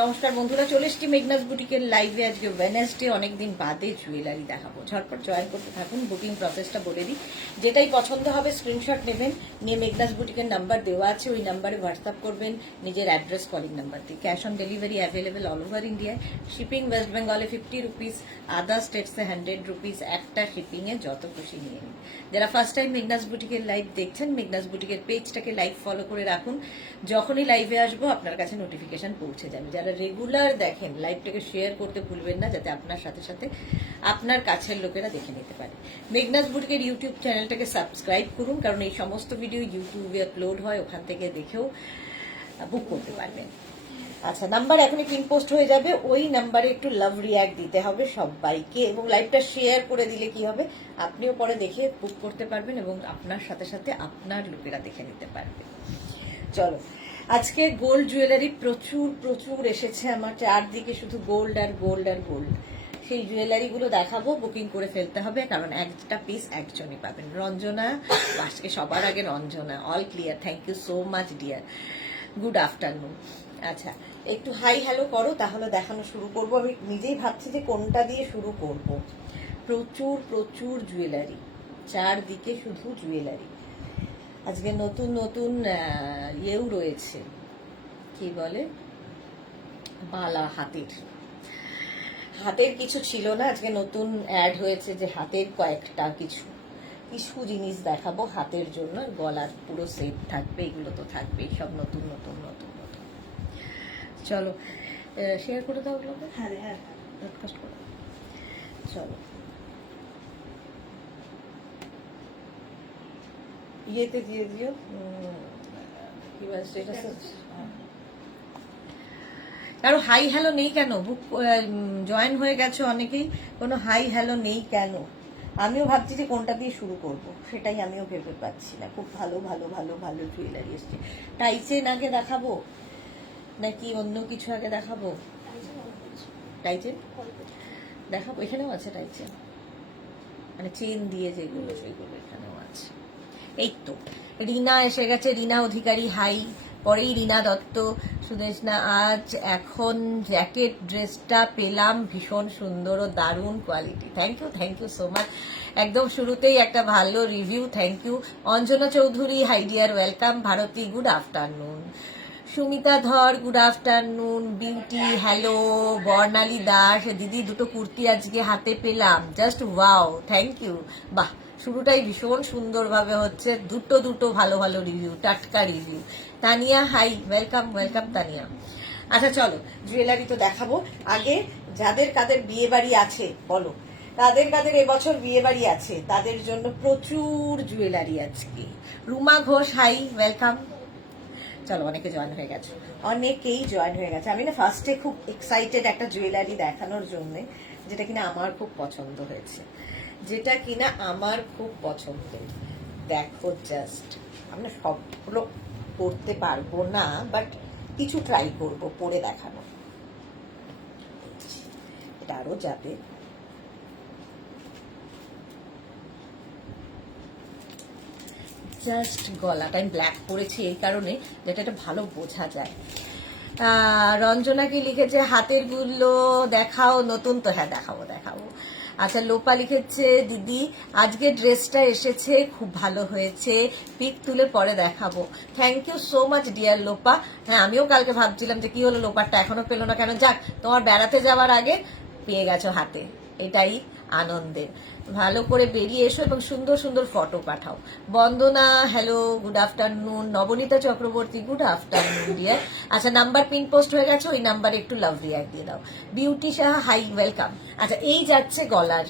নমস্কার বন্ধুরা, চলে এসছি মেঘনাস বুটিকের লাইভে। আজকে ওয়েডনেসডে, অনেকদিন বাদে জুয়েলারি দেখাবো। ঝটপট জয়েন করতে থাকুন। বুকিং প্রসেসটা বলে দিই, যেটাই পছন্দ হবে স্ক্রিনশট নেবেন, নিয়ে মেঘনাস বুটিকের নাম্বার দেওয়া আছে, ওই নাম্বারে হোয়াটসঅ্যাপ করবেন নিজের অ্যাড্রেস, কলিং নাম্বার দিয়ে। Cash on delivery available all over ইন্ডিয়ায়। শিপিং ওয়েস্ট বেঙ্গলে 50 রুপিস, আদার স্টেটসে 100 রুপিস। একটা শিপিংয়ে যত খুশি নিয়ে নিন। যারা ফার্স্ট টাইম মেঘনাস বুটিকের লাইভ দেখছেন, মেঘনাস বুটিকের পেজটাকে লাইভ ফলো করে রাখুন, যখনই লাইভে আসবো আপনার কাছে নোটিফিকেশন পৌঁছে যাবে। যারা রেগুলার দেখেন, লাইভটাকে শেয়ার করতে ভুলবেন না, যাতে আপনার সাথে সাথে আপনার কাছের লোকেরা দেখে নিতে পারে। মেঘনাস বুটিকের ইউটিউব চ্যানেলটাকে সাবস্ক্রাইব করুন, কারণ এই সমস্ত ভিডিও ইউটিউবে আপলোড হয়, ওখান থেকে দেখেও বুক করতে পারবেন। আচ্ছা, নাম্বার এখনই পিন পোস্ট হয়ে যাবে, ওই নাম্বারে একটু লাভ রিয়াক্ট দিতে হবে সবাইকে, এবং লাইভটা শেয়ার করে দিলে কি হবে, আপনিও পরে দেখে বুক করতে পারবেন এবং আপনার সাথে সাথে আপনার লোকেরা দেখে নিতে পারবে। চলো, আজকে গোল্ড জুয়েলারি প্রচুর প্রচুর এসেছে আমার চারদিকে, শুধু গোল্ড আর গোল্ড আর গোল্ড। সেই জুয়েলারিগুলো দেখাবো, বুকিং করে ফেলতে হবে, কারণ একটা পিস একজনই পাবেন। রঞ্জনা, আজকে সবার আগে Ranjana, all clear, thank you so much dear, good afternoon. আচ্ছা, একটু হাই হ্যালো করো, তাহলে দেখানো শুরু করবো। আমি নিজেই ভাবছি যে কোনটা দিয়ে শুরু করব। প্রচুর প্রচুর জুয়েলারি, চারদিকে শুধু জুয়েলারি। আজকে নতুন নতুন ইয়েও রয়েছে, কি বলে, বালা, হাতের হাতের কিছু ছিল না, আজকে নতুন অ্যাড হয়েছে যে হাতের কয়েকটা কিছু কিছু জিনিস দেখাবো হাতের জন্য। গলার পুরো সেট থাকবে, এগুলো তো থাকবেই, সব নতুন নতুন নতুন নতুন। চলো শেয়ার করে দাও ওগুলোকে। হ্যাঁ হ্যাঁ, ব্রডকাস্ট করো। চলো, ইয়েতে দিয়ে দিও, কি বলে স্টেটাসে। কারো হাই হ্যালো নেই কেন? বুক জয়েন হয়ে গেছে অনেকেই, কোনো হাই হ্যালো নেই কেন? আমিও ভাবছি যে কোনটা দিয়ে শুরু করব, সেটাই আমিও ভেবে পাচ্ছি না। খুব ভালো ভালো ভালো ভালো জুয়েলারি এসছে। টাইচেন আগে দেখাবো নাকি অন্য কিছু আগে দেখাবো? টাইচেন দেখাবো, এখানেও আছে টাইচেন, মানে চেন দিয়ে যেগুলো, সেগুলো এখানেও আছে। এই তো রিনা এসে গেছে, রিনা অধিকারী হাই, পরেই রিনা দত্ত, সুদেশনা আজ এখন জ্যাকেট ড্রেসটা পেলাম, ভীষণ সুন্দর ও দারুণ quality, thank you so much. একদম শুরুতেই একটা ভালো review, thank you. Anjana Chowdhury hi dear, welcome. Bharati good afternoon. Sumita Dhar good afternoon. Beauty hello. Barnali Das, দিদি দুটো কুর্তি আজকে হাতে পেলাম, জাস্ট ওয়াও, থ্যাংক ইউ। বাহ, শুরুটাই ভীষণ সুন্দরভাবে হচ্ছে, দুটো দুটো ভালো ভালো রিভিউ, টাটকা review. Tania hi, welcome welcome Tania. আচ্ছা চলো, জুয়েলারি তো দেখাবো। আগে যাদের কাদের বিয়ে বাড়ি আছে বলো, কাদের কাদের এবছর বিয়ে বাড়ি আছে, তাদের জন্য প্রচুর জুয়েলারি আজকে। Ruma Ghosh hi, welcome. চলো, অনেকে জয়েন হয়ে গেছে, অনেকেই জয়েন হয়ে গেছে। আমি না ফার্স্টে খুব এক্সাইটেড একটা জুয়েলারি দেখানোর জন্য, যেটা কিনা আমার খুব পছন্দ হয়েছে, যেটা কিনা আমার খুব পছন্দ। দেখো জাস্ট, আমরা সবগুলো করতে পারবো না, বাট কিছু ট্রাই করব পরে দেখানো। এটা আরো যাবে, জাস্ট গলাটা আমি ব্ল্যাক পরেছি এই কারণে, যেটা এটা ভালো বোঝা যায়। রঞ্জনা কি লিখেছে, হাতের গুলো দেখাও নতুন তো? হ্যাঁ দেখাবো দেখাবো। আচ্ছা, লোপা লিখেছে, দিদি আজকে ড্রেসটা এসেছে, খুব ভালো হয়েছে, পিক তুলে পরে দেখাবো। Thank you so much dear Lopa. হ্যাঁ, আমিও কালকে ভাবছিলাম যে কি হলো লোপারটা এখনো পেলো না কেন। যাক, তোমার বেড়াতে যাওয়ার আগে পেয়ে গেছো হাতে, এটাই আনন্দের। ভালো করে বেরিয়ে এসো এবং সুন্দর সুন্দর ফটো পাঠাও। Bandana hello, good afternoon. Nabanita Chakraborty good afternoon dear. আচ্ছা, নাম্বার পিন পোস্ট হয়ে গেছে, ওই নাম্বারে একটু লাভ রিয়াক্ট দিয়ে দাও। Beauty Saha hi, welcome. আচ্ছা, এই যাচ্ছে গলার,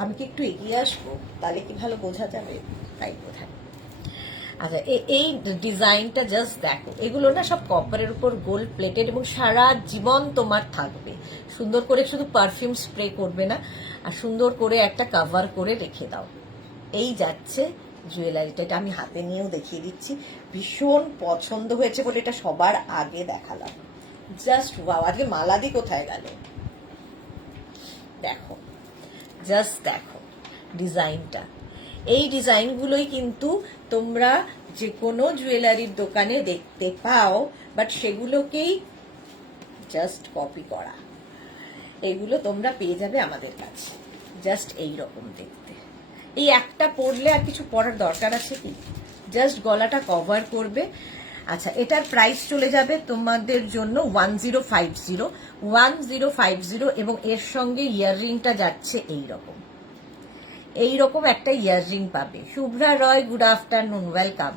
আমি কি একটু এগিয়ে আসবো, তাহলে কি ভালো বোঝা যাবে? তাই বোঝায়। আচ্ছা, এই ডিজাইনটা জাস্ট দেখো, এগুলো না সব কপারের উপর গোল্ড প্লেটেড, এবং সারা জীবন তোমার থাকবে। সুন্দর করে শুধু পারফিউম স্প্রে করবে না, আর সুন্দর করে একটা কভার করে রেখে দাও। এই যাচ্ছে জুয়েলারিটা, এটা আমি হাতে নিয়েও দেখিয়ে দিচ্ছি। ভীষণ পছন্দ হয়েছে বলে এটা সবার আগে দেখালাম। Just wow. আজকে মালাদি কোথায় গেল? দেখো, জাস্ট দেখো ডিজাইনটা। এই ডিজাইনগুলোই কিন্তু তোমরা যে কোনো জুয়েলারির দোকানে দেখতে পাও, বাট সেগুলোকেই জাস্ট কপি করা। এগুলো তোমরা পেয়ে যাবে আমাদের কাছে, জাস্ট এই রকম দেখতে। এই একটা পরলে আর কিছু পরার দরকার আছে কি? জাস্ট গলাটা কভার করবে। আচ্ছা, এটার প্রাইস চলে যাবে তোমাদের জন্য 1050 এবং এর সঙ্গে ইয়াররিংটা যাচ্ছে এইরকম একটা ইয়াররিং পাবে। শুভ্রা রয়, গুড আফটারনুন, ওয়েলকাম।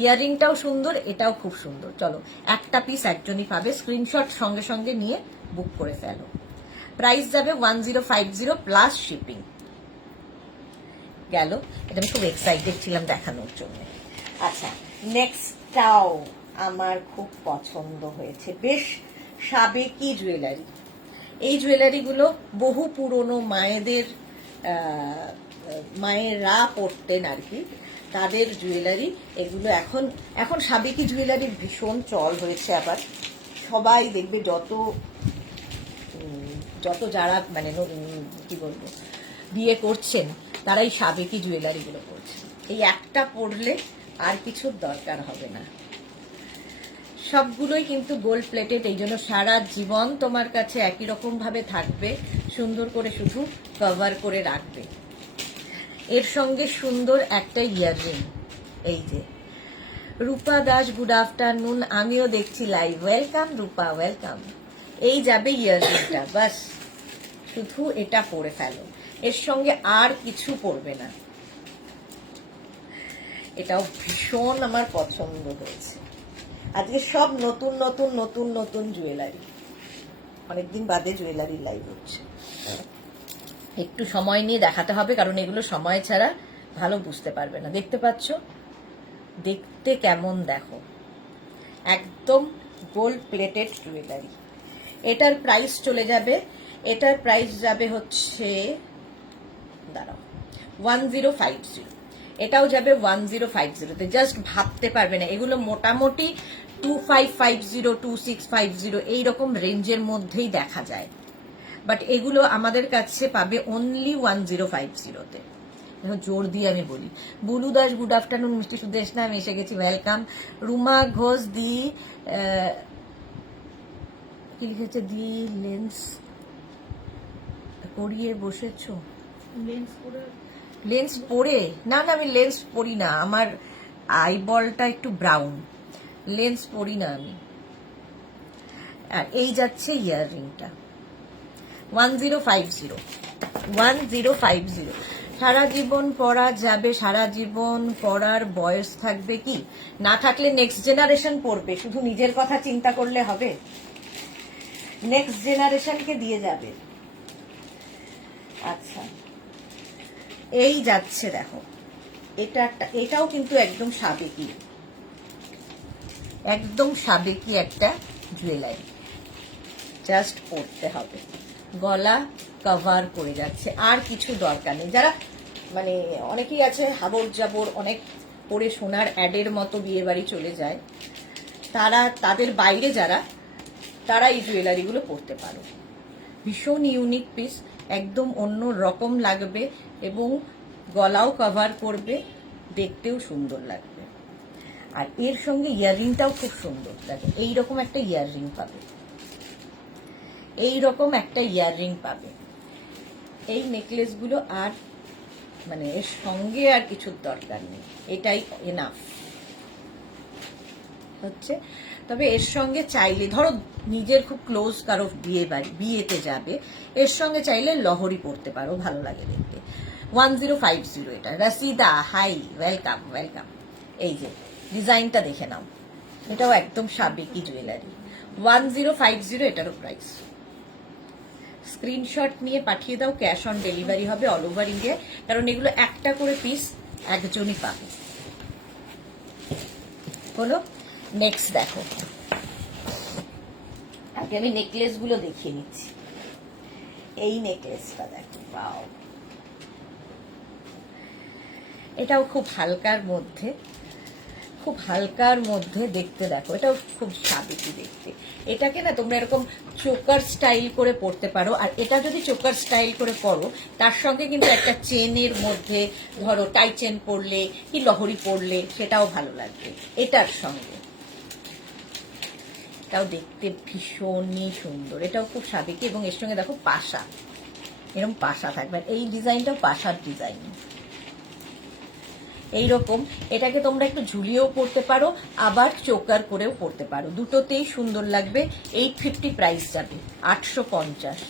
ইয়াররিংটাও সুন্দর, এটাও খুব সুন্দর। চলো, একটা পিস একজনই পাবে, স্ক্রিনশট সঙ্গে সঙ্গে নিয়ে বুক করে ফেলো। প্রাইস যাবে 1050 প্লাস শিপিং। গেল, এটা আমি খুব এক্সাইটেড ছিলাম দেখানোর জন্য। আচ্ছা, নেক্সটটাও আমার খুব পছন্দ হয়েছে, বেশ সাবেকি জুয়েলারি। এই জুয়েলারিগুলো বহু পুরনো মায়েরা পরতেন আর কি, তাদের জুয়েলারি এগুলো। এখন সাবেকি জুয়েলারির ভীষণ চল হয়েছে আবার। সবাই দেখবে যত যারা মানে কি বলবো বিয়ে করছেন তারাই সাবেকি জুয়েলারিগুলো পরছেন। এই একটা পরলে আর কিছুর দরকার হবে না। সবগুলোই কিন্তু গোল্ড প্লেটেড, এই জন্য সারা জীবন তোমার কাছে একই রকম ভাবে থাকবে, সুন্দর করে শুধু কভার করে রাখবে। এর সঙ্গে সুন্দর একটা ইয়াররিং। এই যে রূপা দাস, গুড আফটারনুন, আমিও দেখছি লাইভ, ওয়েলকাম রূপা, ওয়েলকাম। এই যাবে ইয়াররিংটা, বাস শুধু এটা পরে ফেলো, এর সঙ্গে আর কিছু পরবে না। এটাও ভীষণ আমার পছন্দ হয়েছে। আজকে সব নতুন নতুন নতুন নতুন জুয়েলারি, অনেকদিন বাদে জুয়েলারি লাইভ হচ্ছে। একটু সময় নিয়ে দেখাতে হবে, কারণ এগুলো সময় ছাড়া ভালো বুঝতে পারবে না। দেখতে পাচ্ছ দেখতে কেমন, দেখো একদম গোল্ড প্লেটেড জুয়েলারি। এটার প্রাইস চলে যাবে, এটার প্রাইস যাবে হচ্ছে দাঁড়াও 1050, এটাও যাবে 1050-তে। জাস্ট ভাবতে পারবে না, এগুলো মোটামুটি 2550 2650 এইরকম রেঞ্জের মধ্যেই দেখা যায়, বাট এগুলো আমাদের কাছে পাবে অনলি 1050-তে। জোর দিয়ে আমি বলি। বুলু দাস, গুড আফটারনুন, মিষ্টি সুদেশ না, আমি এসে গেছি, ওয়েলকাম। রুমা ঘোষ, দি কি লিখেছে, দি লেন্স পরিয়ে বসেছ? লেন্স পরে না, আমি লেন্স পরি না, আমার আইবলটা একটু ব্রাউন, লেন্স পরি না আমি। আর এই যাচ্ছে ইয়াররিংটা 1050 সারা জীবন পরা যাবে, সারা জীবন পরার বয়স থাকবে কি? না থাকলে নেক্সট জেনারেশন পড়বে, শুধু নিজের কথা চিন্তা করলে হবে? নেক্সট জেনারেশনকে দিয়ে যাবে। আচ্ছা, এই যাচ্ছে, দেখো এটাও কিন্তু একদম সাবেকি একটা জুয়েলারি, জাস্ট পরতে হবে, গলা কভার করে যাচ্ছে, আর কিছু দরকার নেই। যারা মানে অনেকেই আছে হাবড় জাবড় অনেক পরে সোনার অ্যাডের মতো বিয়ে বাড়ি চলে যায়, তাদের বাইরে তারা এই জুয়েলারিগুলো পরতে পারো। ভীষণ ইউনিক পিস, একদম অন্য রকম লাগবে এবং গলাও কভার করবে, দেখতেও সুন্দর লাগবে। আর এর সঙ্গে ইয়াররিংটাও খুব সুন্দর লাগে। এইরকম একটা ইয়াররিং পাবে, এই নেকলেসগুলো আর মানে এর সঙ্গে আর কিছুর দরকার নেই, এটাই এনাফ হচ্ছে। তবে এর সঙ্গে চাইলে, ধরো নিজের খুব ক্লোজ কারো বিয়েতে যাবে, এর সঙ্গে চাইলে লহরি পরতে পারো, ভালো লাগে দেখতে। 1050 এটা। রাসিদা, হাই, ওয়েলকাম। এই যে ডিজাইনটা দেখে নাও, এটাও একদম সাবেকি জুয়েলারি। 1050 এটারও প্রাইস। স্ক্রিনশট নিয়ে পাঠিয়ে দাও, ক্যাশ অন ডেলিভারি হবে অল ওভার ইন্ডিয়া, কারণ এগুলো একটা করে পিস একজনই পাবে। হলো, নেক্সট দেখো, আগে আমি নেকলেস গুলো দেখিয়ে নিচ্ছি। এই নেকলেসটা দেখো, বাও, এটাও খুব হালকার মধ্যে দেখতে, দেখো এটাও খুব সাবেকি দেখতে। এটাকে না তোমরা এরকম চোকার স্টাইল করে পরতে পারো, আর এটা যদি চোকার স্টাইল করে পরো তার সঙ্গে কিন্তু একটা চেনের মধ্যে, ধরো টাই চেন পরলে কি লহরি পরলে সেটাও ভালো লাগবে এটার সঙ্গে। এটাও দেখতে ভীষণই সুন্দর, এটাও খুব সাবেকি এবং এর সঙ্গে দেখো পাশা, এরকম পাশা থাকবে। এই ডিজাইনটাও পাশার ডিজাইন এইরকম। এটাকে তোমরা একটু ঝুলিয়েও পরতে পারো, আবার চোকার করেও পরতে পারো, দুটোতেই সুন্দর লাগবে। 850 প্রাইস যাবে, 850।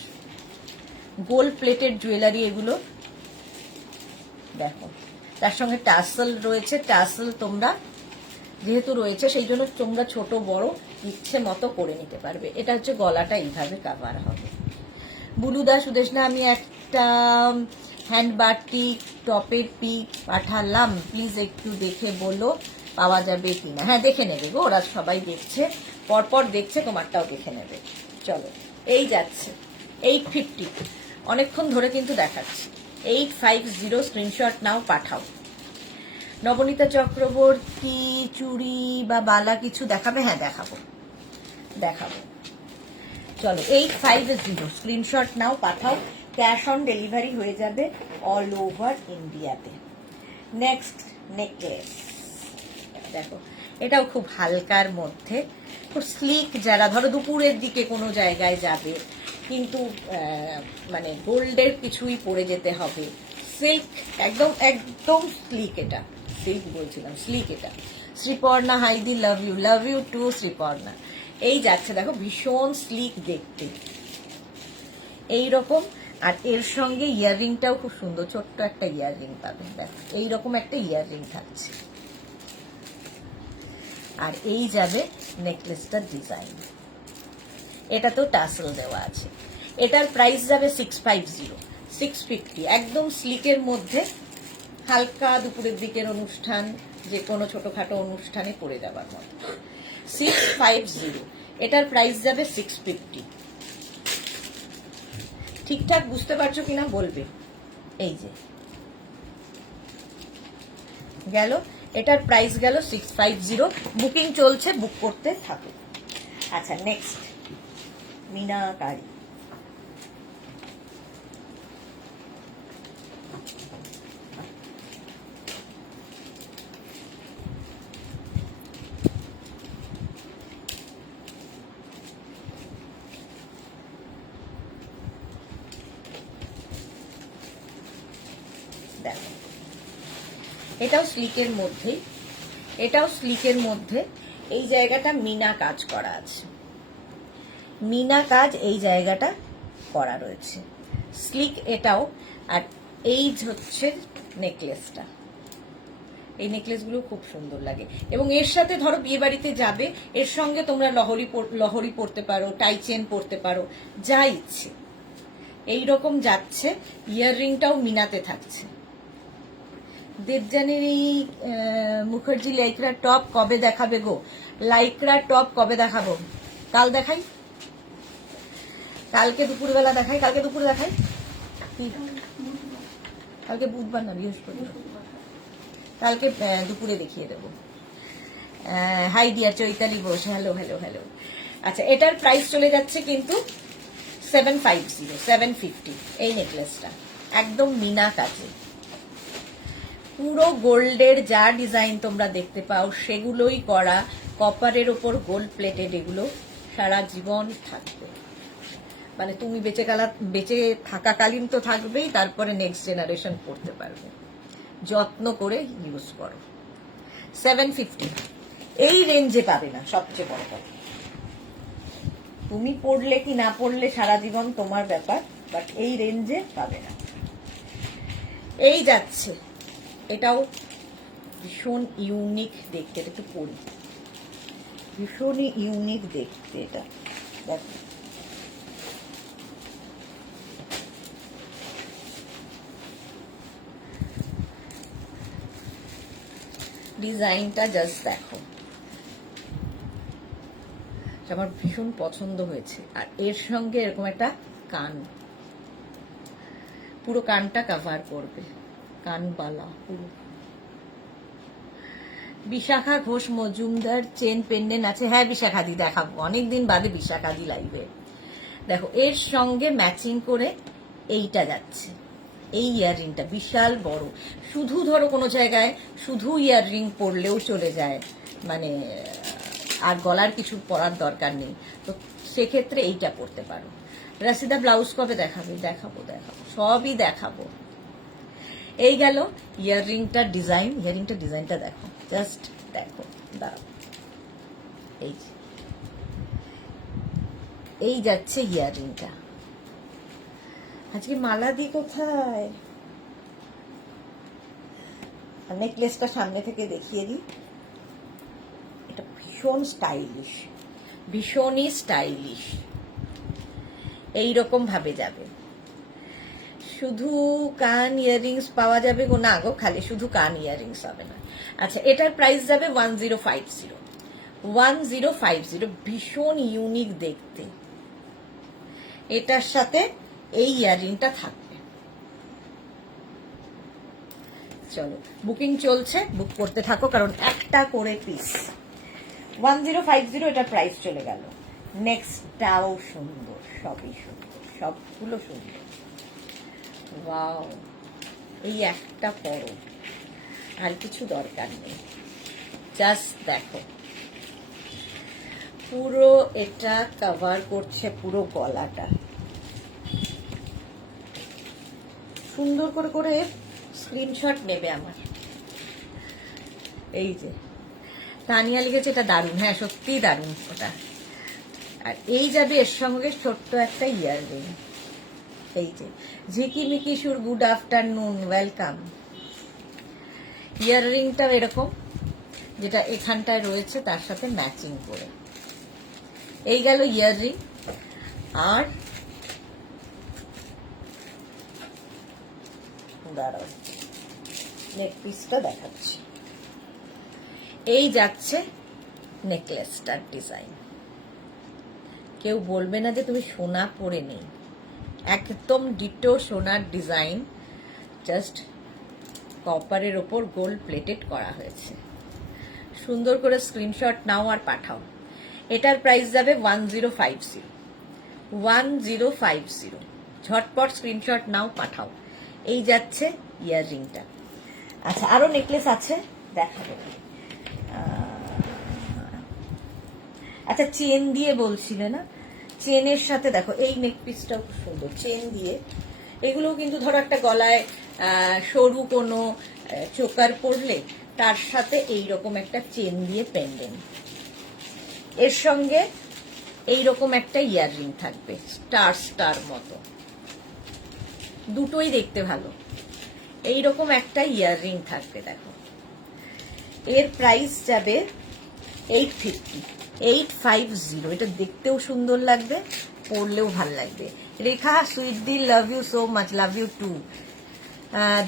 গোল্ড প্লেটেড জুয়েলারি এগুলো দেখো, তার সঙ্গে টাসেল রয়েছে। টাসেল তোমরা যেহেতু রয়েছে সেই জন্য তোমরা ছোট বড় ইচ্ছে মতো করে নিতে পারবে। এটা হচ্ছে গলাটা এইভাবে কাভার হবে। বুলুদা সুদেশনা, আমি একটা হ্যান্ড বাটিক টপের পিক পাঠালাম, প্লিজ একটু দেখে বলো পাওয়া যাবে কিনা। হ্যাঁ দেখে নেবে গো, ওরা সবাই দেখছে, পরপর দেখছে, তোমারটাও দেখে নেবে। চলো, এই যাচ্ছে 850, অনেকক্ষণ ধরে কিন্তু দেখাচ্ছি। 850 স্ক্রিনশট নাও, পাঠাও। নবনীতা চক্রবর্তী, চুড়ি বা বালা কিছু দেখাবে? হ্যাঁ দেখাবো। চলো 850 screenshot now, Pathao. Cash on delivery হয়ে যাবে অল ওভার ইন্ডিয়াতে। নেক্সট নেকলেস দেখো, এটাও খুব হালকার মধ্যে, খুব স্লিক। যারা ধরো দুপুরের দিকে কোনো জায়গায় যাবে কিন্তু মানে গোল্ডের কিছুই পরে যেতে হবে, সিল্ক, একদম একদম স্লিক। এটা সিল্ক বলছিলাম, স্লিক। এটা শ্রীপর্ণা, হাইদি, লাভ ইউ টু শ্রীপর্ণা। এই যাচ্ছে দেখো, ভীষণ স্লিক দেখতে এইরকম। আর এর সঙ্গে ইয়াররিংটাও খুব সুন্দর, ছোট্ট একটা ইয়াররিং পাবেন। দেখো এইরকম একটা ইয়াররিং থাকছে। আর এই যাবে নেকলেসটার ডিজাইন, এটা তো টাসেল দেওয়া আছে। এটার প্রাইস যাবে 650, একদম স্লিকের মধ্যে, হালকা দুপুরের দিকের অনুষ্ঠান, যে কোনো ছোটখাটো অনুষ্ঠানে পরে যাবার মতো। 650, এটার প্রাইস যাবে 650। ঠিকঠাক বুঝতে পারছো কিনা বলবে। এই যে গেল, এটার প্রাইস গেল 650। বুকিং চলছে, বুক করতে থাকো। আচ্ছা নেক্সট মিনাকারি। দেখো এটাও স্লিকের মধ্যে, এই জায়গাটা মিনা কাজ করা আছে, মিনা কাজ এই জায়গাটা করা রয়েছে, স্লিক এটাও। আর এই হচ্ছে নেকলেসটা, এই নেকলেসগুলো খুব সুন্দর লাগে। এবং এর সাথে ধরো বিয়ে বাড়িতে যাবে, এর সঙ্গে তোমরা লহরি পরতে পারো, টাই চেন পরতে পারো, যা ইচ্ছে। এইরকম যাচ্ছে। ইয়াররিংটাও মিনাতে থাকছে। দেবজানের এই মুখার্জি লাইকরা টপ কবে দেখাবে গো? লাইকরা টপ কবে দেখাবো? কাল দেখাই, কালকে দুপুরবেলা দেখাই, কালকে দুপুরে দেখাই। কালকে বুধবার না বৃহস্পতিবার, কালকে দুপুরে দেখিয়ে দেবো। High deer Chaitali Ghosh, hello. আচ্ছা এটার প্রাইস চলে যাচ্ছে কিন্তু 750 এই নেকলেসটা, একদম মিনা কাজে, পুরো গোল্ডের যা ডিজাইন তোমরা দেখতে পাও সেগুলোই করা, কপারের ওপর গোল্ড প্লেটেড। এগুলো সারা জীবন থাকবে, মানে তুমি বেঁচে থাকাকালীন তো থাকবেই, তারপরে নেক্সট জেনারেশন পড়তে পারবে। যত্ন করে ইউজ করো। 750 এই রেঞ্জে পাবে না, সবচেয়ে বড় কথা। তুমি পড়লে কি না পড়লে সারা জীবন তোমার ব্যাপার, বাট এই রেঞ্জে পাবে না। এই যাচ্ছে, এটাও ভীষণ ইউনিক দেখতে, এটা একটু পরি, ভীষণই ইউনিক দেখতে এটা। দেখো ডিজাইনটা জাস্ট দেখো, আমার ভীষণ পছন্দ হয়েছে। আর এর সঙ্গে এরকম একটা কান, পুরো কানটা কভার করবে, কানবালা পুরো। বিশাখা ঘোষ মজুমদার চেন পেন্ডেন্ট আছে? হ্যাঁ বিশাখাদি দেখাবো, অনেকদিন বাদে বিশাখাদি লাইভে। দেখো এর সঙ্গে ম্যাচিং করে এইটা যাচ্ছে, এই ইয়াররিংটা বিশাল বড়। শুধু ধরো কোনো জায়গায় শুধু ইয়াররিং পরলেও চলে যায়, মানে আর গলার কিছু পরার দরকার নেই, তো সেক্ষেত্রে এইটা পরতে পারো। রাশিদা ব্লাউজ কবে দেখাবে? দেখাবো দেখাবো, সবই দেখাবো। এই গেল ইয়াররিংটার ডিজাইন। ইয়াররিংটার ডিজাইনটা দেখো, জাস্ট দেখো, দাঁড়াও, এই এই যাচ্ছে ইয়াররিংটা। আজকে মালা দি কোথায়? নেকলেসটা সামনে থেকে দেখিয়ে দিই। এটা ভীষণ স্টাইলিশ, ভীষণই স্টাইলিশ, এইরকম ভাবে যাবে। শুধু কান ইয়াররিংস পাওয়া যাবে গো? না গো, খালি শুধু কান ইয়াররিংস হবে না। আচ্ছা, এটার প্রাইস যাবে 1050। 1050, ভীষণ ইউনিক দেখতে। এটার সাথে এই ইয়াররিংটা থাকবে। চলো, বুকিং চলছে, বুক করতে থাকো, কারণ একটা করে পিস। 1050 এটার প্রাইস চলে গেল। নেক্সটটাও সুন্দর, সবই সুন্দর, সবগুলো সুন্দর। ওয়াও, এই একটা পরো, আর কিছু দরকার নেই, জাস্ট দেখো। পুরো এটা কভার করছে পুরো গলাটা। সুন্দর করে করে স্ক্রিনশট নেবে আমার। এই যে তানিয়া লিখেছে এটা দারুণ, হ্যাঁ সত্যিই দারুণ ওটা। আর এই যাবে এর সঙ্গে ছোট্ট একটা ইয়াররিং। এই যে ঝিকিমিকি সুর, গুড আফটারনুন, ওয়েলকাম। ইয়াররিংটা এরকম, যেটা এখানটায় রয়েছে তার সাথে ম্যাচিং করে। এই গেল ইয়াররিং। আর দাঁড়াও, নেক পিসটা দেখাচ্ছি। এই যাচ্ছে নেকলেসটার ডিজাইন। কেউ বলবে না যে তুমি সোনা পরে নেই, একদম ডিটো সোনার ডিজাইন, জাস্ট কপারের ওপর গোল্ড প্লেটেড করা হয়েছে। সুন্দর করে স্ক্রিনশট নাও আর পাঠাও। এটার প্রাইস যাবে 1050। 1050, ঝটপট স্ক্রিনশট নাও, পাঠাও। এই যাচ্ছে ইয়াররিংটা। আচ্ছা, আরো নেকলেস আছে, দেখাবো। আচ্ছা, চেন দিয়ে বলছিলে না, চেনের সাথে দেখো এই নেক পিসটাও খুব সুন্দর, চেন দিয়ে। এগুলো কিন্তু ধরো একটা গলায় সরু কোনো চোকার পরলে তার সাথে এইরকম একটা চেন দিয়ে পেন্ডেন্ট, এর সঙ্গে এইরকম একটা ইয়াররিং থাকবে স্টার স্টার মতো, দুটোই দেখতে ভালো। এইরকম একটা ইয়াররিং থাকবে, দেখো। এর প্রাইস যাবে 850। 850, এটা দেখতেও সুন্দর লাগবে, পরলেও ভাল লাগবে। রেখা সুইটদি, love you so much, love you too.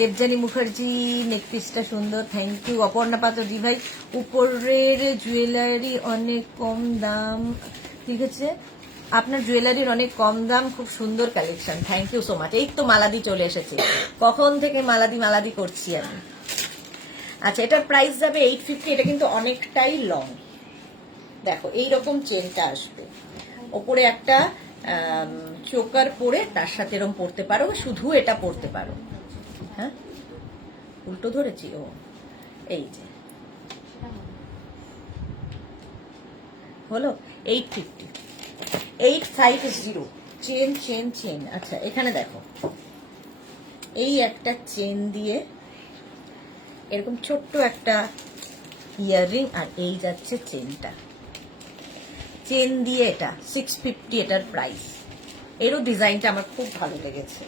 Debjani Mukherjee, নেকপিসটা সুন্দর, থ্যাংক ইউ। অপর্ণা পাত্রজি ভাই, উপরের জুয়েলারি অনেক কম দাম, ঠিক আছে, আপনার জুয়েলারির অনেক কম দাম, খুব সুন্দর collection, thank you so much. এই তো মালাদি চলে এসেছে, কখন থেকে মালাদি করছি আমি। আচ্ছা, এটার প্রাইস যাবে 850। এটা কিন্তু অনেকটাই লং, দেখো এইরকম চেনটা আসবে, ওপরে একটা চোকার পরে তার সাথে এরকম পরতে পারো, শুধু এটা পরতে পারো। হ্যাঁ, উল্টো ধরেছি, ও এই যে হলো 850। 850, চেন চেন চেন। আচ্ছা, এখানে দেখো, এই একটা চেন দিয়ে এরকম ছোট্ট একটা ইয়াররিং, আর এই যাচ্ছে চেনটা, চেন দিয়ে এটা 650 এটার প্রাইস। এরও ডিজাইনটা আমার খুব ভালো লেগেছে।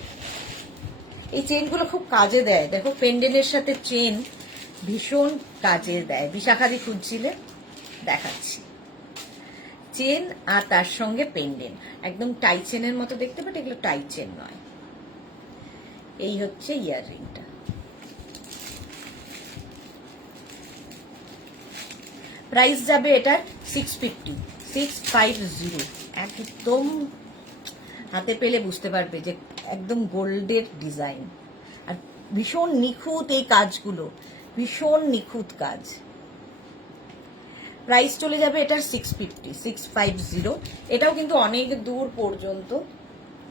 এই চেনগুলো খুব কাজে দেয়, দেখো পেন্ডেলের সাথে চেন ভীষণ কাজে দেয়। বিশাখাদি খুঁজছিলে, দেখাচ্ছি। চেন আর তার সঙ্গে পেন্ডেন্ট, একদম টাই চেনের মতো দেখতে, বাট এগুলো টাই চেন নয়। এই হচ্ছে ইয়াররিংটা। প্রাইস যাবে এটার 650। 650, একদম হাতে পেলে বুঝতে পারবে যে একদম গোল্ডের ডিজাইন, আর ভীষণ নিখুঁত এই কাজগুলো, ভীষণ নিখুঁত কাজ। প্রাইস চলে যাবে এটার 650। 650, এটাও কিন্তু অনেক দূর পর্যন্ত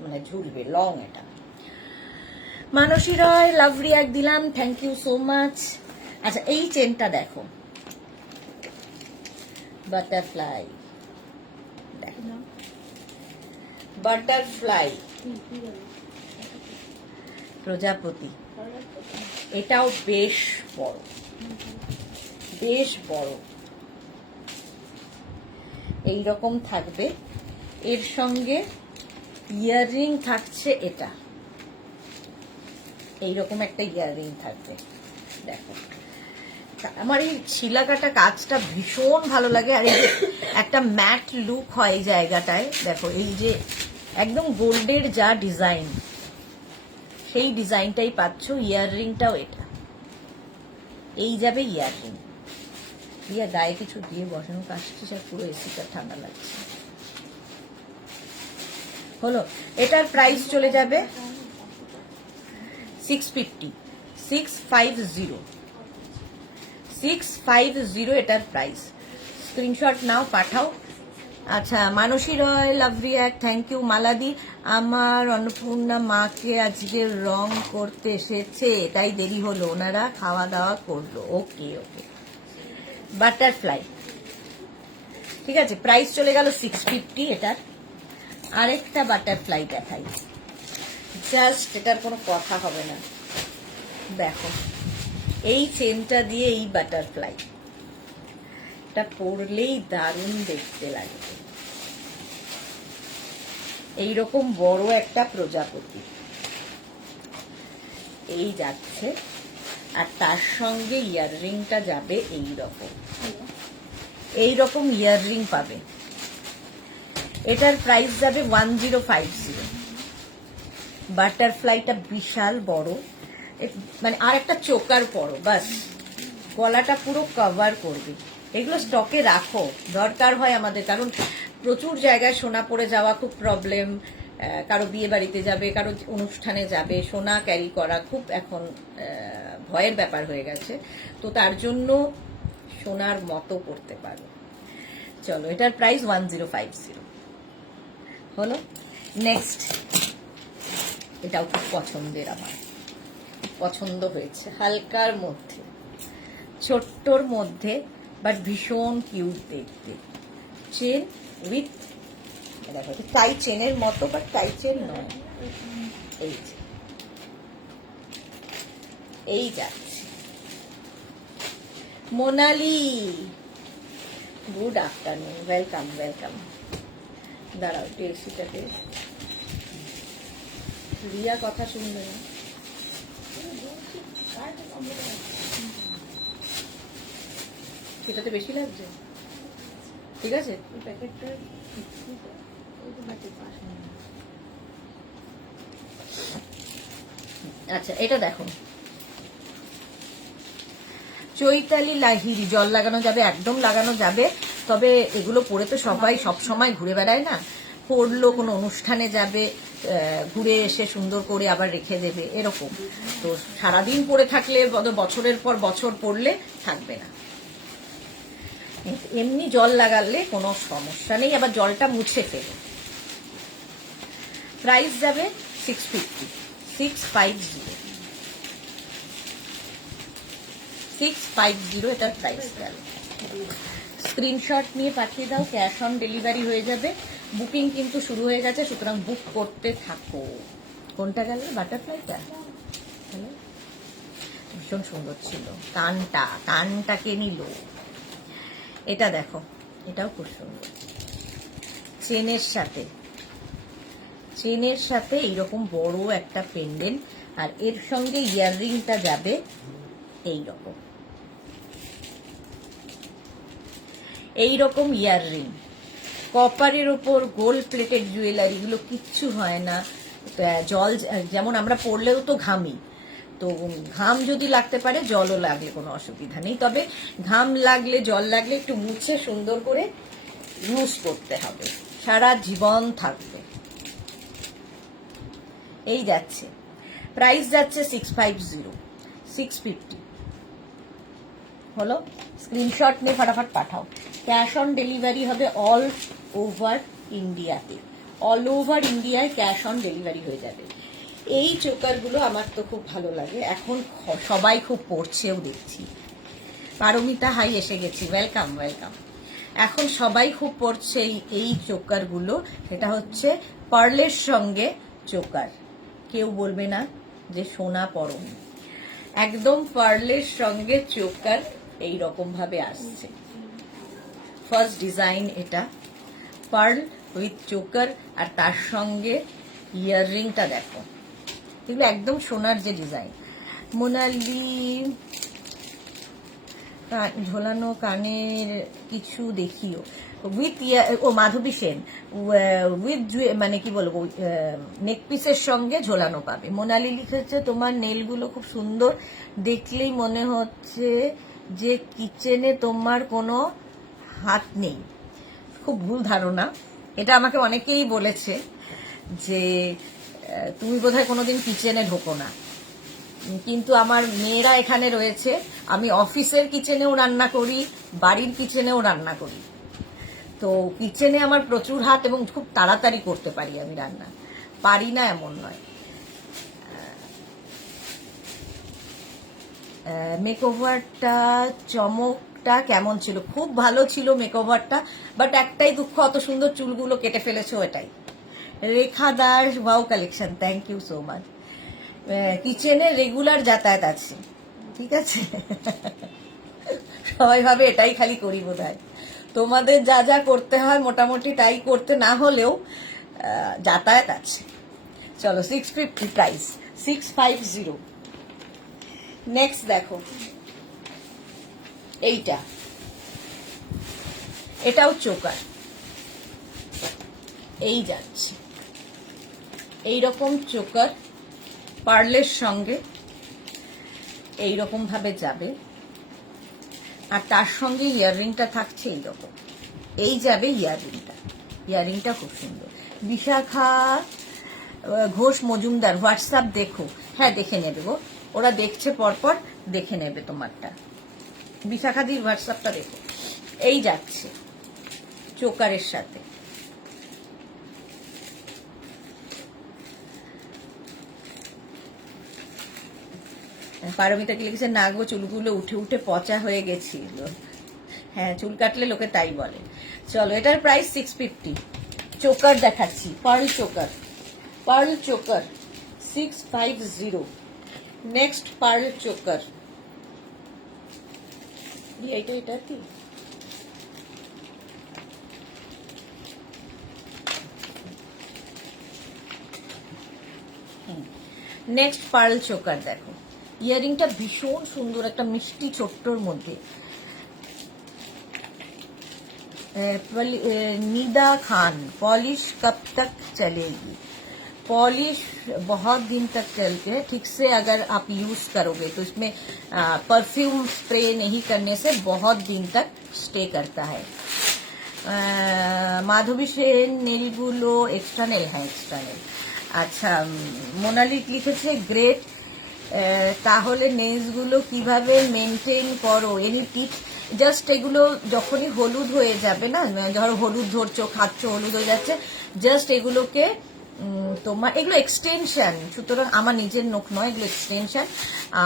মানে ঝুলবে, লং এটা। মানসী রয়, লাভ রিয়াক্ট দিলাম, থ্যাংক ইউ সো মাচ। আচ্ছা, এই চেনটা দেখো, বাটারফ্লাই, বাটারফ্লাই, প্রজাপতি। এটাও বেশ বড়, বেশ বড়। এইরকম থাকবে, এর সঙ্গে ইয়াররিং থাকছে। এটা এইরকম একটা ইয়াররিং থাকবে। দেখো, আমার এই ছিলাকাটা কাজটা ভীষণ ভালো লাগে। আর এই যে একটা ম্যাট লুক হয় এই জায়গাটায়, দেখো এই যে একদম গোল্ডের যা ডিজাইন, সেই ডিজাইনটাই পাচ্ছ। ইয়াররিংটাও এটা, এই যাবে ইয়াররিং। দিয়া গায়ে কিছু দিয়ে বসানো কাশছি, সব পুরো এসিটা ঠান্ডা লাগছে। হলো, এটার প্রাইস চলে যাবে 650, 650, 650 এটার প্রাইস। স্ক্রিনশট নাও, পাঠাও। আচ্ছা, মানসী রয়, লাভ রিয়াক্ট, থ্যাংক ইউ। মালাদি, আমার অন্নপূর্ণা মাকে আজকে রং করতে এসেছে, তাই দেরি হলো, ওনারা খাওয়া দাওয়া করলো। ওকে ওকে, বাটারফ্লাই, ঠিক আছে। প্রাইস চলে গেল 650 এটার। আরেকটা বাটারফ্লাই দেখাই, জাস্ট এটার কোনো কথা হবে না। দেখো, এই চেনটা দিয়ে এই বাটারফ্লাই, এটা পরলেই দারুণ দেখতে লাগবে। এইরকম বড় একটা প্রজাপতি এই যাচ্ছে, আর তার সঙ্গে ইয়াররিংটা যাবে এইরকম, এইরকম ইয়াররিং পাবে। এটার প্রাইস যাবে 1050। বাটারফ্লাইটা বিশাল বড়, মানে আর একটা চোকার বড়, বাস গলাটা পুরো কভার করবে। এগুলো স্টকে রাখো, দরকার হয় আমাদের, কারণ প্রচুর জায়গায় সোনা পরে যাওয়া খুব প্রবলেম। কারো বিয়ে বাড়িতে যাবে, কারো অনুষ্ঠানে যাবে, সোনা ক্যারি করা খুব এখন ভয়ের ব্যাপার হয়ে গেছে। তো তার জন্য সোনার মতো পড়তে পারো। চলো, এটার প্রাইস 1050 হলো। নেক্সট, এটাও খুব পছন্দের, আমার পছন্দ হয়েছে। হালকার মধ্যে, ছোট্টর মধ্যে, বাট ভীষণ কিউট দেখতে। চেন উইথ, দেখো টাই চেনের মতো, বাট টাই চেন নয়। এই যে এই যাচ্ছে। Monali, good afternoon, welcome welcome. দাঁড়াও, একটু এসিটাতে, রিয়া কথা শুনবে না। সেটাতে বেশি লাগছে, ঠিক আছে। আচ্ছা, এটা দেখো, চৈতালি লাহিড়ী, জল লাগানো যাবে, একদম লাগানো যাবে। তবে এগুলো পরে তো সবাই সব সময় ঘুরে বেড়ায় না, পরলো কোনো অনুষ্ঠানে যাবে, ঘুরে এসে সুন্দর করে আবার রেখে দেবে, এরকম। তো সারাদিন পরে থাকলে, বছরের পর বছর পরলে থাকবে না। এমনি জল লাগালে কোনো সমস্যা নেই, আবার জলটা মুছে ফেলে। প্রাইস যাবে 650, 650, 650 এটার প্রাইস গেল। স্ক্রিনশট নিয়ে পাঠিয়ে দাও, ক্যাশ অন ডেলিভারি হয়ে যাবে। বুকিং কিন্তু শুরু হয়ে গেছে, সুতরাং বুক করতে থাকো। কোনটা গেল? বাটারফ্লাইটা ভীষণ সুন্দর ছিল। কানটাকে নিল। এটা দেখো, এটাও খুব সুন্দর, চেনের সাথে এইরকম বড় একটা পেন্ডেন্ট, আর এর সঙ্গে ইয়াররিংটা যাবে এইরকম ইয়াররিং। কপারের ওপর গোল্ড প্লেটেড জুয়েলারি, গুলো কিচ্ছু হয় না। জল যেমন আমরা পরলেও তো ঘামি, তো ঘাম যদি লাগতে পারে, জলও লাগলে কোনো অসুবিধা নেই। তবে ঘাম লাগলে, জল লাগলে একটু মুছে সুন্দর করে ইউজ করতে হবে, সারা জীবন থাকবে। এই যাচ্ছে, প্রাইস যাচ্ছে 650, 650 হলো। স্ক্রিনশট নিয়ে ফাটাফাট পাঠাও। ক্যাশ অন ডেলিভারি হবে অল ওভার ইন্ডিয়াতে, অল ওভার ইন্ডিয়ায় ক্যাশ অন ডেলিভারি হয়ে যাবে। এই চোকারগুলো আমার তো খুব ভালো লাগে, এখন সবাই খুব পড়ছেও দেখছি। পারমিতা, হাই, এসে গেছি, ওয়েলকাম ওয়েলকাম। এখন সবাই খুব পড়ছে এই চোকারগুলো, এটা হচ্ছে পার্লের সঙ্গে চোকার। কেউ বলবে না যে সোনা পরম, একদম পার্লের সঙ্গে চোকার এই রকম ভাবে আসছে। ফার্স্ট ডিজাইন এটা, পার্ল উইথ চোকার, আর তার সঙ্গে ইয়াররিংটা দেখো, এগুলো একদম সোনার যে ডিজাইন। মোনালি ঝোলানো কানের কিছু দেখিও উইথ ও মাধবী সেন উইথ মানে কি বলবো নেক পিসের সঙ্গে ঝোলানো পাবে। মোনালি লিখেছে তোমার নেলগুলো খুব সুন্দর, দেখলেই মনে হচ্ছে যে কিচেনে তোমার কোনো হাত নেই। খুব ভুল ধারণা, এটা আমাকে অনেকেই বলেছে যে তুমি বোধহয় কোনোদিন কিচেনে ঢোকো না, কিন্তু আমার মেয়েরা এখানে রয়েছে, আমি অফিসের কিচেনেও রান্না করি, বাড়ির কিচেনেও রান্না করি। তো কিচেনে আমার প্রচুর হাত এবং খুব তাড়াতাড়ি করতে পারি আমি রান্না, পারি না এমন নয়। মেকওভারটা চমকটা কেমন ছিল? খুব ভালো ছিল মেকওভারটা, বাট একটাই দুঃখ, অত সুন্দর চুলগুলো কেটে ফেলেছো, এটাই। Rekha Das, wow collection, thank you so much. কিচেনে রেগুলার যাতায়াত আছে, ঠিক আছে। সবাই ভাবে এটাই খালি করি বোধহয়, তোমাদের যা যা করতে হয় মোটামুটি তাই করতে না হলেও যাতায়াত আছে। চলো 650 প্রাইস, 650। নেক্সট দেখো এইটা, এটাও চোকার, এই যাচ্ছে এইরকম চোকার, পার্লের সঙ্গে এইরকম ভাবে যাবে, আর তার সঙ্গে ইয়াররিংটা থাকছে এইরকম, এই যাবে ইয়াররিংটা, ইয়াররিংটা খুব সুন্দর। বিশাখা ঘোষ মজুমদার, হোয়াটসঅ্যাপ দেখো। হ্যাঁ দেখে নেবে গো, ওরা দেখছে পরপর, দেখে নেবে তোমারটা। বিশাখাদির হোয়াটসঅ্যাপটা দেখো, এই যাচ্ছে চোকারের সাথে। পারমিতা কি লিখেছে, নাগো চুলগুলো উঠে উঠে পচা হয়ে গেছিল। হ্যাঁ, চুল কাটলে লোকে তাই বলে। চলো এটার প্রাইস 650। চোকার দেখাচ্ছি, pearl choker, pearl choker 650। Next pearl choker, এইটা এটা কি নেক্সট পার্ল চোকার দেখো, ইয়ারিংটা ভীষণ সুন্দর, একটা মিষ্টি ছোট্টর মধ্যে। निदा खान, पॉलिश कब तक चलेगी? पॉलिश बहुत दिन तक चलती है, ठीक से अगर आप यूज करोगे तो इसमें परफ्यूम स्प्रे नहीं करने से बहुत दिन तक स्टे करता है। माधवी सेन, नेलগুলো এক্সটার্নাল, হ্যাঁ এক্সটার্নাল। আচ্ছা, মোনালি লিখেছে গ্রেট, তাহলে নেলসগুলো কিভাবে মেনটেন করো? Any tips? জাস্ট এগুলো যখনই হলুদ হয়ে যাবে না, ধরো হলুদ ধরছো, খাচ্ছ, হলুদ হয়ে যাচ্ছে, জাস্ট এগুলোকে তোমার এগুলো এক্সটেনশন, সুতরাং আমার নিজের নখ নয়, এগুলো এক্সটেনশন।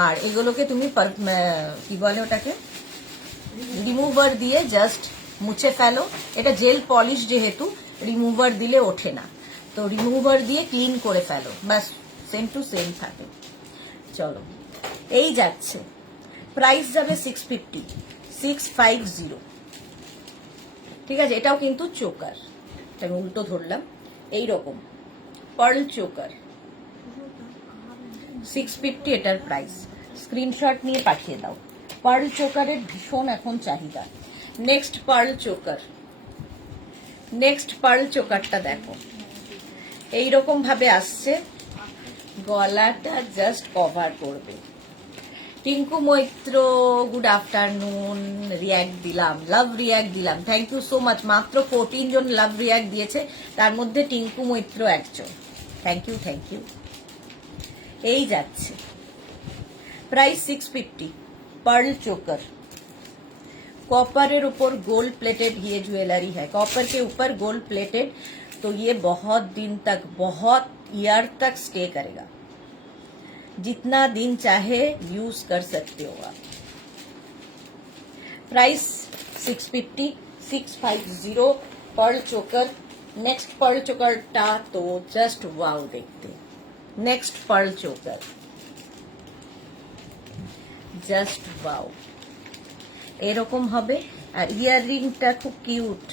আর এগুলোকে তুমি কি বলে ওটাকে, রিমুভার দিয়ে জাস্ট মুছে ফেলো। এটা জেল পলিশ যেহেতু, রিমুভার দিলে ওঠে না, তো রিমুভার দিয়ে ক্লিন করে ফেলো, ব্যাস সেম টু সেম থাকে। চলো এই যাচ্ছে, প্রাইস যাবে 650, 650। ঠিক আছে, এটাও কিন্তু চোকার, আমি উল্টো ধরলাম, এইরকম পার্ল চোকার 650 এটার প্রাইস। স্ক্রিনশট নিয়ে পাঠিয়ে দাও, পার্ল চোকারের ভীষণ এখন চাহিদা। Next pearl choker, next pearl চোকারটা দেখো, এইরকম ভাবে আসছে, গলাটা জাস্ট কভার করবে। Tinku Maitra, good afternoon, react দিলাম, লাভ রিয়াক্ট দিলাম, থ্যাংক ইউ সো মাচ। মাত্র 14 জন লাভ রিয়াক্ট দিয়েছে, তার মধ্যে টিঙ্কু মৈত্র একজন, থ্যাংক ইউ থ্যাংক ইউ। এই যাচ্ছে, প্রাইস 650, पर्ल चोकर, कॉपर ऊपर गोल्ड प्लेटेड ये ज्वेलरी है, कॉपर के ऊपर गोल्ड प्लेटेड, तो ये बहुत दिन तक, बहुत ईयर तक स्टे करेगा, जितना दिन चाहे यूज कर सकते हो आप। Price 650, 650 pearl choker. Next pearl চোকারটা তো জাস্ট ওয়াও দেখতে। Next pearl choker just wow, এরকম হবে। আর ইয়াররিংটা খুব কিউট,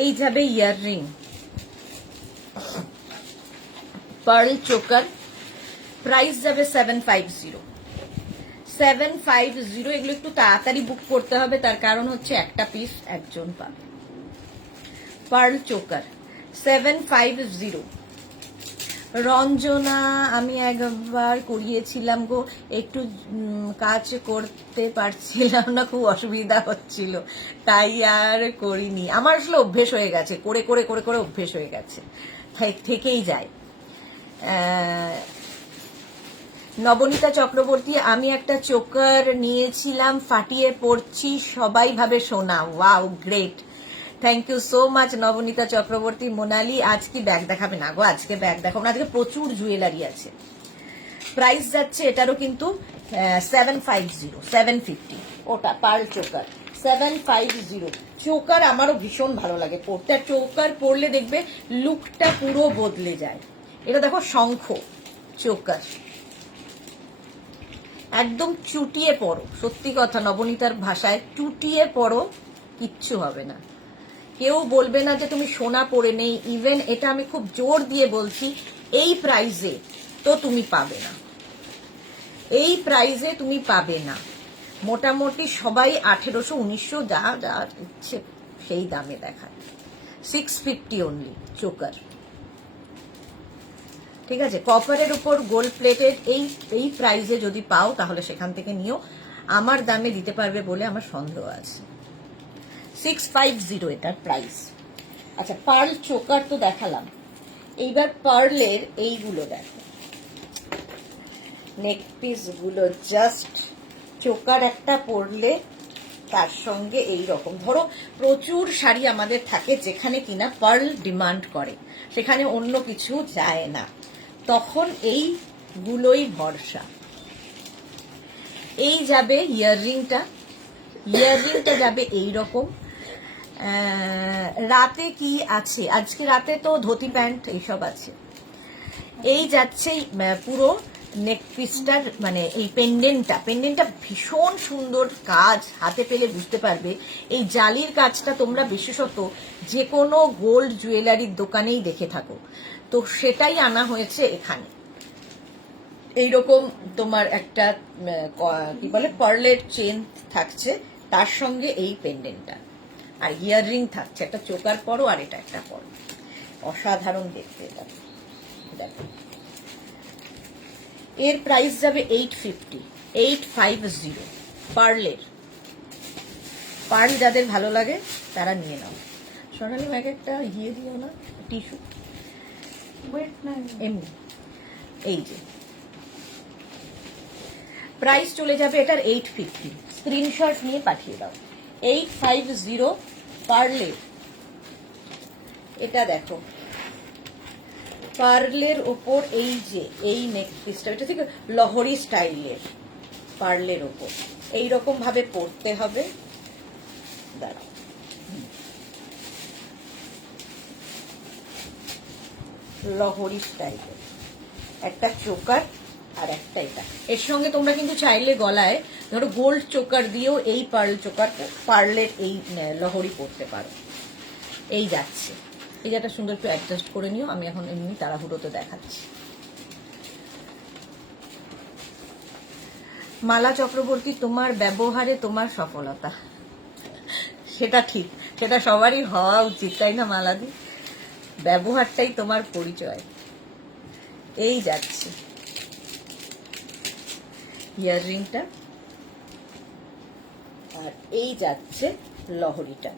এই যাবে ইয়াররিং, পার্ল চোকার। প্রাইস যাবে 750। 750। এগুলো একটু তাড়াতাড়ি বুক করতে হবে, তার কারণ হচ্ছে একটা পিস একজন পাবে। Pearl choker 750। রঞ্জনা, আমি একবার করিয়েছিলাম গো, একটু কাজ করতে পারছিলাম না, খুব অসুবিধা হচ্ছিল, তাই আর করিনি। আমার আসলে অভ্যেস হয়ে গেছে, করে করে করে করে অভ্যেস হয়ে গেছে, থেকেই যায়। নবনীতা চক্রবর্তী, আমি একটা চোকার নিয়েছিলাম, ফাটিয়ে পড়ছি, সবাই ভাবে সোনা। Wow, great, thank you so much Nabanita Chakraborty. Monali, আজ কি ব্যাগ দেখাবে? না গো, আজকে ব্যাগ দেখাবো না, আজকে প্রচুর জুয়েলারি আছে। প্রাইস যাচ্ছে এটারও কিন্তু 750, 750। ওটা পার্ল চোকার 750। চোকার আমারও ভীষণ ভালো লাগে পরতে, আর চোকার পরলে দেখবে লুকটা পুরো বদলে যায়। এটা দেখো শঙ্খ চোকার, একদম চুটিয়ে পড়ো, সত্যি কথা নবনীতার ভাষায় চুটিয়ে পড়ো, কিচ্ছু হবে না, কেউ বলবে না যে তুমি সোনা পরে নেই। ইভেন এটা আমি খুব জোর দিয়ে বলছি, এই প্রাইজে তো তুমি পাবে না, এই প্রাইজে তুমি পাবে না। মোটামুটি সবাই 1800, 1900 যা যা ইচ্ছে সেই দামে দেখায়। 650 অনলি চোকার, ঠিক আছে। কপারের উপর গোল্ড প্লেটেড এই প্রাইজে যদি পাও তাহলে সেখান থেকে নিও, আমার দামে দিতে পারবে বলে আমার সন্দেহ আছে। 650 এটার প্রাইস। আচ্ছা, পার্ল চোকার তো দেখালাম, এইবার পার্লের এইগুলো দেখো, নেক পিস গুলো জাস্ট চোকার একটা পরলে তার সঙ্গে এই রকম, ধরো প্রচুর শাড়ি আমাদের থাকে যেখানে কিনা পার্ল ডিমান্ড করে, সেখানে অন্য কিছু যায় না, তখন এইগুলোই ভরসা। এই যাবে ইয়াররিংটা, ইয়াররিংটা যাবে এইরকম। রাতে কি আছে? আজকে রাতে তো ধুতি প্যান্ট এইসব আছে। এই যাচ্ছে পুরো নেক পিসটার, মানে এই পেন্ডেন্টটা ভীষণ সুন্দর কাজ, হাতে পেলে বুঝতে পারবে। এই জালির কাজটা তোমরা বিশেষত যে কোনো গোল্ড জুয়েলারির দোকানেই দেখে থাকো, তো সেটাই আনা হয়েছে এখানে। এইরকম তোমার একটা কি বলে পার্লের চেন থাকছে, তার সঙ্গে এই পেন্ডেন্টটা, আর ইয়াররিং থাকছে, একটা চোকার পরো আর এটা একটা পরো, অসাধারণ দেখতে এটা। দেখো, এর প্রাইস যাবে 850, 850 পার্লের। পার্ল যাদের ভালো লাগে তারা নিয়ে নাও। সোনালি ম্যাগ একটা ইয়ে দিও না, টিস্যু, এমনি। এই যে প্রাইস চলে যাবে এটার 850, স্ক্রিনশট নিয়ে পাঠিয়ে দাও। 850 পার্লের। এটা দেখো, পার্লের ওপর এই যে এই নেক পিসটা, এটা থেকে লহরি স্টাইলের পার্লের ওপর এইরকম ভাবে পরতে হবে। দাঁড়াও, লহরি স্টাইলের একটা চোকার আর একটা এটা। এর সঙ্গে তোমরা কিন্তু চাইলে গলায় ধরো গোল্ড চোকার দিয়েও এই পার্ল চোকার, পার্লের এই লহরি পরতে পারো। এই যাচ্ছে, এই যেটা সুন্দর একটু অ্যাডজাস্ট করে নিও, আমি এখন এমনি তাড়াহুড়োতে দেখাচ্ছি। মালা চক্রবর্তী, তোমার ব্যবহারে তোমার সফলতা, সেটা ঠিক, সেটা সবারই হওয়া উচিত, তাই না মালাদি? ব্যবহারটাই তোমার পরিচয়। এই যাচ্ছে ইয়াররিংটা, আর এই যাচ্ছে লহরিটা।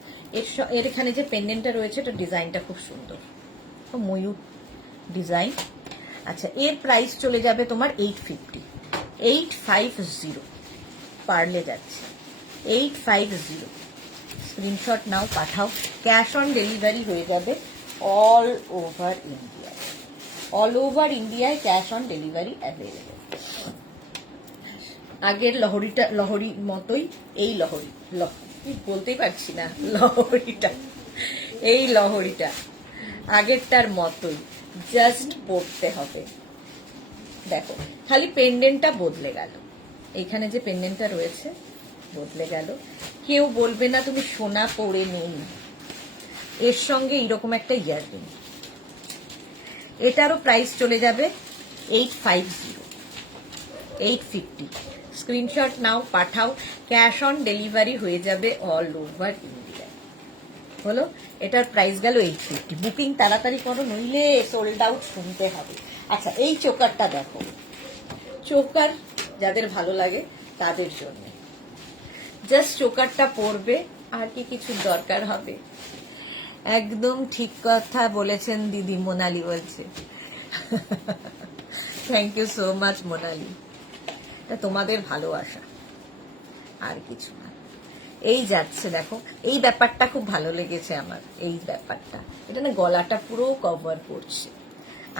এর এখানে যে পেন্ডেন্টটা রয়েছে, এটা ডিজাইনটা খুব সুন্দর, ময়ূর ডিজাইন। আচ্ছা, এর প্রাইস চলে যাবে তোমার 850, 850 পার্লে যাচ্ছে 850। Screenshot now, Pathao, cash on delivery হয়ে যাবে অল ওভার ইন্ডিয়ায়। অল ওভার ইন্ডিয়ায় ক্যাশ অন ডেলিভারি অ্যাভেলেবল। আগের লহরিটা লহরি মতোই এই লহরি কি বলতেই পারছি না, লহরিটা, এই লহরিটা আগেরটার মতোই, জাস্ট পড়তে হবে। দেখো খালি পেন্ডেন্টটা বদলে গেল, এইখানে যে পেন্ডেন্টটা রয়েছে বদলে গেল। কেউ বলবে না তুমি সোনা পরে নেই। এর সঙ্গে এইরকম একটা ইয়াররিং, এটারও প্রাইস চলে যাবে 850, 850। Screenshot now, Pathao, cash on delivery হয়ে যাবে অল ওভার ইন্ডিয়া। হলো, এটার প্রাইস গেল 850। বুকিং তাড়াতাড়ি করো, নইলে সোল্ড আউট শুনতে হবে। আচ্ছা, এই চোকারটা দেখো, চোকার যাদের ভালো লাগে তাদের জন্য জাস্ট চোকারটা পরবে, আর কি কিছু দরকার হবে? একদম ঠিক কথা বলেছেন দিদি, মোনালি বলছে। Thank you so much Monali, এটা তোমাদের ভালোবাসা, আর কিছু না। এই যাচ্ছে দেখো, এই ব্যাপারটা খুব ভালো লেগেছে আমার, এই ব্যাপারটা, এটা না গলাটা পুরো কভার করছে,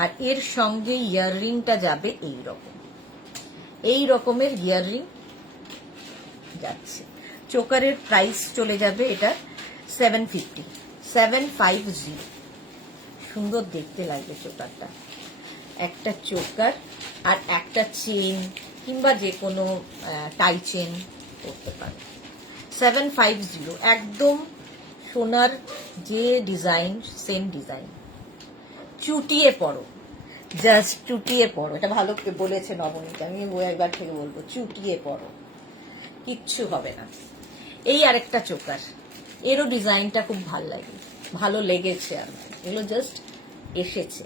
আর এর সঙ্গে ইয়াররিংটা যাবে এই রকম, এই রকমের ইয়াররিং যাচ্ছে। চোকারের প্রাইস চলে যাবে এটা 750, 750। সুন্দর দেখতে লাগবে চোকারটা, একটা চোকার আর একটা চেন কিংবা যে কোনো টাই চেন করতে পারে। 750, একদম সোনার যে ডিজাইন সেম ডিজাইন। চুটিয়ে পড়ো, জাস্ট চুটিয়ে পড়ো, এটা ভালো বলেছে নবনীতা, আমি একবার থেকে বলবো, চুটিয়ে পড়ো, কিচ্ছু হবে না। এই আরেকটা চোকার, এরও ডিজাইনটা খুব ভালো লেগেছে আমার, এগুলো জাস্ট এসেছে।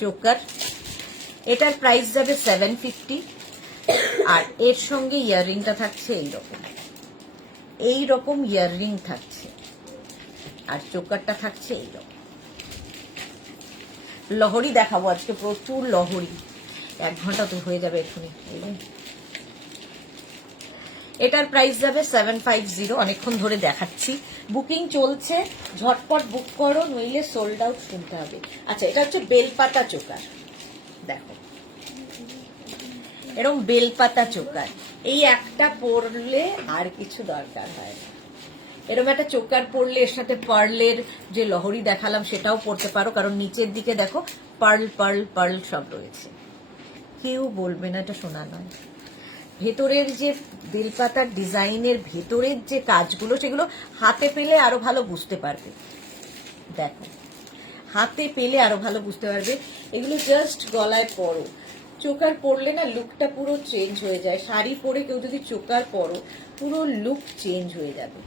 চোকার, এটার প্রাইস যাবে 750, আর এর সঙ্গে ইয়াররিংটা থাকছে এইরকম ইয়াররিং থাকছে, আর চোকারটা থাকছে এইরকম। লহরি দেখাবো আজকে, প্রচুর লহরি, 1 ঘন্টা তো হয়ে যাবে এক্ষুনি। এটার প্রাইস যাবে 750, অনেকক্ষণ ধরে দেখাচ্ছি, বুকিং চলছে, ঝটপট বুক করো, নইলে সোল্ড আউট শুনতে হবে। আচ্ছা, এটা হচ্ছে বেলপাতা চোকার, দেখো এরকম বেলপাতা চোকার, এই একটা পরলে আর কিছু দরকার হয় না। এরকম একটা চোকার পরলে এর সাথে পার্লের যে লহরি দেখালাম সেটাও পরতে পারো, কারণ নিচের দিকে দেখো পার্ল পার্ল পার্ল সব রয়েছে, কেউ বলবে না এটা সোনা নয়। ভেতরের যে বেলপাতার ডিজাইনের ভেতরের যে কাজগুলো, সেগুলো হাতে পেলে আরো ভালো বুঝতে পারবে। দেখো, হাতে পেলে আরো ভালো বুঝতে পারবে। এগুলো জাস্ট গলায় পরো, চোকার পরলে না লুকটা পুরো চেঞ্জ হয়ে যায়। শাড়ি পরে কেউ যদি চোকার পরো, পুরো লুক চেঞ্জ হয়ে যাবে,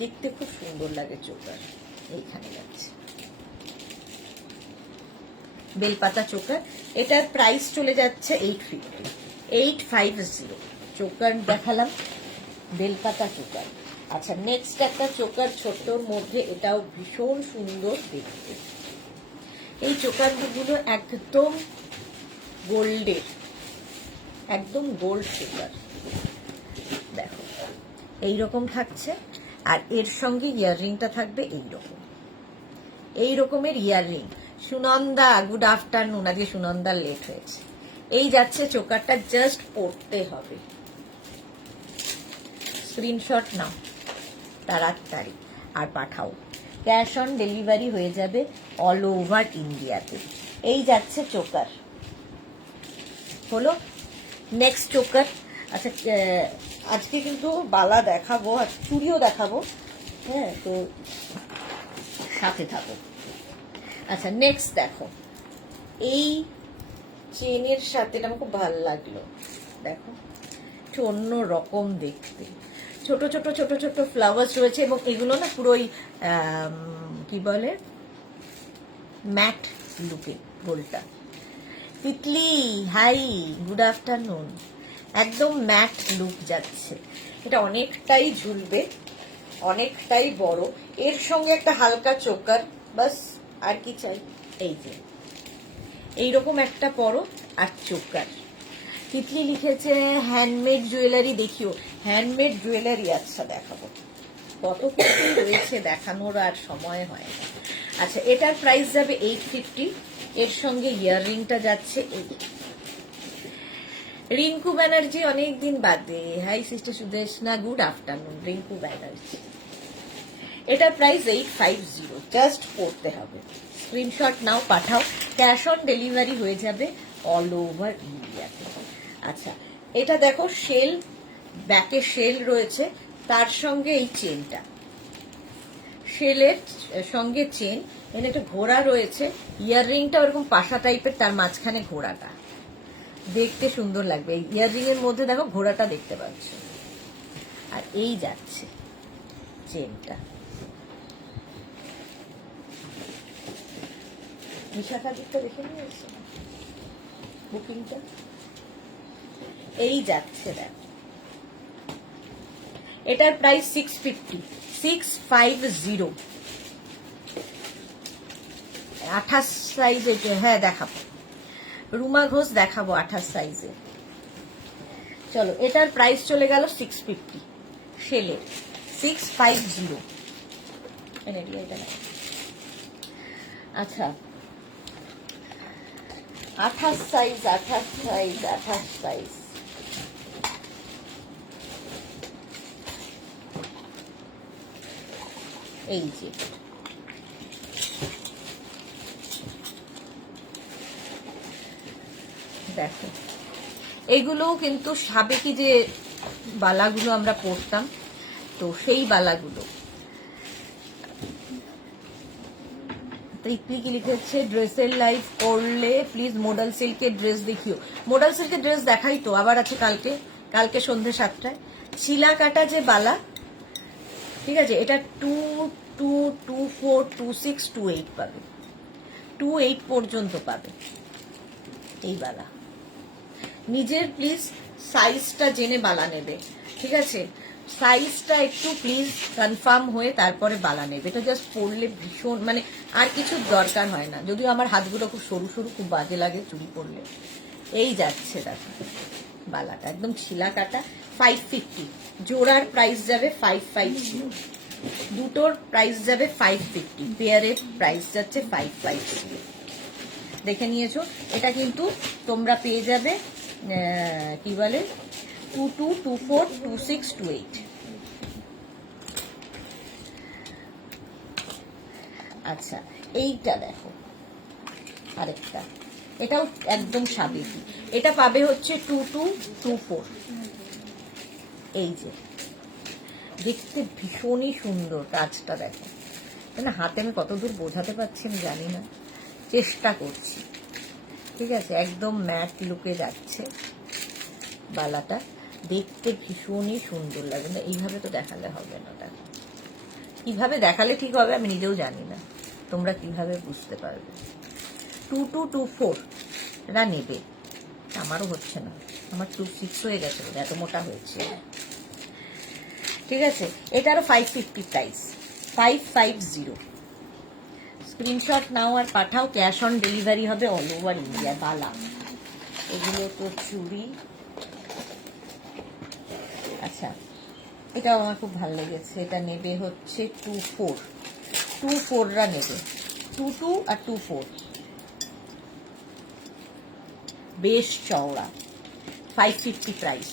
দেখতে খুব সুন্দর লাগে চোকার। এইখানে যাচ্ছে বেলপাতা চোকার, এটার প্রাইস চলে যাচ্ছে 850, 850। চোকার দেখালাম, বেলপাতা চোকার। আচ্ছা, নেক্সট একটা চোকার ছোট্টর মধ্যে, এটাও ভীষণ সুন্দর দেখতে। এই চোকারগুলো একদম গোল্ডের, একদম গোল্ড চোকার, দেখো এইরকম থাকছে, আর এর সঙ্গে ইয়াররিংটা থাকবে এই রকমের ইয়াররিং। সুনন্দা, গুড আফটারনুন, আজকে সুনন্দার লেট হয়েছে। এই যাচ্ছে চোকারটা, জাস্ট পড়তে হবে, স্ক্রিনশট নাও তাড়াতাড়ি আর পাঠাও, ক্যাশ অন ডেলিভারি হয়ে যাবে অল ওভার ইন্ডিয়াতে। এই যাচ্ছে চোকার, হলো নেক্সট চোকার। আচ্ছা, আজকে কিন্তু বালা দেখাবো আর চুড়িও দেখাবো, হ্যাঁ, তো সাথে থাকো। আচ্ছা, নেক্সট দেখো, এই চেনের সাথে এটা আমার খুব ভালো লাগলো, দেখো একটু অন্য রকম দেখতে, ছোট ছোট ছোট ছোট ফ্লাওয়ার্স রয়েছে, এবং এগুলো না পুরোই কি বলে ম্যাট লুকে গোলটা। তিতলি, হাই, গুড আফটারনুন, একদম ম্যাট লুক যাচ্ছে। এটা অনেকটাই ঝুলবে, অনেকটাই বড়, এর সঙ্গে একটা হালকা চোকার, বাস আর কি চাই। এই যে এইরকম একটা পরো আর চোকার। তিতলি লিখেছে হ্যান্ডমেড জুয়েলারি দেখিও, হ্যান্ডমেড জুয়েলারি। আচ্ছা, দেখাবো, কত কিছু রয়েছে দেখানোর আর সময় হয় না। আচ্ছা, এটার প্রাইস যাবে 850, এর সঙ্গে ইয়াররিংটা যাচ্ছে রিঙ্কু ব্যানার্জি অনেকদিন বাদে। High sister Sudeshna, good afternoon. Rinku Banerjee, এটার প্রাইস 850, জাস্ট পড়তে হবে। Screenshot now, Pathao, cash on delivery হয়ে যাবে অল ওভার ইন্ডিয়াতে। আচ্ছা, এটা দেখো শেল, ব্যাকে শেল রয়েছে, তার সঙ্গে এই চেনটা, শেলের সঙ্গে চেন, এখানে একটা ঘোড়া রয়েছে, ইয়াররিংটা ওরকম পাশা টাইপের, তার মাঝখানে ঘোড়াটা দেখতে সুন্দর লাগবে। এই ইয়াররিং এর মধ্যে দেখো ঘোড়াটা দেখতে পাচ্ছ, আর এই যাচ্ছে চেনটা। বিশাখা দিকটা দেখে নিয়েছে বুকিংটা, এই যাচ্ছে দেখ। এটার প্রাইস 650, 650। 28 সাইজ, হ্যাঁ দেখাবো, রুমা ঘোষ দেখাবো 28 সাইজে। চলো, এটার প্রাইস চলে গেল 650, শেলের 650। আচ্ছা, 28 সাইজ, 28 সাইজ, 28 সাইজ। এই যে দেখো, এগুলো কিন্তু সাবেকি যে বালাগুলো আমরা পরতাম, তো সেই বালাগুলো। তৃপ্তি কি লিখেছে, ড্রেসের লাইভ করলে প্লিজ মোডাল সিল্কের ড্রেস দেখিও। মোডাল সিল্কের ড্রেস দেখাই তো, আবার আছে কালকে, কালকে সন্ধ্যে 7টায়। ছিলা কাটা যে বালা, ঠিক আছে, এটা 2, 2, 2, 4, 2, 6, 2, 8 পাবে, 2, 8 পর্যন্ত পাবে এই বালা। নিজের প্লিজ সাইজটা জেনে বালা নেবে, ঠিক আছে, সাইজটা একটু প্লিজ কনফার্ম হয়ে তারপরে বালা নেবে। এটা জাস্ট পরলে ভীষণ, মানে আর কিছু দরকার হয় না, যদিও আমার হাতগুলো খুব সরু সরু, খুব বাজে লাগে চুড়ি পরলে। এই যাচ্ছে দেখো বালাটা, একদম ছিলা কাটা, 550। জোড়ার প্রাইস যাবে 550, দুটোর প্রাইস যাবে 550, পেয়ারের প্রাইস যাচ্ছে 550। দেখে নিয়েছো, এটা কিন্তু তোমরা পেয়ে যাবে কি বলে 22, 24, 26, 28। আচ্ছা, এইটা দেখো আরেকটা, এটাও একদম সাবেকি, এটা পাবে হচ্ছে 22, 24। এই যে দেখতে ভীষণই সুন্দর, কাজটা দেখো, মানে হাতে আমি কতদূর বোঝাতে পারছি আমি জানি না, চেষ্টা করছি, ঠিক আছে, একদম ম্যাট লুকে যাচ্ছে বালাটা, দেখতে ভীষণই সুন্দর লাগে। না এইভাবে তো দেখালে হবে না, দেখো কিভাবে দেখালে ঠিক হবে আমি নিজেও জানি না, তোমরা কিভাবে বুঝতে পারবে। 22, 24 এরা নেবে, আমারও হচ্ছে না, আমার 26 হয়ে গেছে, এত মোটা হয়েছে, ঠিক আছে। এটারও 550 প্রাইস, 550। স্ক্রিনশট নাও আর পাঠাও, ক্যাশ অন ডেলিভারি হবে অল ওভার ইন্ডিয়া। বালা, এগুলো তো চুড়ি। আচ্ছা, এটাও আমার খুব ভালো লেগেছে, এটা নেবে হচ্ছে 24, 24রা নেবে, 22 আর 24, বেশ চওড়া, 550 প্রাইস।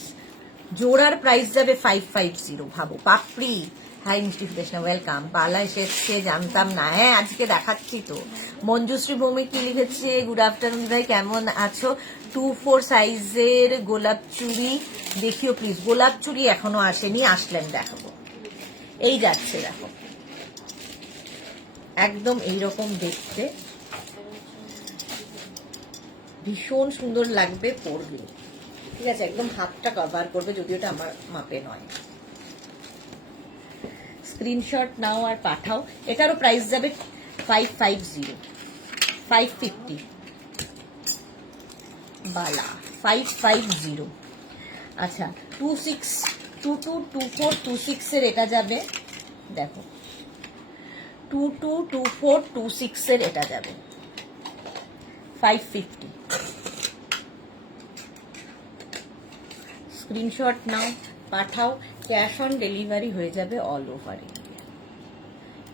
জোড়ার প্রাইস যাবে 550। ভাবো, পাপড়ি, হাই মিষ্টি সুদেশনা, ওয়েলকাম। বালা এসেছে জানতাম না, হ্যাঁ আজকে দেখাচ্ছি তো। মঞ্জুশ্রী ভৌমিক কি লিখেছে, গুড আফটারনুন ভাই, কেমন আছো? 24 সাইজের গোলাপ চুড়ি দেখিও প্লিজ। গোলাপ চুড়ি এখনো আসেনি, আসলেন দেখাবো। এই যাচ্ছে দেখো, একদম এইরকম দেখতে, ভীষণ সুন্দর লাগবে পরলে, ঠিক আছে, একদম হাতটা কভার করবে, যদিও এটা আমার মাপে নয়। স্ক্রিনশট নাও আর পাঠাও, এটারও প্রাইস যাবে 550, 550 বালা, 550। আচ্ছা, 26, 22, 24, 26 এর এটা যাবে, দেখো 22, 24, 26 এর এটা যাবে 550। Screenshot now Pathao, cash on delivery হয়ে যাবে অল ওভার ইন্ডিয়া।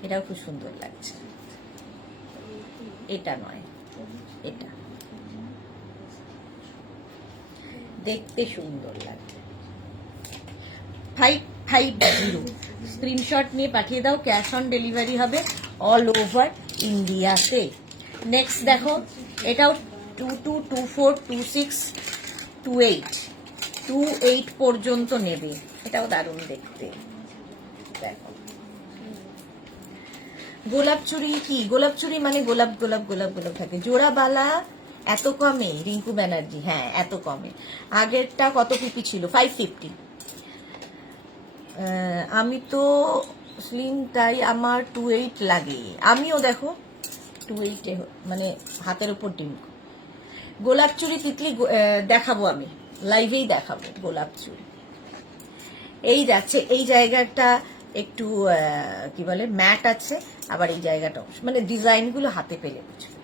এটাও খুব সুন্দর লাগছে, এটা নয় এটা দেখতে সুন্দর লাগবে। 550 স্ক্রিনশট নিয়ে পাঠিয়ে দাও, ক্যাশ অন ডেলিভারি হবে অল ওভার ইন্ডিয়াতে। নেক্সট দেখো, এটাও 22, 24, 26, 28 28 পর্যন্ত নেবে, এটাও দারুণ দেখতে। দেখো গোলাপ চুড়ি, কি গোলাপ চুড়ি মানে গোলাপ গোলাপ গোলাপ গোলাপ থাকে। জোড়াবালা এত কমে, রিঙ্কু ব্যানার্জি, হ্যাঁ এত কমে। আগেরটা কত পিপি ছিল? 550। আমি তো স্লিম, তাই আমার 28 লাগে। আমিও দেখো 28-এ, মানে হাতের উপর ডিম। গোলাপ চুড়ি তিতলি দেখাবো, আমি লাইভেই দেখাবো গোলাপ চুড়ি। এই যাচ্ছে, এই জায়গাটা একটু কি বলে ম্যাট আছে, আবার এই জায়গাটা মানে ডিজাইনগুলো হাতে পেলে বুঝবে।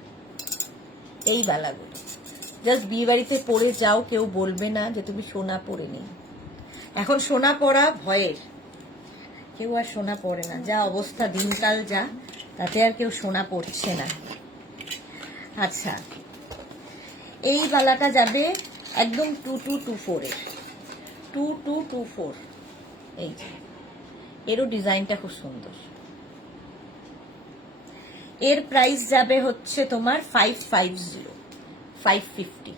এই বালাগুলো জাস্ট বিয়ে বাড়িতে পরে যাও, কেউ বলবে না যে তুমি সোনা পরে নেই। এখন সোনা পরা ভয়ের, কেউ আর সোনা পরে না, যা অবস্থা দিনকাল যা, তাতে আর কেউ সোনা পরছে না। আচ্ছা, এই বালাটা যাবে একদম 2224-এর, 2224। এই যে এরও ডিজাইনটা খুব সুন্দর। এর প্রাইস যাবে হচ্ছে তোমার 550, 550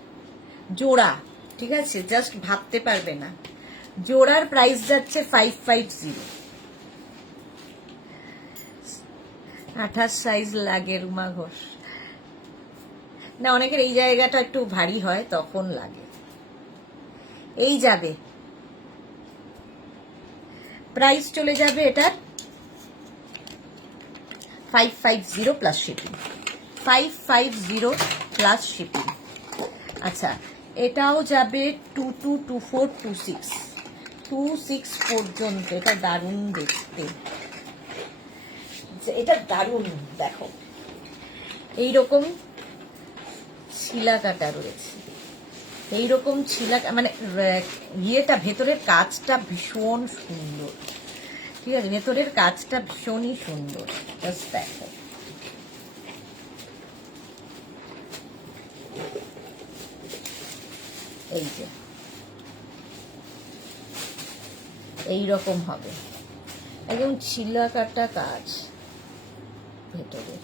জোড়া, ঠিক আছে? জাস্ট ভাবতে পারবে না, জোড়ার প্রাইস যাচ্ছে 550। 28 সাইজ লাগে রুমা ঘোষ না, অনেকের এই জায়গাটা একটু ভারী হয় তখন লাগে। এই যাবে, প্রাইস চলে যাবে এটার 550 প্লাস শিপিং, 550 প্লাস শিপিং। আচ্ছা, এটাও যাবে 2224, 26 পর্যন্ত। এটা দারুণ দেখতে, এটা দারুণ। দেখো এইরকম ছিলা কাটা রয়েছে, এইরকম ছিলা, মানে ইয়েটা ভেতরের কাজটা ভীষণ সুন্দর, ঠিক আছে? ভেতরের কাজটা ভীষণই সুন্দর, জাস্ট দেখো। এই যে এইরকম হবে, একদম ছিলা কাটা কাজ ভেতরে।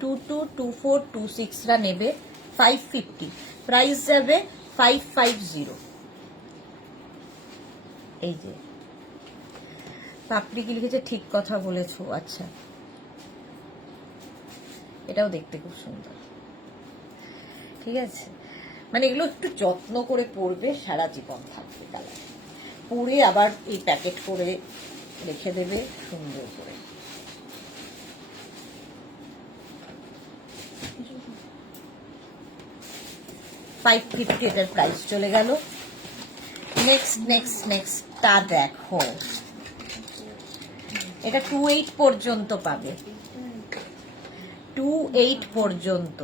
2224, 26রা নেবে 550, প্রাইস যাবে 550। এই যে পাপড়ি কি লিখেছে, ঠিক কথা বলেছো। আচ্ছা, এটাও দেখতে খুব সুন্দর, ঠিক আছে? মানে এগুলো একটু যত্ন করে পরবে, সারা জীবন থাকবে কালার, পরে আবার এই প্যাকেট করে রেখে দেবে সুন্দর করে। $550 এটার প্রাইস চলে গেল। নেক্সটটা দেখো, এটা 28 পর্যন্ত পাবে, 28 পর্যন্ত।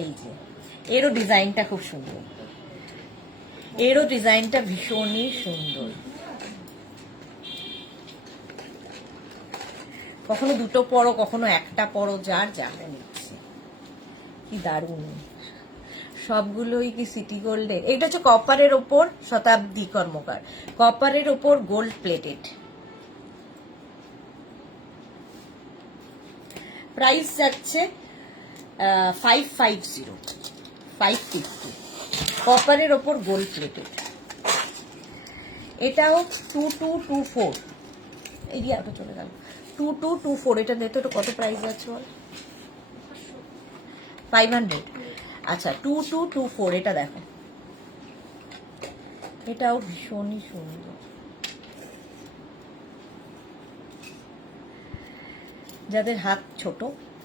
এই যে এরও ডিজাইনটা খুব সুন্দর, এরও ডিজাইনটা ভীষণই সুন্দর। কখনো দুটো পরো, কখনো একটা পরো, যার যাকে নিচ্ছে। কি দারুণ, সবগুলোই কি সিটি গোল্ডের। এটা হচ্ছে কপারের ওপর, শতাব্দী কর্মকার, কপারের ওপর গোল্ড প্লেটেড। প্রাইস যাচ্ছে 550, 550 কপারের ওপর গোল্ড প্লেটেড। এটাও 2224, এই দিয়াটা চলে গেল, 2224। এটা দেখতে তো কত প্রাইস যাচ্ছে বল, 500। আচ্ছা, 2224, এটা দেখো, এটাও ভীষণই সুন্দর। যাদের হাত ছোট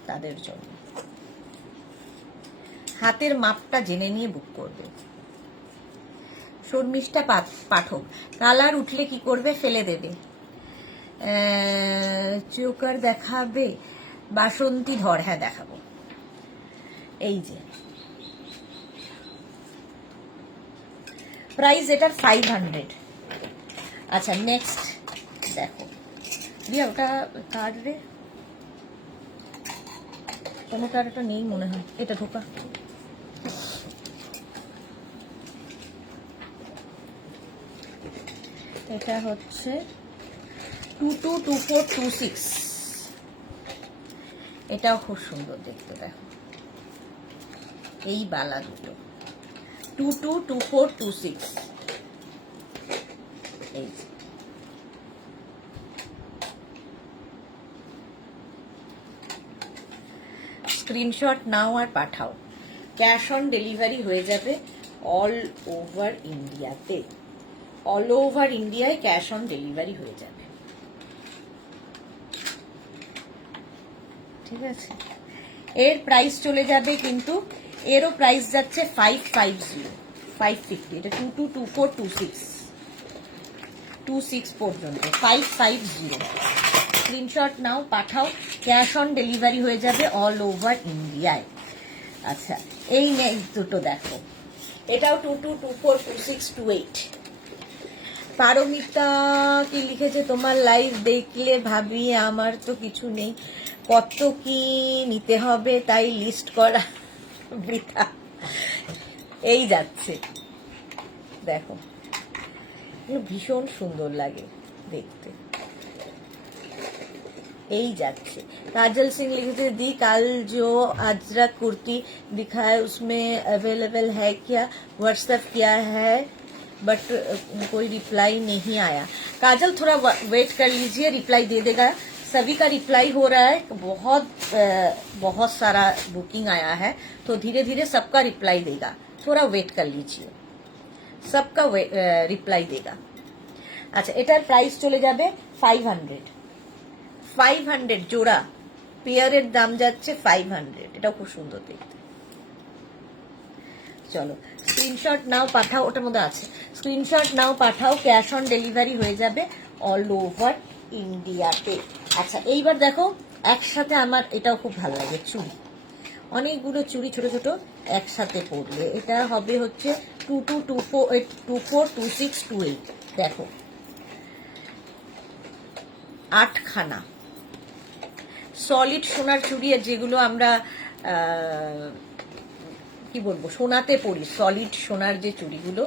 তাদের জন্য, হাতের মাপটা জেনে নিয়ে বুক করবে। শর্মিষ্ঠা পাঠক, কালার উঠলে কি করবে? ফেলে দেবে। চোকার দেখাবে, বাসন্তী ধর, হ্যাঁ দেখাবো। এই যে প্রাইস এটার 500। আচ্ছা, নেক্সট দেখো, দিয়া ওটা কার্ড রে, কোনোটা আর একটা নেই মনে হয়, এটা ঢোকা। এটা হচ্ছে 222426, এটাও খুব সুন্দর দেখতে, দেখো এই বালা দুটো 222426, এই স্ক্রিনশট নাও আর পাঠাও, ক্যাশ অন ডেলিভারি হয়ে যাবে অল ওভার ইন্ডিয়াতে, অল ওভার ইন্ডিয়ায় ক্যাশ অন ডেলিভারি হয়ে যাবে, ঠিক আছে। এর প্রাইস চলে যাবে কিন্তু, এরও প্রাইস যাচ্ছে 550, 550, এটা 222426, 26 পর্যন্ত 550। Screenshot now Pathao, cash on delivery হয়ে যাবে অল ওভার ইন্ডিয়ায়। আচ্ছা, এই নেক্সট দুটো দেখো, এটাও 22242628। পারমিতা কি লিখেছে, তোমার লাইভ দেখলে ভাবি আমার তো কিছু নেই, কত কি নিতে হবে তাই লিস্ট করা বৃথা। এই যাচ্ছে দেখো, ভীষণ সুন্দর লাগে দেখতে, এই যাচ্ছে। काजल सिंह लिखे दी, कल जो अजरक कुर्ती दिखाए उसमें अवेलेबल है क्या, व्हाट्सएप किया है बट कोई रिप्लाई नहीं आया। काजल थोड़ा वेट कर लीजिए, रिप्लाई दे देगा, सभी का रिप्लाई हो रहा है, बहुत सारा बुकिंग आया है तो धीरे धीरे सबका रिप्लाई देगा, थोड़ा वेट कर लीजिए, सबका रिप्लाई देगा। अच्छा, এটার প্রাইস চলে যাবে 500 জোড়া, পেয়ারের দাম যাচ্ছে 500, এটাও খুব সুন্দর দেখতে। চলো স্ক্রিনশট নাও পাঠাও, ওটার মধ্যে আছে, screenshot now Pathao, cash on delivery হয়ে যাবে অল ওভার ইন্ডিয়াতে। আচ্ছা, এইবার দেখো একসাথে, আমার এটাও খুব ভালো লাগে, চুড়ি, অনেকগুলো চুড়ি ছোট ছোট একসাথে পরলে, এটা হবে হচ্ছে 22242628। দেখো 8খানা সলিড সোনার চুড়ি, যেগুলো আমরা কি বলবো সোনাতে পরি, সলিড সোনার যে চুড়িগুলো,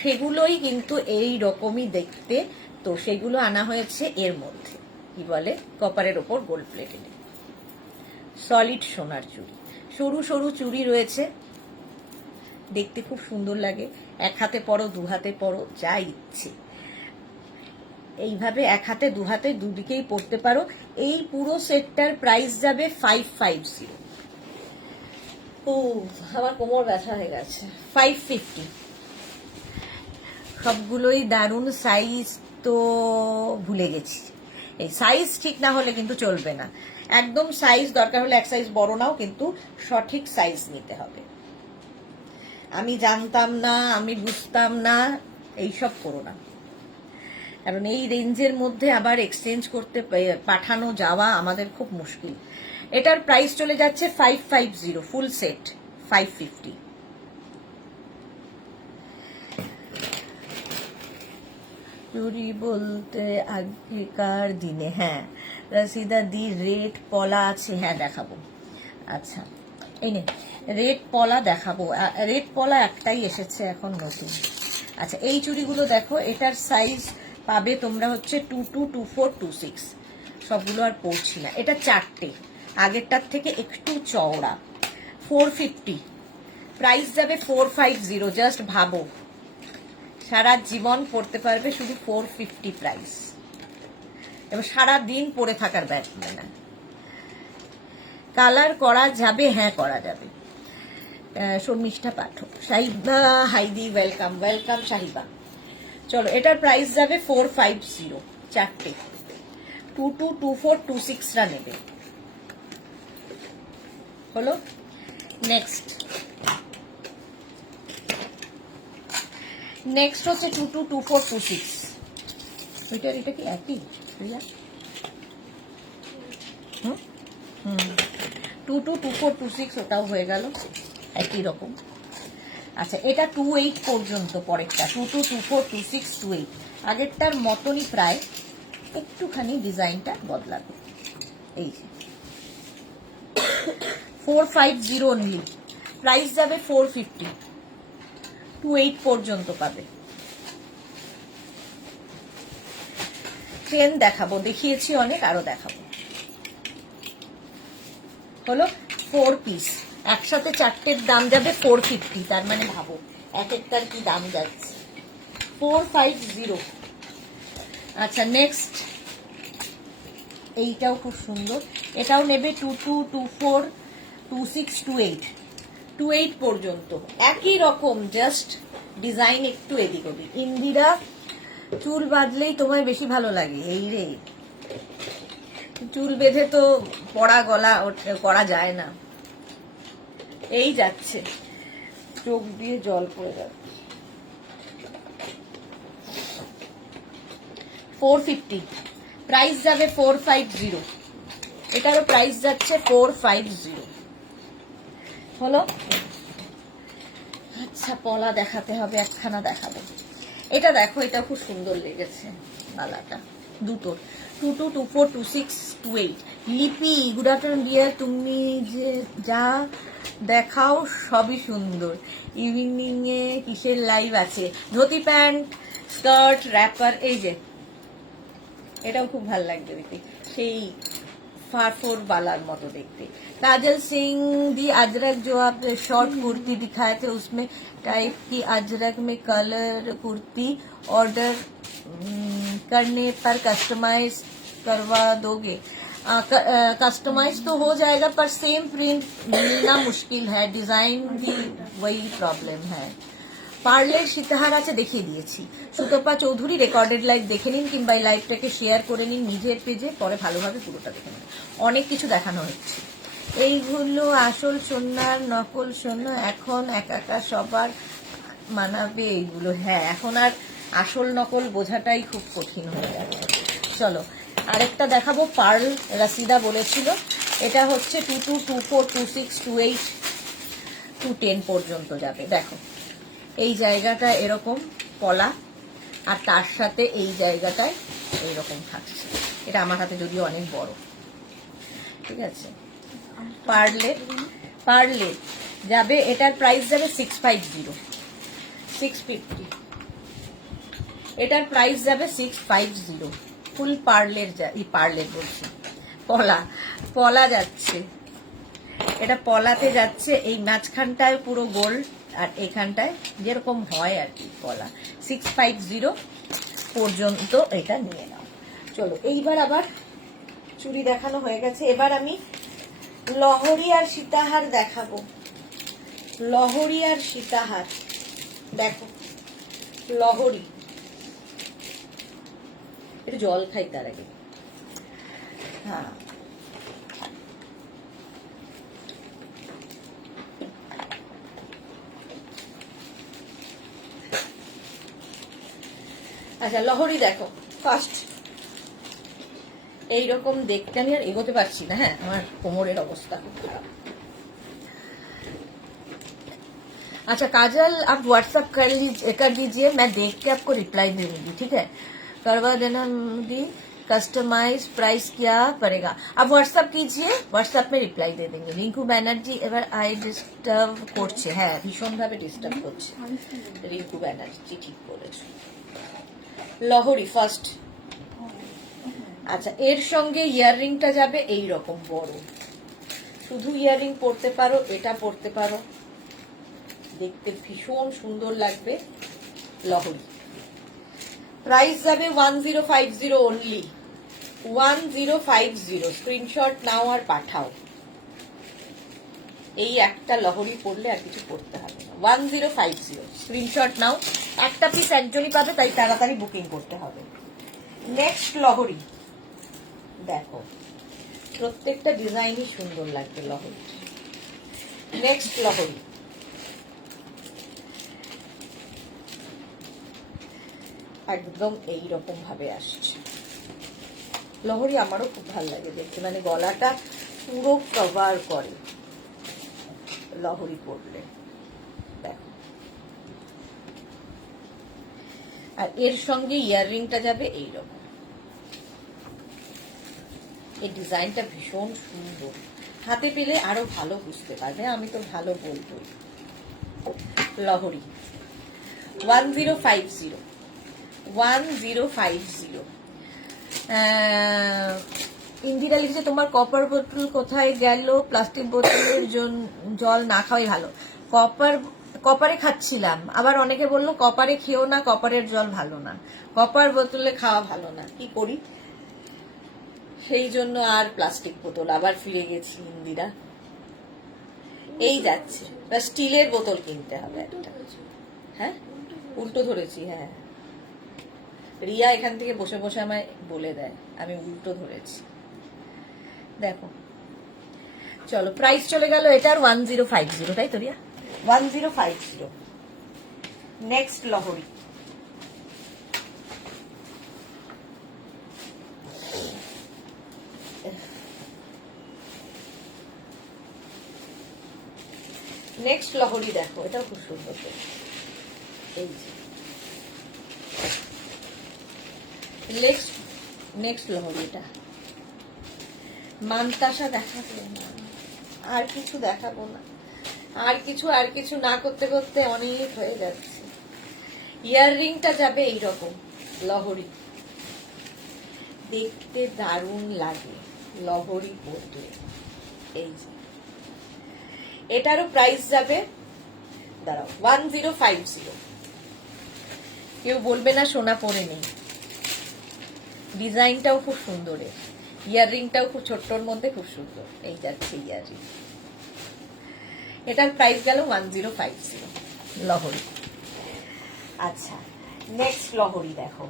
সেগুলোই কিন্তু এই রকমই দেখতে, তো সেগুলো আনা হয়েছে এর মধ্যে, কি বলে কপারের ওপর গোল্ড প্লেটেড সলিড সোনার চুড়ি, সরু সরু চুড়ি রয়েছে, দেখতে খুব সুন্দর লাগে, এক হাতে পরো, দু হাতে পরো, যা ইচ্ছে এইভাবে এক হাতে দু হাতে দুদিকেই পড়তে পারো। এই পুরো সেটটার প্রাইস যাবে 550। ও আমার কোমর ব্যথা হয়ে গেছে। 550, সবগুলোই দারুণ সাইজ, তো ভুলে গেছি, এই সাইজ ঠিক না হলে কিন্তু চলবে না, একদম সাইজ দরকার হলে এক সাইজ বড় নাও, কিন্তু সঠিক সাইজ নিতে হবে। আমি জানতাম না, আমি বুঝতাম না, এইসব করো না, কারণ এই রেঞ্জের মধ্যে আবার এক্সচেঞ্জ করতে পাঠানো যাওয়া আমাদের খুব মুশকিল। এটার প্রাইস চলে যাচ্ছে 550, ফুল সেট 550। চুরি বলতে আগেকার দিনে, হ্যাঁ রসিদা দি, রেট পলা আছে, হ্যাঁ দেখাবো। আচ্ছা এই নে রেট পলা দেখাবো, রেট পলা একটাই এসেছে এখন নতুন। আচ্ছা, এই চুড়িগুলো দেখো, এটার সাইজ পাবে তোমরা হচ্ছে 222426, সবগুলো আর পড়ছি না, এটা চারটে, আগেরটার থেকে একটু চওড়া, 450, প্রাইস যাবে 450, জাস্ট ভাবো সারা জীবন পড়তে পারবে শুধু 450 প্রাইস, এবার সারা দিন পরে থাকার ব্যাপার না। কালার করা যাবে, হ্যাঁ করা যাবে। শর্মিষ্ঠা পাঠক, সাহিবা হাইদি, ওয়েলকাম ওয়েলকাম সাহিবা। চলো এটার প্রাইস যাবে 450, চারটে 222426টা নেবে, হলো। নেক্সট হচ্ছে 222426, এটা কি একই রিয়া? 222426, ওটাও হয়ে গেল একই রকম। আচ্ছা, এটা 28 পর্যন্ত, পরেরটা 22242628, আগেরটার মতনই প্রায়, একটুখানি ডিজাইনটা বদলাবে। এই 450 অনলি, প্রাইস যাবে 450, 28 পর্যন্ত পাবে। চেন দেখাবো, দেখিয়েছি অনেক, আরো দেখাবো। হলো 4 পিস, একসাথে চারটের দাম যাবে 450, তার মানে ভাবো এক একটার কি দাম যাচ্ছে। 450। আচ্ছা নেক্সট, এইটাও খুব সুন্দর, এটাও নেবে 22, 24, 26, 28, 28 পর্যন্ত একই রকম, জাস্ট ডিজাইন একটু এদিক ওদিক। ইন্দিরা চুল বাঁধলেই তোমায় বেশি ভালো লাগে, এই রে, চুল বেঁধে তো পড়া গলা করা যায় না, এই যাচ্ছে, চোখ দিয়ে জল পড়ে যাচ্ছে। 450, প্রাইস যাবে 450, এটারও প্রাইস যাচ্ছে 450। হলো। আচ্ছা পলা দেখাতে হবে, একখানা দেখাবো। এটা দেখো, এটা খুব সুন্দর লেগেছে বালাটা, দুটোর 22, 24, 26, 28। লিপি গুড আফটারনুন ডিয়ার, তুমি যে যা দেখাও সবই সুন্দর। ইভিনিং এ কিসের লাইভ আছে? ধুতি প্যান্ট, স্কার্ট, র্যাপার, এই যে এটাও খুব ভালো লাগবে দেখতে, সেই फारफोर वाला मतो देखते। काजल सिंह दी अजरक जो आप शॉर्ट कुर्ती दिखाए थे उसमें टाइप की अजरक में कलर कुर्ती ऑर्डर करने पर कस्टमाइज करवा दोगे? कस्टमाइज तो हो जाएगा पर सेम प्रिंट मिलना मुश्किल है, डिजाइन भी वही प्रॉब्लम है। পার্লের সীতাহার আছে, দেখিয়ে দিয়েছি। সুতপা চৌধুরী রেকর্ডেড লাইভ দেখে নিন, কিংবা এই লাইভটাকে শেয়ার করে নিন নিজের পেজে, পরে ভালোভাবে পুরোটা দেখে নিন, অনেক কিছু দেখানো হচ্ছে। এইগুলো আসল সোনার নকল সোনা, এখন একা সবার মানাবে এইগুলো? হ্যাঁ, এখন আর আসল নকল বোঝাটাই খুব কঠিন হয়ে যাচ্ছে। চলো আরেকটা দেখাবো, পার্ল রাসিদা বলেছিল, এটা হচ্ছে 22, 24, 26, 28, 210 পর্যন্ত যাবে। দেখো এই জায়গাটা এরকম পলা, আর তার সাথে এই জায়গাটায় এইরকম থাকছে। এটা আমার হাতে যদিও অনেক বড়, ঠিক আছে। পার্লে যাবে, এটার প্রাইস যাবে 650, 650, এটার প্রাইস যাবে 650। ফুল পার্লের পার্লের বলছি, পলা যাচ্ছে, এটা পলাতে যাচ্ছে, এই মাঝখানটায় পুরো গোল্ড, আর এখানটায় যেরকম হয় আর কি পলা। 650 পর্যন্ত এটা নিয়ে নাও। চলো এইবার আবার চুড়ি দেখানো হয়ে গেছে, এবার আমি লহরি আর সীতাহার দেখাবো। লহরি আর সীতাহার দেখো, লহরি, একটু জল খাই তার আগে। হ্যাঁ আচ্ছা লহরি দেখো, ফার্স্ট এইরকম দেখতে, আমি আর এগোতে পারছি না, হ্যাঁ আমার কোমরের অবস্থা খুব খারাপ। अच्छा काजल आप व्हाट्सएप कर दीजिए, मैं देख के आपको रिप्लाई दे दूंगी, ठीक है। करवा देना दी, कस्टमाइज प्राइस क्या पड़ेगा? आप व्हाट्सएप कीजिए, व्हाट्सएप में रिप्लाई दे देंगे। रिंकू बैनर्जी এবার আই ডিস্টার্ব করছে, হ্যাঁ ভীষণ ভাবে ডিস্টার্ব করছে রিঙ্কু ব্যানার্জি, ঠিক বলেছো। লহরি ফার্স্ট। আচ্ছা এর সঙ্গে ইয়াররিংটা যাবে এই রকম বড়, শুধু ইয়াররিং পরতে পারো, এটা পরতে পারো, দেখতে ভীষণ সুন্দর লাগবে। লহরি প্রাইস যাবে 1050 অনলি, 1050। স্ক্রিনশট নাও আর পাঠাও। এই একটা লহরি পরলে আর কিছু পড়তে হবে না। 1050 স্ক্রিনশট নাও, একটা পিস একজনই পাবে, তাই তাড়াতাড়ি বুকিং করতে হবে। নেক্সট লহরি দেখো, প্রত্যেকটা ডিজাইনই সুন্দর লাগবে লহরি। নেক্সট লহরি একদম এইরকম ভাবে আসছে। লহরি আমারও খুব ভালো লাগে দেখতে, মানে গলাটা পুরো কভার করে লহরি পরলে, দেখো। আর এর সঙ্গে ইয়াররিংটা যাবে এইরকম, এই ডিজাইনটা ভীষণ সুন্দর, হাতে পেলে আরো ভালো বুঝতে পারবে, আমি তো ভালো বলবো। লহরি 1050, 1050। ইন্দিরা লিখেছে তোমার কপার বোতল কোথায় গেল, প্লাস্টিক বোতলের জল না খাওয়াই ভালো। কপারে খাচ্ছিলাম, আবার অনেকে বললো কপারে খেও না, কপারের জল ভালো না, কপার বোতলে খাওয়া ভালো না, কি করি? সেই জন্য আর প্লাস্টিক বোতল আবার ফিরে গেছি ইন্দিরা। এই যাচ্ছে, স্টিলের বোতল কিনতে হবে একটা। হ্যাঁ, উল্টো ধরেছি। হ্যাঁ, রিয়া এখান থেকে বসে বসে আমায় বলে দেয় আমি উল্টো ধরেছি। দেখো, চলো প্রাইস চলে গেল এটার 1050, তাই তো রিয়া? 1050। নেক্সট লহরি, নেক্সট লহরি দেখো, এটাও খুব সুন্দর। এই যে নেক্সট লহরিটা মানতাসা দেখাবো না, আর কিছু দেখাবো না, আর কিছু না করতে করতে অনেক হয়ে যাচ্ছে। ইয়াররিংটা যাবে এইরকম লহরি, দেখতে দারুণ লাগে লহরি পরলে। এই যে এটারও প্রাইস যাবে, দাঁড়াও, 1050। কেউ বলবে না সোনা পরে নেই। ডিজাইনটাও খুব সুন্দর, ইয়াররিংটাও খুব ছোট্টর মধ্যে খুব সুন্দর। এই যাচ্ছে ইয়াররিং, এটার প্রাইস গেল 1050 লহরি। আচ্ছা, নেক্সট লহরি দেখো,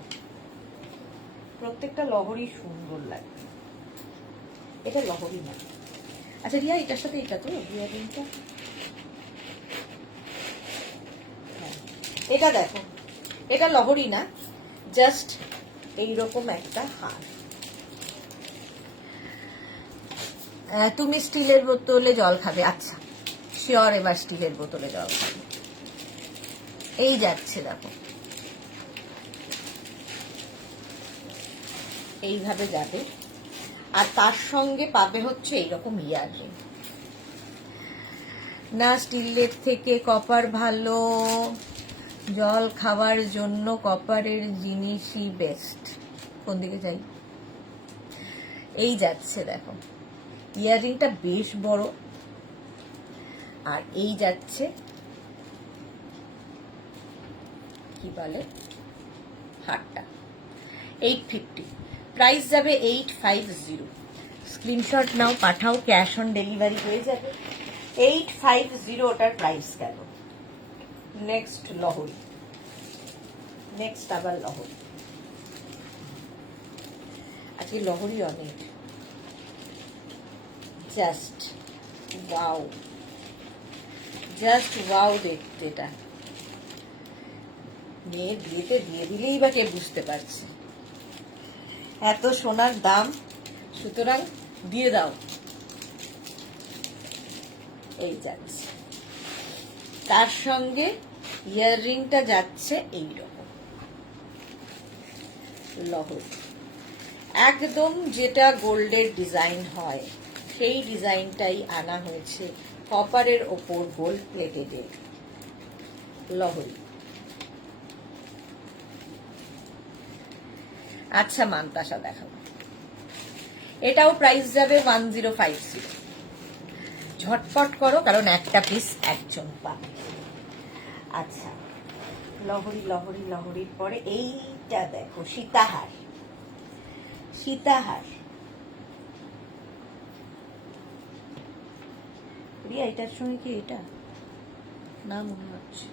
প্রত্যেকটা লহরি সুন্দর লাগবে। এটা লহরি না, আচ্ছা রিয়া এটার সাথে এটা তো ইয়াররিংটা। এটা দেখো, এটা লহরি না, জাস্ট এইরকম একটা হার। তুমি স্টিলের বোতলে জল খাবে? আচ্ছা শিওর, এবার স্টিলের বোতলে জল খাবে। এই যাচ্ছে দেখো, এইভাবে যাবে, আর তার সঙ্গে পাবে হচ্ছে এইরকম ইয়াররিং। না স্টিলের থেকে কপার ভালো, জল খাওয়ার জন্য কপারের জিনিসই বেস্ট। কোন দিকে যাই? এই যাচ্ছে দেখো, ইয়াররিংটা বেশ বড়, আর এই যাচ্ছে কি বলে হারটা 850, প্রাইস যাবে 850। Screenshot now, Pathao, cash on delivery হয়ে যাবে। 850 ওটার প্রাইস গেল। নেক্সট লহরি, নেক্সট আবার লহরি। আজকে লহরি অনেক, জাস্ট ওয়াও, জাস্ট ওয়াও দেখতে। এটা মেয়ের বিয়েতে দিয়ে দিলেই বা কে বুঝতে পারছে, এত সোনার দাম, সুতরাং দিয়ে দাও। এই যাচ্ছে, তার সঙ্গে ইয়াররিংটা যাচ্ছে এইরকম লহরি, একদম যেটা গোল্ডের ডিজাইন হয় সেই ডিজাইনটাই আনা হয়েছে কপারের ওপর গোল্ড প্লেটেড লহরি। আচ্ছা মানতাসা দেখাবো, এটাও প্রাইস যাবে 1050। ঝটপট করো, কারণ একটা পিস একজন পাবে। আচ্ছা, লহরি লহরি লহরির পরে এইটা দেখো, সীতাহার। সীতাহার রিয়া, এটার সঙ্গে কি এটা না মনে হচ্ছে,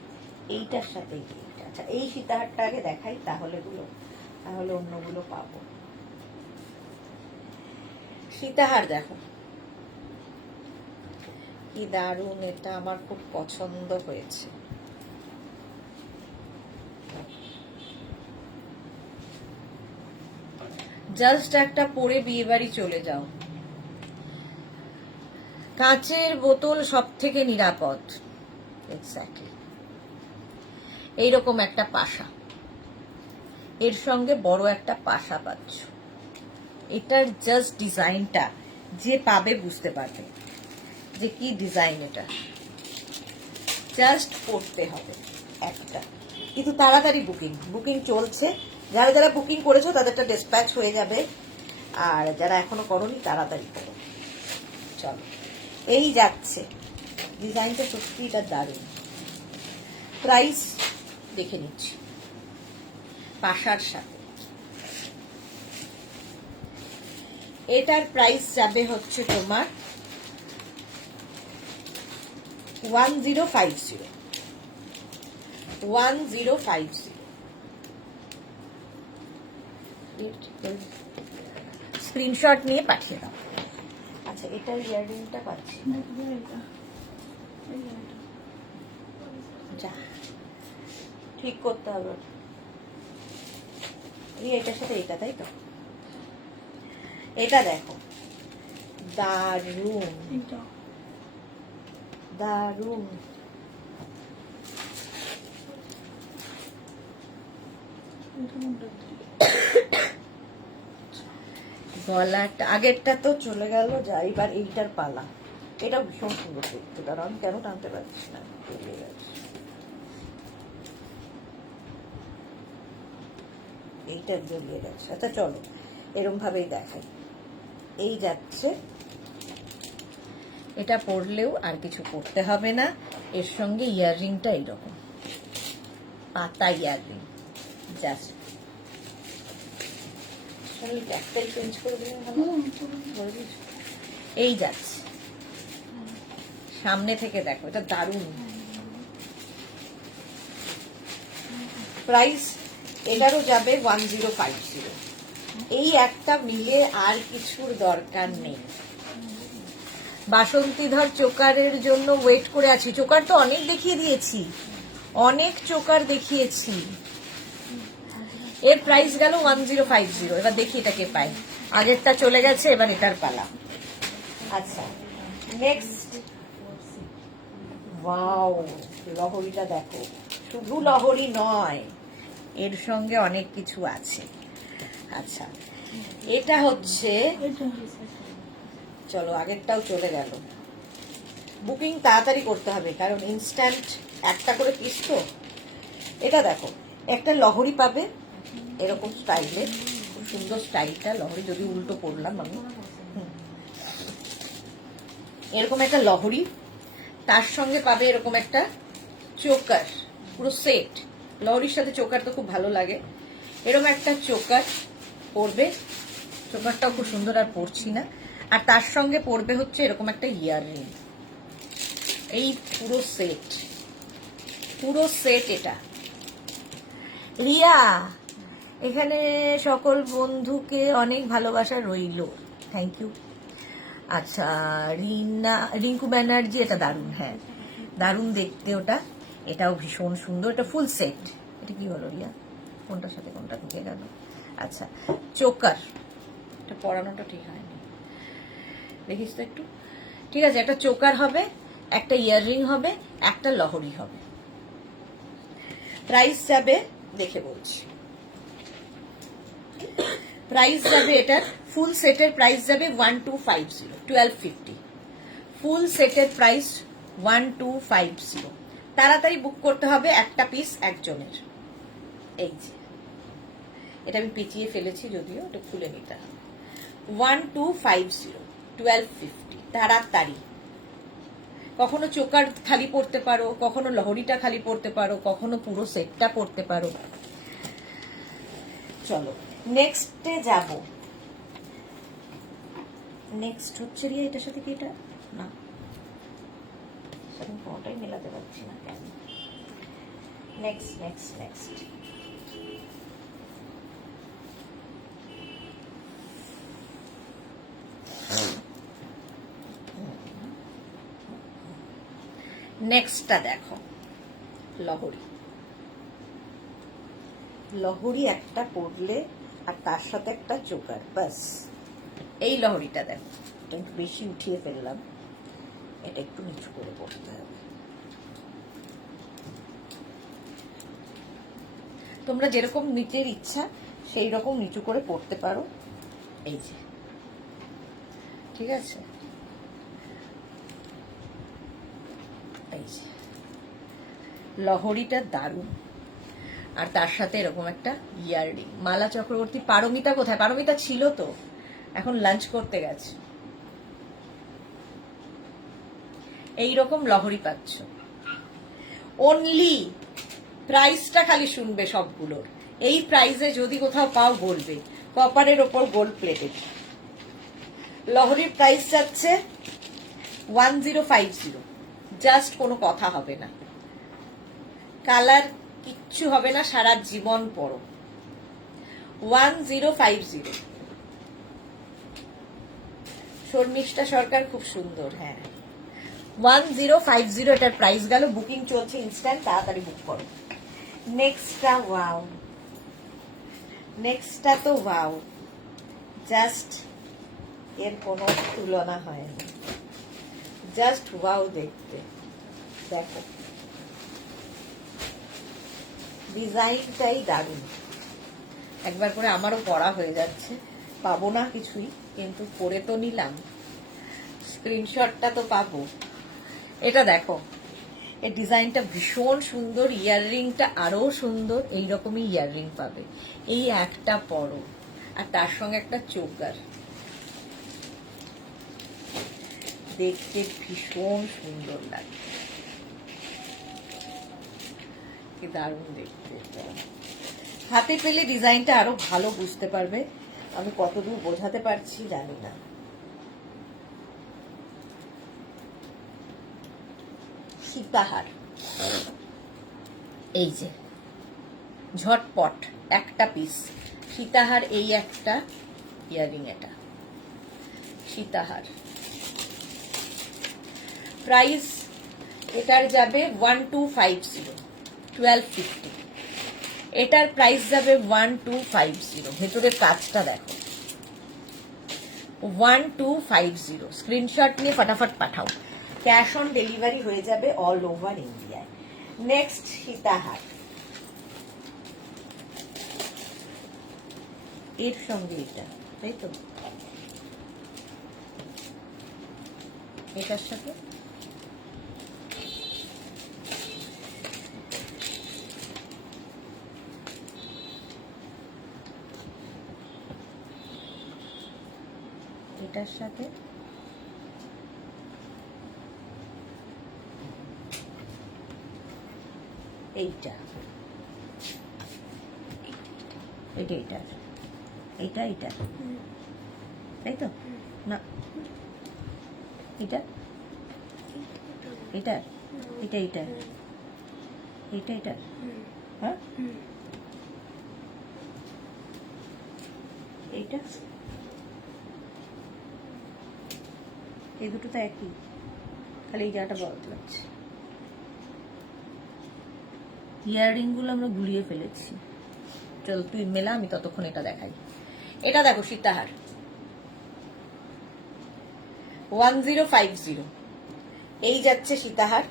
এইটার সাথে কি এটা? আচ্ছা, এই সীতাহারটা আগে দেখাই, তাহলে অন্যগুলো পাবো। সীতাহার দেখো কি দারুণ, এটা আমার খুব পছন্দ হয়েছে। জাস্ট একটা পরে বিয়ে বাড়ি চলে যাও। কাঁচের বোতল সব থেকে নিরাপদ, এক্স্যাক্টলি। এইরকম একটা পাশা, এর সঙ্গে বড় একটা পাশা পাচ্ছ, এটার জাস্ট ডিজাইনটা যে পাবে বুঝতে পারবে যে কি ডিজাইন এটা। জাস্ট পড়তে হবে একটা, কিন্তু তাড়াতাড়ি বুকিং চলছে। যারা যারা বুকিং করেছো তাদেরটা ডিসপ্যাচ হয়ে যাবে, আর যারা এখনো করোনি তাড়াতাড়ি করো। চলো, এই যাচ্ছে ডিজাইনটা, সত্যি এটা দারুণ। প্রাইস দেখে নিচ্ছি পাশার সাথে। এটার প্রাইস যাবে হচ্ছে তোমার 1050। 1050 স্ক্রিনশট নিয়ে পাঠিয়ে দাও। আচ্ছা, এটার ইয়াররিংটা পাচ্ছি না। যা ঠিক করতে হবে। এটার সাথে এটা, তাই তো? এটা দেখো, দারুণ দারুণ। গলাটা আগেরটা তো চলে গেল, যা এবার এইটার পালা। এটা ভীষণ সুন্দর দেখতে, কারণ আমি কেন টানতে পারছি না, এইটা জড়িয়ে গেছে। আচ্ছা চলো এরম ভাবেই দেখাই। এই যাচ্ছে, এটা পরলেও আর কিছু করতে হবে না। এর সঙ্গে ইয়াররিংটা এইরকম পাতা ইয়াররিং, জাস্ট চেঞ্জ করে দিলে এই যাচ্ছে। সামনে থেকে দেখো, এটা দারুণ। প্রাইস এটারও যাবে 1050। এই একটা মিলে আর কিছুর দরকার নেই। বাসন্তীধর চোকারের জন্য ওয়েট করে আছি। চোকার তো অনেক দেখিয়ে দিয়েছি, অনেক চোকার দেখিয়েছি। এর প্রাইস গেল 1050। এবার দেখি এটা কে পায়। আগেরটা চলে গেছে, এবার এটার পালা। আচ্ছা নেক্সট, ওয়াও, লহরিটা দেখো। শুধু লহরি নয়, এর সঙ্গে অনেক কিছু আছে। আচ্ছা, এটা হচ্ছে, চলো আগেরটাও চলে গেল। বুকিং তাড়াতাড়ি করতে হবে, কারণ ইনস্ট্যান্ট একটা করে পিস তো। এটা দেখো, একটা লহরি পাবে এরকম স্টাইলের, খুব সুন্দর স্টাইলটা। লহরি যদি উল্টো পড়লাম আমি, এরকম একটা লহরি, তার সঙ্গে পাবে এরকম একটা চোকার, পুরো সেট। লহরির সাথে চোকার তো খুব ভালো লাগে। এরকম একটা চোকার পরবে, চোকারটাও খুব সুন্দর, আর পরছি না। আর তার সঙ্গে পরবে হচ্ছে এরকম একটা ইয়াররিং। এই পুরো সেট, পুরো সেট এটা। রিয়া, এখানে সকল বন্ধুকে অনেক ভালোবাসা রইল, থ্যাংক ইউ। আচ্ছা, রিঙ্কু ব্যানার্জি, এটা দারুণ, হ্যাঁ দারুণ দেখতে ওটা। এটাও ভীষণ সুন্দর, এটা ফুল সেট। এটা কি হলো রিয়া, কোনটার সাথে কোনটা ঢুকে গেল? আচ্ছা, চোকার, এটা পরানোটা ঠিক হয়নি, দেখিস তো একটু। ঠিক আছে, একটা চোকার হবে, একটা ইয়াররিং হবে, একটা লহরি হবে। প্রাইস যাবে, দেখে বলছি, প্রাইস যাবে এটার ফুল সেটের প্রাইস যাবে 1250, 1250। ফুল সেটের প্রাইস 1250। তাড়াতাড়ি বুক করতে হবে, একটা পিস একজনের। এই যে এটা আমি পিছিয়ে ফেলেছি, যদিও এটা খুলে নিতে হবে। 1250, 1250, তাড়াতাড়ি। কখনো চোকার খালি পড়তে পারো, কখনো লহরিটা খালি পড়তে পারো, কখনো পুরো সেটটা পড়তে পারো। চলো নেক্সটে যাব। নেক্সট হচ্ছে রিয়া, এটার সাথে কি এটা না, সেরকম কোনোটাই মেলাতে পারছি না কেন। নেক্সট নেক্সট নেক্সট, নেক্সটটা দেখো, লহরি। লহরি একটা পড়লে আর তার সাথে একটা চোকার, বাস। এই লহরিটা দেখো, এটা একটু বেশি উঠিয়ে ফেললাম, এটা একটু নিচু করে পড়তে হবে। তোমরা যেরকম নিচের ইচ্ছা সেই রকম নিচু করে পড়তে পারো, এই যে, ঠিক আছে, এই যে লহরিটা দারুণ, আর তার সাথে এরকম একটা ইয়াররিং। মালা চক্রবর্তী। পারমিতা কোথায়? পারমিতা ছিল তো, এখন লাঞ্চ করতে গেছে। এইরকম লহরি পাচ্ছ, অনলি প্রাইসটা খালি শুনবে সবগুলোর। এই প্রাইসে যদি কোথাও পাও বলবে। কপারের ওপর গোল্ড প্লেটেড লহরির প্রাইস যাচ্ছে 1050। জাস্ট কোনো কথা হবে না, কালার কিচ্ছু হবে না, সারা জীবন পরো। 1050। শর্মিষ্ঠা সরকার, খুব সুন্দর। হ্যাঁ, 1050 এটার প্রাইস গেল। বুকিং চলছে ইনস্ট্যান্ট, তাড়াতাড়ি বুক করো। নেক্সটটা ওয়াও, নেক্সটটা তো ওয়াও, জাস্ট এর কোনো তুলনা হয় না, জাস্ট ওয়াও দেখতে। দেখো ডিজাইনটাই দারুণ। একবার করে আমারও পড়া হয়ে যাচ্ছে, পাবো না কিছুই, কিন্তু পরে তো নিলাম, স্ক্রিনশটটা তো পাবো। এটা দেখো, এই ডিজাইনটা ভীষণ সুন্দর, ইয়াররিংটা আরো সুন্দর। এইরকমই ইয়াররিং পাবে, এই একটা পরো, আর তার সঙ্গে একটা চোকার, দেখতে ভীষণ সুন্দর লাগে, কি দারুণ দেখতে। হাতে পেলে ডিজাইনটা আরো ভালো বুঝতে পারবে, আমি কতদূর বোঝাতে পারছি জানি না। সীতাহার, এই যে ঝটপট একটা পিস সীতাহার, এই একটা ইয়ারিং, এটা সীতাহার। প্রাইস এটার যাবে 1250, 1250। এটার প্রাইস যাবে 1250। ভেতরের কাজটা দেখো, 1250। স্ক্রিনশট নিয়ে ফটাফট পাঠাও, ক্যাশ অন ডেলিভারি হয়ে যাবে অল ওভার ইন্ডিয়ায়। নেক্সট সীতাহার, এর সঙ্গে এটা, তাই তো, এটার সাথে এটার সাথে এইটা, এটা এটা এইটা এইটা, তাই তো না, এটা এটা এটা এটা এটা এটা, হ্যাঁ এইটা, এই দুটো তো একই, খালি এই জায়গাটা বড় লাগছে। ইয়াররিং গুলো আমরা গুলিয়ে ফেলেছি। চল তুই মেলা, আমি ততক্ষণ এটা দেখাই। এটা দেখো সীতাহার, 1050। এই যাচ্ছে সীতাহার,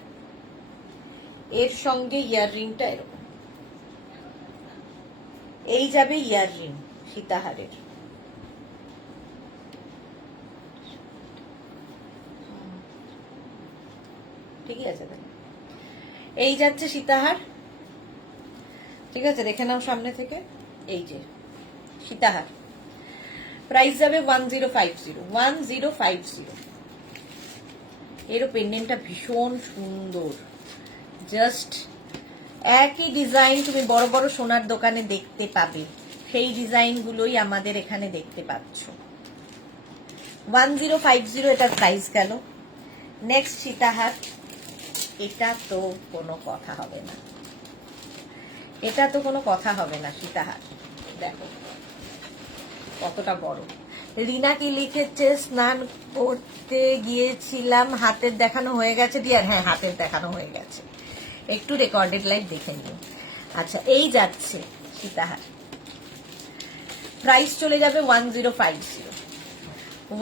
এর সঙ্গে ইয়াররিংটা এরকম, এই যাবে ইয়াররিং সীতাহারের। ঠিকই আছে, এই যাচ্ছে সীতাহার, ঠিক আছে, দেখে নাও সামনে থেকে। এই যে সীতাহার, প্রাইস যাবে 1050, 1050। এরও পেন্ডেন্টটা ভীষণ সুন্দর, জাস্ট একই ডিজাইন তুমি বড় বড় সোনার দোকানে দেখতে পাবে, সেই ডিজাইনগুলোই আমাদের এখানে দেখতে পাচ্ছ। 1050 এটার প্রাইস গেল। নেক্সট সীতাহার, এটা তো কোনো কথা হবে না, এটা তো কোনো কথা হবে না। সীতাহার দেখো কতটা বড়। রিনা কি লিখেছে, স্নান করতে গিয়েছিলাম, হাতের দেখানো হয়ে গেছে ডিয়ার। হ্যাঁ, হাতের দেখানো হয়ে গেছে, একটু রেকর্ডেড লাইভ দেখে নিও। আচ্ছা, এই যাচ্ছে সীতাহার, প্রাইস চলে যাবে 1050,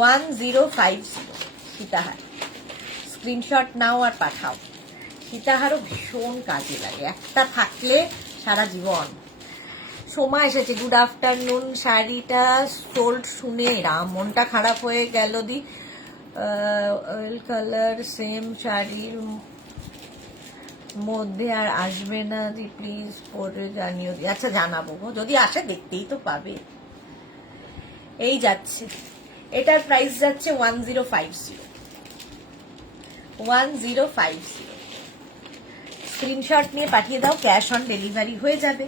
1050 সীতাহার। স্ক্রিনশট নাও আর পাঠাও। সীতাহারও ভীষণ কাজে লাগে, একটা থাকলে সারা জীবন। সোমা এসেছে, গুড আফটারনুন। শাড়িটা সোল্ড শুনে মনটা খারাপ হয়ে গেল দি। অয়েল কালার সেম শাড়ির মধ্যে আর আসবে না দি, প্লিজ পরে জানিও দি। আচ্ছা জানাবো গো, যদি আসে দেখতেই তো পাবে। এই যাচ্ছে, এটার প্রাইস যাচ্ছে 1050। 1050 স্ক্রিনশট নিয়ে পাঠিয়ে দাও, ক্যাশ অন ডেলিভারি হয়ে যাবে।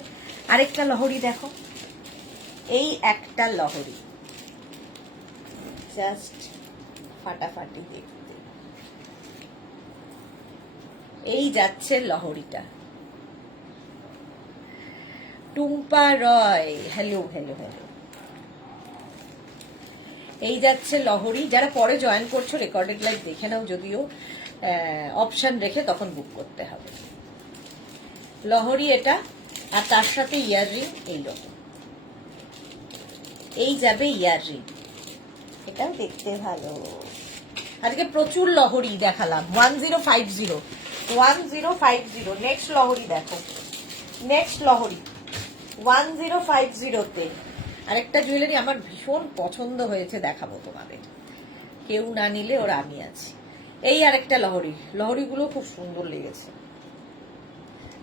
আরেকটা লহরি দেখো, এই একটা লহরি জাস্ট ফাটাফাটি দেখতে। এই যাচ্ছে লহরিটা, টুম্পা রয়, হ্যালো হ্যালো হ্যালো। এই যাচ্ছে লহরি। যারা পরে জয়েন করছো রেকর্ডেড লাইভ দেখে নাও, যদিও অপশন রেখে তখন বুক করতে হবে। লহরি এটা, আর তার সাথে ইয়াররিং এইরকম। এই যাবে ইয়াররিং, এটাও দেখতে ভালো। আজকে প্রচুর লহরি দেখালাম। 1050 1050। নেক্সট লহরি দেখো, নেক্সট লহরি 1050-তে আরেকটা জুয়েলারি আমার ভীষণ পছন্দ হয়েছে, দেখাবো তোমাদের। কেউ না নিলে ওর আমি আছি। এই আরেকটা লহরি, লহরিগুলো খুব সুন্দর লেগেছে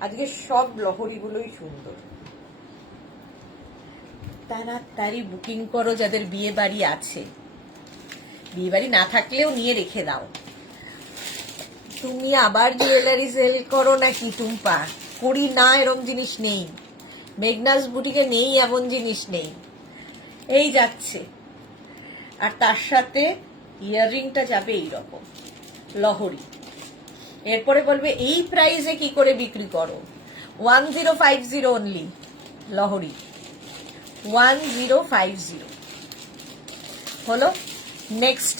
আজকে, সব লহরিগুলোই সুন্দর। তাড়াতাড়ি বুকিং করো যাদের বিয়ে বাড়ি আছে, বিয়ে বাড়ি না থাকলেও নিয়ে রেখে দাও। তুমি আবার জুয়েলারি সেল করো নাকি টুম্পা? করি না, এরম জিনিস নেই। মেঘনাস বুটিকে নেই এমন জিনিস নেই। এই যাচ্ছে, আর তার সাথে ইয়াররিংটা যাবে এইরকম লহরি। এরপরে বলবে এই প্রাইসে কি করে বিক্রি করো। 1050 অনলি লহরি, 1050 হলো। নেক্সট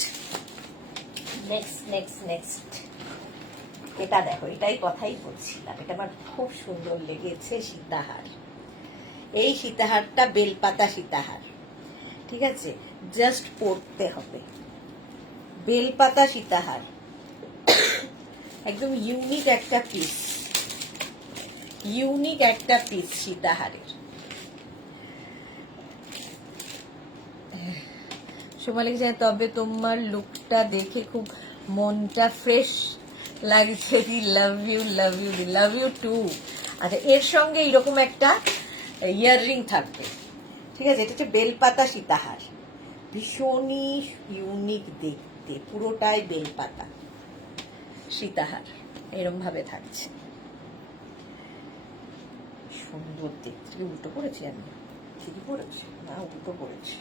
নেক্সট নেক্সট নেক্সট এটা দেখো, এটাই কথাই বলছিলাম, এটা আমার খুব সুন্দর লেগেছে। সীতাহার, এই সীতাহারটা বেলপাতা সীতাহার, ঠিক আছে? জাস্ট পড়তে হবে, বেলপাতা সীতাহার, একদম ইউনিক একটা পিস, ইউনিক একটা পিস সীতাহারের। সোমালি জানে, তবে তোমার লুকটা দেখে খুব মনটা ফ্রেশ লাগছে। Love you love you love you too. আচ্ছা, এর সঙ্গে এইরকম একটা ইয়াররিং থাকবে, ঠিক আছে? এটা হচ্ছে বেলপাতা সীতাহার, ভীষণই ইউনিক দেখতে, পুরোটাই বেলপাতা সীতাহার, এরম ভাবে থাকছে, সুন্দর দেখতে। উল্টো পড়েছি আমি, ঠিকই পড়েছি না? উল্টো পড়েছি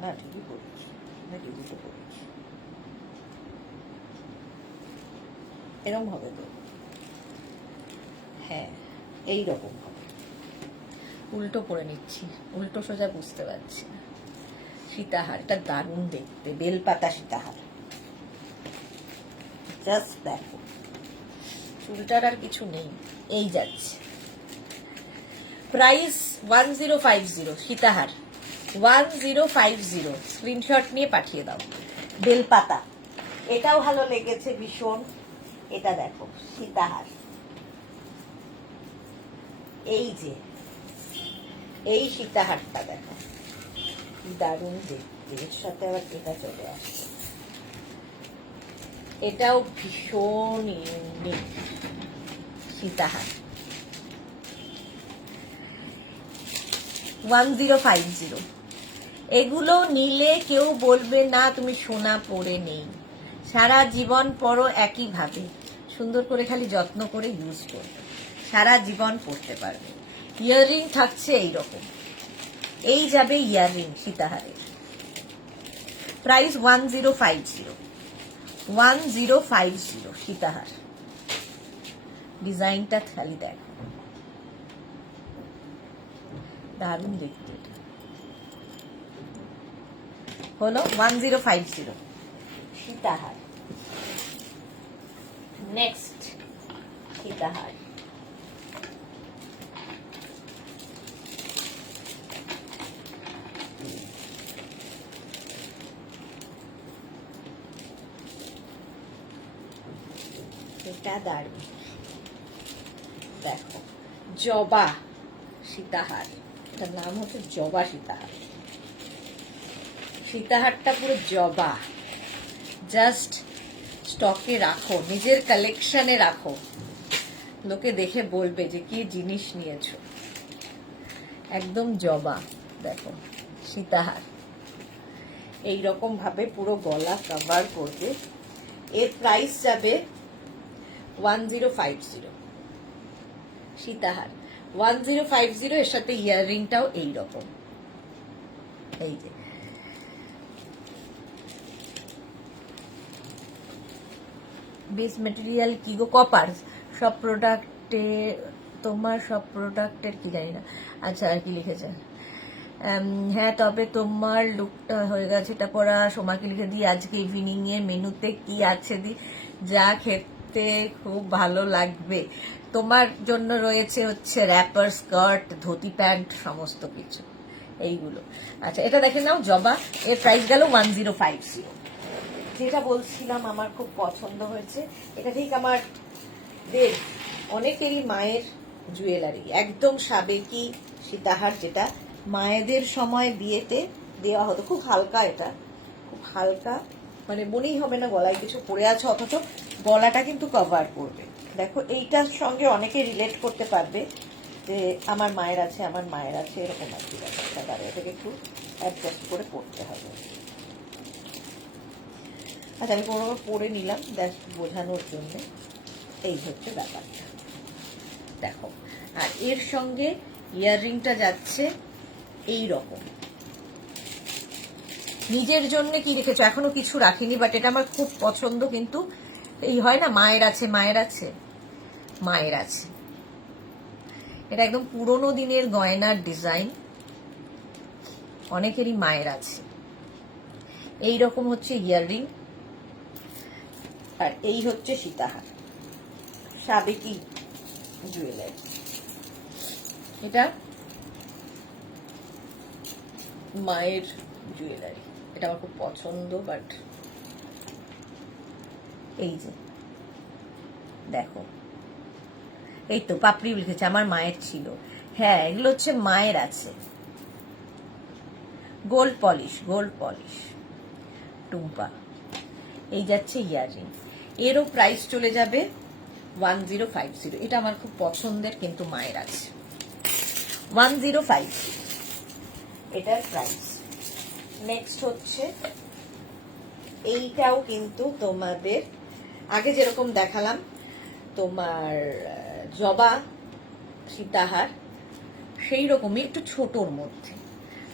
না? ঠিকই পড়েছি না? উল্টো পড়েছি। এরম হবে তো, হ্যাঁ এইরকম হবে। উল্টো পড়ে নিচ্ছি, উল্টো সোজা বুঝতে পারছি না। সীতাহার, এটা দারুণ দেখতে, বেলপাতা সীতাহার। জাস্ট দেখো, চুলটার আর কিছু নেই। এই যাচ্ছে, প্রাইস 1050 সীতাহার, 1050। স্ক্রিনশট নিয়ে পাঠিয়ে দাও। বেলপাতা, এটাও ভালো লেগেছে ভীষণ। এটা দেখো সীতাহার, এই যে এই সীতাহারটা দেখো, দারুণ দেখতে। এর সাথে আবার এটা চলে আসছে, এটাও ভীষণ ইউনিক সীতাহার, 1050। এগুলো নিলে কেউ বলবে না তুমি সোনা পরে নেই, সারা জীবন পরো একইভাবে, সুন্দর করে খালি যত্ন করে ইউজ করবে, সারা জীবন পরতে পারবে। ইয়াররিং থাকছে এইরকম, এই যাবে ইয়াররিং সীতাহারের। প্রাইস 1050, 1050 সীতাহার। ডিজাইনটা খালি দেখো, দারুণ দেখতে। হলো 1050 সীতাহার। নেক্সট সীতাহার, এটা দারুণ দেখো, জবা সীতাহার, এটার নাম হচ্ছে জবা সীতাহার। সীতাহারটা পুরো জবা, জাস্ট স্টকে রাখো, নিজের কালেকশনে রাখো, লোকে দেখে বলবে যে কি জিনিস নিয়েছো। একদম জবা, দেখো সীতাহার এইরকম ভাবে পুরো গলা কভার করবে। এর প্রাইস যাবে 1050। সীতাহার 1050। এর সাথে ইয়াররিংটাও এইরকম, এই যে বেস মেটেরিয়াল কি গো? কপার। সব প্রোডাক্টে তোমার, সব প্রোডাক্টের কি জানি না। আচ্ছা, আর কি লিখেছে? হ্যাঁ, তবে তোমার লুকটা হয়ে গেছে, এটা পরা সোমাকে লিখে দিই। আজকে ইভিনিং এ মেনুতে কি আছে দি, যা খেতে খুব ভালো লাগবে। তোমার জন্য রয়েছে হচ্ছে র্যাপার, স্কার্ট, ধুতি, প্যান্ট, সমস্ত কিছু এইগুলো। আচ্ছা, এটা দেখে নাও জবা। এর প্রাইস গেল 1050। যেটা বলছিলাম আমার খুব পছন্দ হয়েছে, এটা ঠিক আমার অনেকেরই মায়ের জুয়েলারি, একদম সাবেকি সীতাহার, যেটা মায়েদের সময় বিয়েতে দেওয়া হতো। খুব হালকা, এটা খুব হালকা, মানে মনেই হবে না গলায় কিছু পরে আছে, অথচ গলাটা কিন্তু কভার করবে। দেখো এইটার সঙ্গে অনেকে রিলেট করতে পারবে যে আমার মায়ের আছে, আমার মায়ের আছে, এরকম আর কি ব্যাপারটা দাঁড়িয়ে, এটাকে একটু অ্যাডজাস্ট করে পড়তে হবে। আচ্ছা, আমি কোনো পরে নিলাম জাস্ট বোঝানোর জন্য। এই হচ্ছে ব্যাপারটা, দেখো। আর এর সঙ্গে ইয়াররিংটা যাচ্ছে এই রকম। নিজের জন্য কি রেখেছো? এখনো কিছু রাখিনি, বাট এটা আমার খুব পছন্দ। কিন্তু এই হয় না, মায়ের আছে, মায়ের আছে, মায়ের আছে। এটা একদম পুরোনো দিনের গয়নার ডিজাইন, অনেকেরই মায়ের আছে। এই রকম হচ্ছে ইয়াররিং, আর এই হচ্ছে সীতাহার, সাবেকি জুয়েলারি। এটা মায়ের জুয়েলারি, এটা আমার খুব পছন্দ। বাট এই যে দেখো, এই তো পাপড়ি লিখেছে, আমার মায়ের ছিল। হ্যাঁ, এগুলো হচ্ছে মায়ের আছে। Gold polish, gold polish, Tumpa. এই যাচ্ছে ইয়াররিং, এরও প্রাইস চলে যাবে 1050। এটা আমার খুব পছন্দের, কিন্তু মায়ের আছে। 1050 এটার প্রাইস। নেক্সট হচ্ছে এইটাও কিন্তু তোমাদের আগে যেরকম দেখালাম, তোমার জবা সীতাহার, সেই রকমই একটু ছোটর মধ্যে।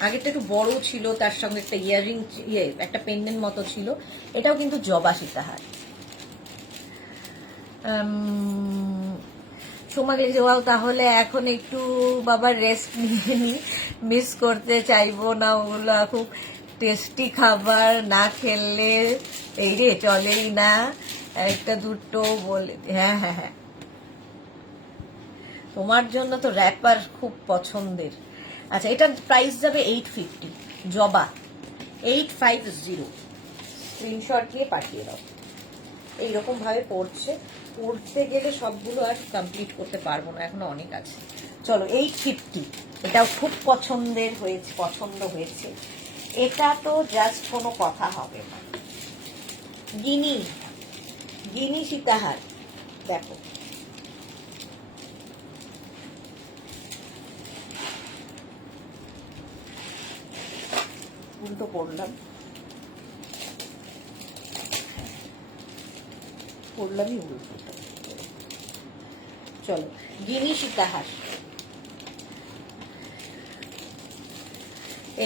আগেরটা একটু বড় ছিল, তার সঙ্গে একটা ইয়াররিং, একটা পেন্ডেন্ট মতো ছিল। এটাও কিন্তু জবা সীতাহার। সোমাকে যাওয়াও, তাহলে এখন একটু বাবার রেস্ট নিয়ে নি, মিস করতে চাইবো না ওগুলো, খুব টেস্টি খাবার, না খেললে এই রে চলেই না। একটা দুটো বলে, হ্যাঁ হ্যাঁ হ্যাঁ, তোমার জন্য তো র্যাপার খুব পছন্দের। আচ্ছা, এটার প্রাইস যাবে 850। জবা 850, স্ক্রিনশট দিয়ে পাঠিয়ে দাও। এইরকম ভাবে পড়তে গেলে সবগুলো আর কমপ্লিট করতে পারবো না, এখনো অনেক আছে। চলো, 850, এটাও খুব পছন্দ হয়েছে। এটা তো জাস্ট কোনো কথা হবে না। গিনি সীতাহার, দেখো উল্টো পড়লামই উল্টো। চলো, গিনি সীতাহার,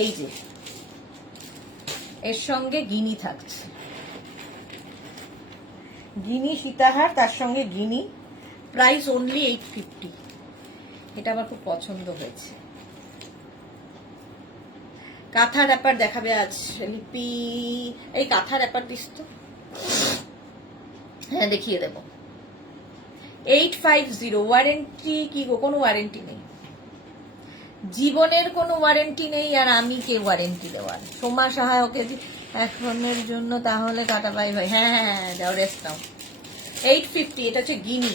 এই যে এর সঙ্গে গিনি থাকছে, গিনি সীতাহার, তার সঙ্গে গিনি, প্রাইস অনলি 850। এটা আমার খুব পছন্দ হয়েছে। কাঁথা র্যাপার দেখাবে আজ লিপি। এই কাঁথা র্যাপার দিস তো, হ্যাঁ দেখিয়ে দেব। 850। ওয়ারেন্টি কি গো? কোনো ওয়ারেন্টি নেই, জীবনের কোনো ওয়ারেন্টি নেই। আর আমি কে ওয়ারেন্টি দেওয়ার? সোমা সহায়কে এখনের জন্য তাহলে টাটা বাই বাই। হ্যাঁ হ্যাঁ হ্যাঁ, দাও, রেস্ট নাও। 850। এটা হচ্ছে গিনি,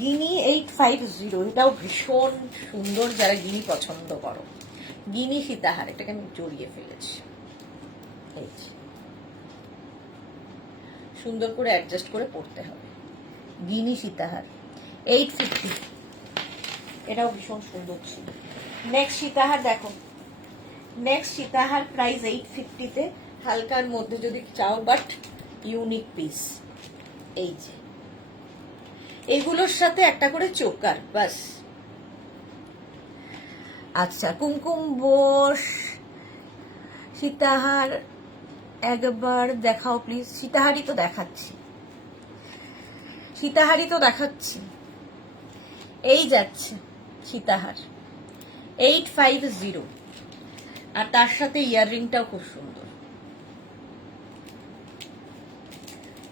গিনি 850, এটাও ভীষণ সুন্দর, যারা গিনি পছন্দ করো। গিনি সীতাহার, এটাকে আমি জড়িয়ে ফেলেছি, এই যে। সুন্দর করে অ্যাডজাস্ট করে পড়তে হবে। গিনি সীতাহার 850, এটাও ভীষণ সুন্দর ছিল। নেক্সট সীতাহার দেখো, নেক্সট সীতাহার প্রাইস 850-তে, হালকার মধ্যে যদি চাও বাট ইউনিক পিস। এই যে এগুলোর সাথে একটা করে চোকার, বাস। আচ্ছা, কুমকুম বোস সীতাহার একবার দেখাও প্লিজ। সীতাহারই তো দেখাচ্ছি, সীতাহারই তো দেখাচ্ছি। এই যাচ্ছে সীতাহার 850, আর তার সাথে ইয়াররিংটাও খুব সুন্দর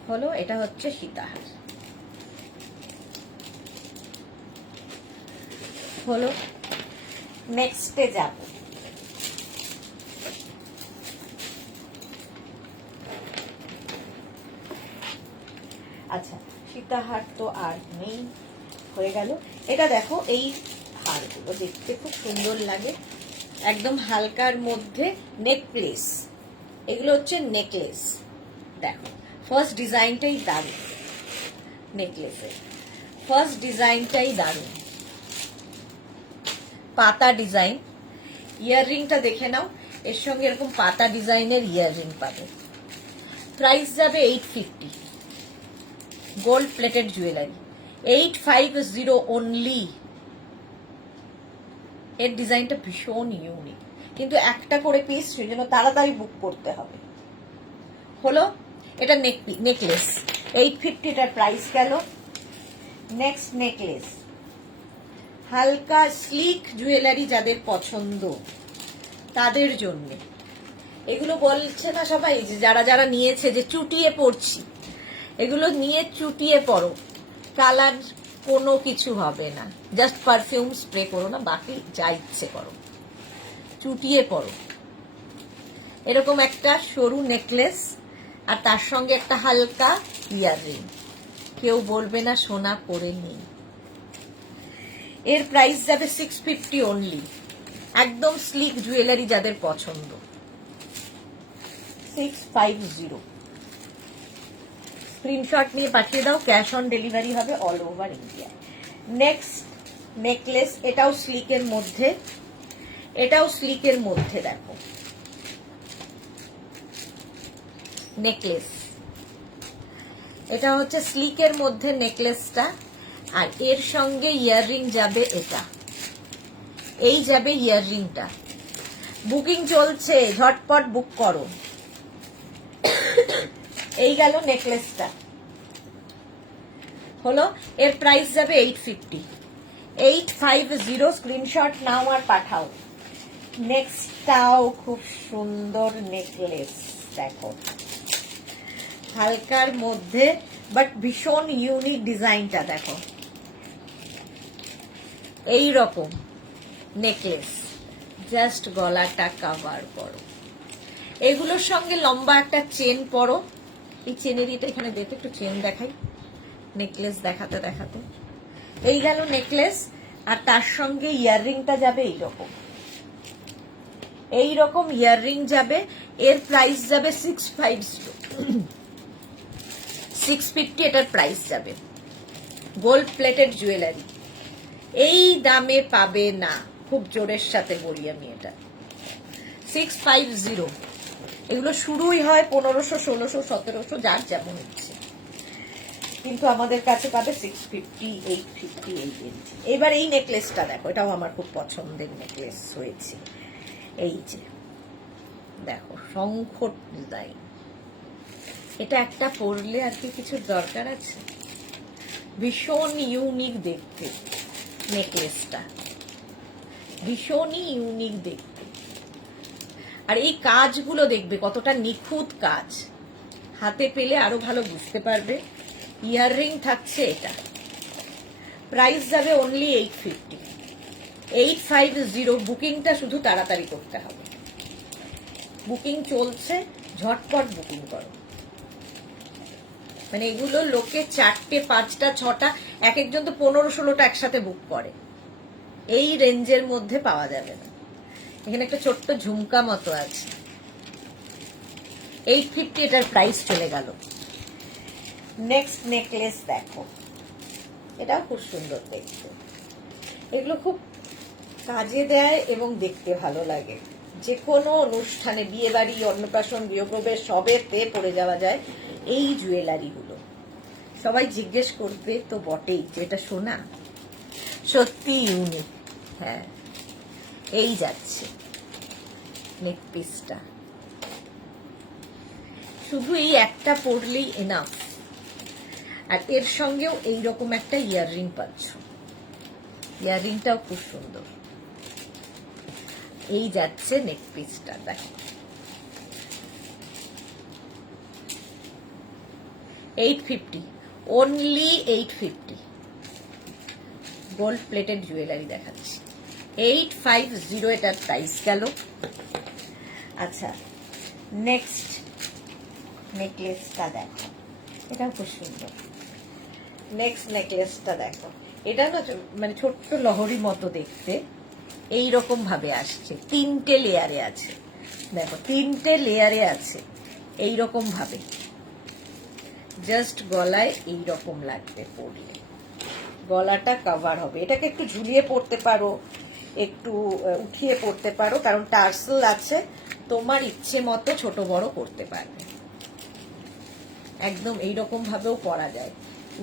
হলো। এটা হচ্ছে সীতাহার হলো। নেক্সটে যাব। আচ্ছা, সীতাহার তো আর নেই, হয়ে গেল। এটা দেখো, এই হারগুলো দেখতে খুব সুন্দর লাগে, একদম হালকার মধ্যে নেকলেস। এগুলো হচ্ছে নেকলেস। দেখো ফার্স্ট ডিজাইনটাই দারুণ, নেকলেসের ফার্স্ট ডিজাইনটাই দারুণ, পাতা ডিজাইন। ইয়াররিংটা দেখে নাও, এর সঙ্গে এরকম পাতা ডিজাইনের ইয়াররিং পাবে। প্রাইস যাবে 850, গোল্ড প্লেটেড জুয়েলারি 850 অনলি। এর ডিজাইনটা ভীষণ ইউনিক, কিন্তু একটা করে পিস, সেই জন্য তাড়াতাড়ি বুক করতে হবে। হলো, এটা নেকলেস 850, এটার প্রাইস গেল। নেক্সট নেকলেস, হালকা স্লিক জুয়েলারি যাদের পছন্দ তাদের জন্য এগুলো। বলছে না সবাই যে যারা যারা নিয়েছে যে চুটিয়ে পড়ছি, এগুলো নিয়ে চুটিয়ে পড়ো, কালার কোনো কিছু হবে না, জাস্ট পারফিউম স্প্রে করো না, বাকি যা ইচ্ছে করো, চুটিয়ে পড়ো। এরকম একটা সরু নেকলেস, আর তার সঙ্গে একটা হালকা ইয়াররিং, কেউ বলবে না সোনা পরে নেই। এর প্রাইস যাবে 650 অনলি, একদম স্লিক জুয়েলারি যাদের পছন্দ 650। স্ক্রিনশট নিয়ে পাঠিয়ে দাও, ক্যাশ অন ডেলিভারি হবে all over India. Next necklace, এটাও স্লিকের মধ্যে, এটাও স্লিকের মধ্যে। দেখো নেকলেস, এটা হচ্ছে স্লিকের মধ্যে নেকলেসটা, আর এর সঙ্গে ইয়াররিং যাবে। এটা এই যাবে ইয়াররিংটা। বুকিং চলছে, ঝটপট বুক করো। এই গেল নেকলেসটা হলো। এর প্রাইস যাবে 850, 850। স্ক্রিনশট নাও আর পাঠাও। নেক্সটটাও খুব সুন্দর নেকলেস, দেখো হালকার মধ্যে বাট ভীষণ ইউনিক ডিজাইনটা। দেখো এই রকম নেকলেস, জাস্ট গলাটা কাভার করো, এগুলোর সঙ্গে লম্বা একটা চেন পরো। এই চেনের এটা এখানে দেখো, একটু চেন দেখাই, নেকলেস দেখাতে দেখাতে। এই গেল নেকলেস, আর তার সঙ্গে ইয়াররিংটা যাবে এইরকম, এইরকম ইয়াররিং যাবে। এর প্রাইস যাবে 650, এটার প্রাইস যাবে। গোল্ড প্লেটেড জুয়েলারি এই দামে পাবে না, খুব জোরের সাথে বলি আমি, এটা 650। এগুলো শুরুই হয় 1500, 1600, 1700, যার যেমন ইচ্ছে, কিন্তু আমাদের কাছে পাবে 650, 850 এই রেঞ্জ। এবার এই নেকলেসটা দেখো, এটাও আমার খুব পছন্দের নেকলেস হয়েছে। এই যে দেখো শঙ্খ ডিজাইন, এটা একটা পরলে আর কি কিছু দরকার আছে, ভীষণ ইউনিক দেখতে নেকলেসটা, ভীষণই ইউনিক দেখতে। আর এই কাজগুলো দেখবে কতটা নিখুঁত কাজ, হাতে পেলে আরো ভালো বুঝতে পারবে। ইয়াররিং থাকছে, এটা প্রাইস যাবে অনলি 850, 850। বুকিংটা শুধু তাড়াতাড়ি করতে হবে, বুকিং চলছে, ঝটপট বুকিং করো। মানে এগুলো লোকে 4টে 5টা 6টা, এক একজন তো 15-16টা একসাথে বুক করে। এই রেঞ্জের মধ্যে পাওয়া যাবে না। এখানে একটা ছোট্ট ঝুমকা মতো আছে, 850 এটার প্রাইস চলে গেল। নেক্সট নেকলেস দেখো, এটাও খুব সুন্দর দেখতে। এগুলো খুব কাজে দেয় এবং দেখতে ভালো লাগে। যে কোনো অনুষ্ঠানে, বিয়ে বাড়ি, অন্নপ্রাশন, গৃহপ্রবেশ সবেতে পরে যাওয়া যায় এই জুয়েলারিগুলো। সবাই জিজ্ঞেস করবে তো বটেই, যেটা সোনা সত্যি ইউনিক। হ্যাঁ, এই যাচ্ছে নেক পিসটা, শুধু এই একটা পরলেই এনাফ। আর এর সঙ্গেও এইরকম একটা ইয়াররিং পাচ্ছ, ইয়াররিংটাও খুব সুন্দর। এই যাচ্ছে নেক পিসটা, দেখো 850, অনলি 850। গোল্ড প্লেটেড জুয়েলারি দেখাচ্ছি, 850 এটার প্রাইস গেল। আচ্ছা, নেক্সট নেকলেসটা দেখো, এটাও খুব সুন্দর। নেক্সট নেকলেসটা দেখো, এটা না মানে ছোট্ট লহরি মতো দেখতে, এইরকম ভাবে আসছে, 3টে লেয়ারে আছে। দেখো 3টে লেয়ারে আছে এইরকম ভাবে, জাস্ট গলায় এইরকম লাগবে পরলে, গলাটা কভার হবে। এটাকে একটু ঝুলিয়ে পরতে পারো, একটু উঠিয়ে পরতে পারো, কারণ টার্সেল আছে, তোমার ইচ্ছে মতো ছোট বড় করতে পারবে। একদম এইরকম ভাবেও পরা যায়,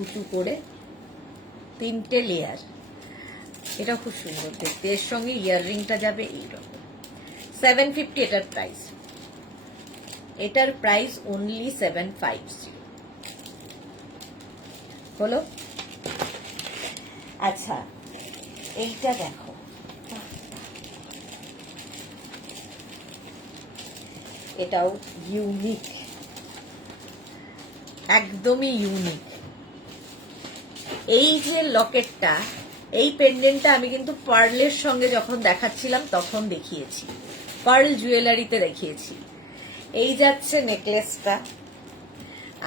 উঁচু করে, 3টে লেয়ার। এটা খুব সুন্দর দেখতে। এর সঙ্গে ইয়াররিংটা যাবে এইরকম। 750 এটার প্রাইস। এটার প্রাইস অনলি 750 হলো। আচ্ছা, এইটা দেখো, এটাও ইউনিক, একদমই ইউনিক। এই যে লকেটটা, এই পেন্ডেন্টটা আমি কিন্তু পার্লের সঙ্গে যখন দেখাচ্ছিলাম তখন দেখিয়েছি, পার্ল জুয়েলারিতে দেখিয়েছি। এই যাচ্ছে নেকলেসটা,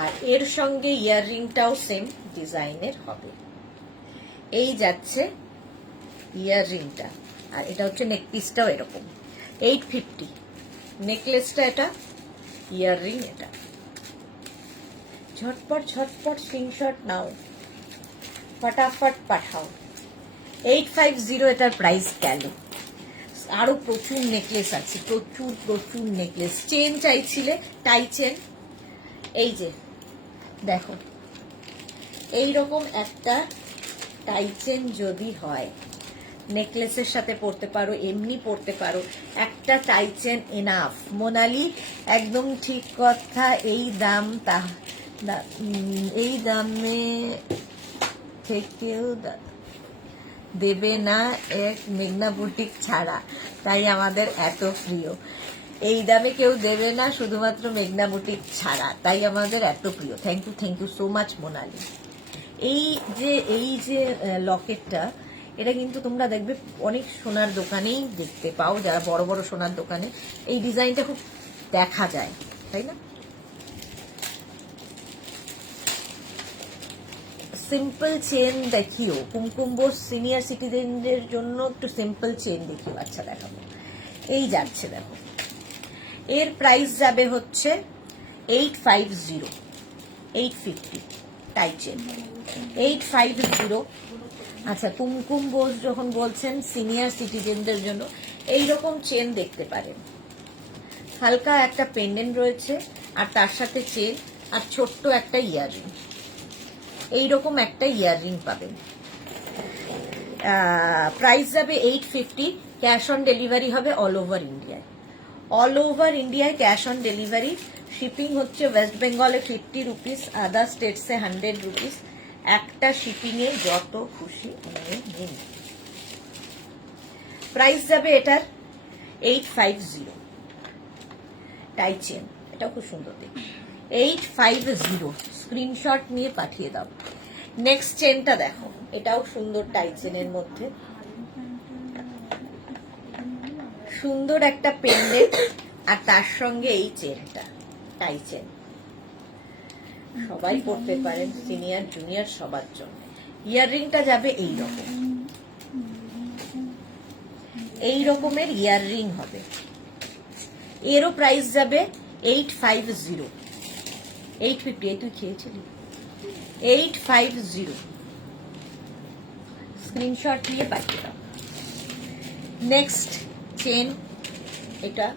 আর এর সঙ্গে ইয়াররিংটাও সেম ডিজাইনের হবে। এই যাচ্ছে ইয়াররিংটা, আর এটা হচ্ছে নেকপিসটাও এরকম। 850 নেকলেসটা, এটা ইয়াররিং, এটা ঝটপট ঝটপট স্ক্রিনশট নাও, ফটাফট পাঠাও। 850 এটার প্রাইস গেল। আরো প্রচুর নেকলেস আছে, প্রচুর প্রচুর নেকলেস। চেন চাইছিলে, টাই চেন, এই যে দেখো, এইরকম একটা টাই চেন যদি হয়, নেকলেসের সাথে পরতে পারো, এমনি পরতে পারো, একটা টাই চেন এনাফ। মোনালি একদম ঠিক কথা, এই দাম এই দামে থেকেও দেবে না এক মেঘনা বুটিক ছাড়া, তাই আমাদের এত প্রিয়। এই দামে কেউ দেবে না শুধুমাত্র মেঘনা বুটিক ছাড়া, তাই আমাদের এত প্রিয়। Thank you so much Monali. এই যে লকেটটা, এটা কিন্তু তোমরা দেখবে অনেক সোনার দোকানেই দেখতে পাও, যারা বড় বড় সোনার দোকানে এই ডিজাইনটা খুব দেখা যায়, তাই না? সিম্পল চেন দেখিও, কুমকুম বোস সিনিয়র সিটিজেনদের জন্য একটু সিম্পল চেন দেখিও। আচ্ছা দেখাবো, এই যাচ্ছে দেখো, এর প্রাইস যাবে হচ্ছে 850, 850 টাই চেন 850। আচ্ছা, কুমকুম বোস যখন বলছেন সিনিয়র সিটিজেনদের জন্য এইরকম চেন দেখতে পারেন। হালকা একটা পেন্ডেন্ট রয়েছে, আর তার সাথে চেন, আর ছোট্ট একটা ইয়াররিং, এইরকম একটা ইয়াররিং পাবেন। প্রাইস যাবে 850, ক্যাশ অন ডেলিভারি হবে অল ওভার ইন্ডিয়ায়। অল ওভার ইন্ডিয়ায় ক্যাশ অন ডেলিভারি। শিপিং হচ্ছে ওয়েস্ট বেঙ্গলে 50 রুপিস, আদার স্টেটসে 100 রুপিস। একটা শিপিংয়ে যত খুশি নিন। প্রাইস যাবে এটার 850, টাই চেন, এটাও খুব সুন্দর দেখি। 850 স্ক্রিনশট নিয়ে পাঠিয়ে দাও। নেক্সট চেনটা দেখো, এটাও সুন্দর টাই চেনের মধ্যে, সুন্দর একটা পেন্ডেন্ট, আর তার সঙ্গে এই চেনটা টাই চেন। সবাই পড়তে পারেন, সিনিয়র জুনিয়র সবার জন্য। ইয়াররিংটা যাবে এই রকমের ইয়াররিং হবে। এরও প্রাইস যাবে 850, 850। তুই খেয়েছিলি 850। স্ক্রিনশট নিয়ে পাঠিয়ে দাও। নেক্সট চেন, এটা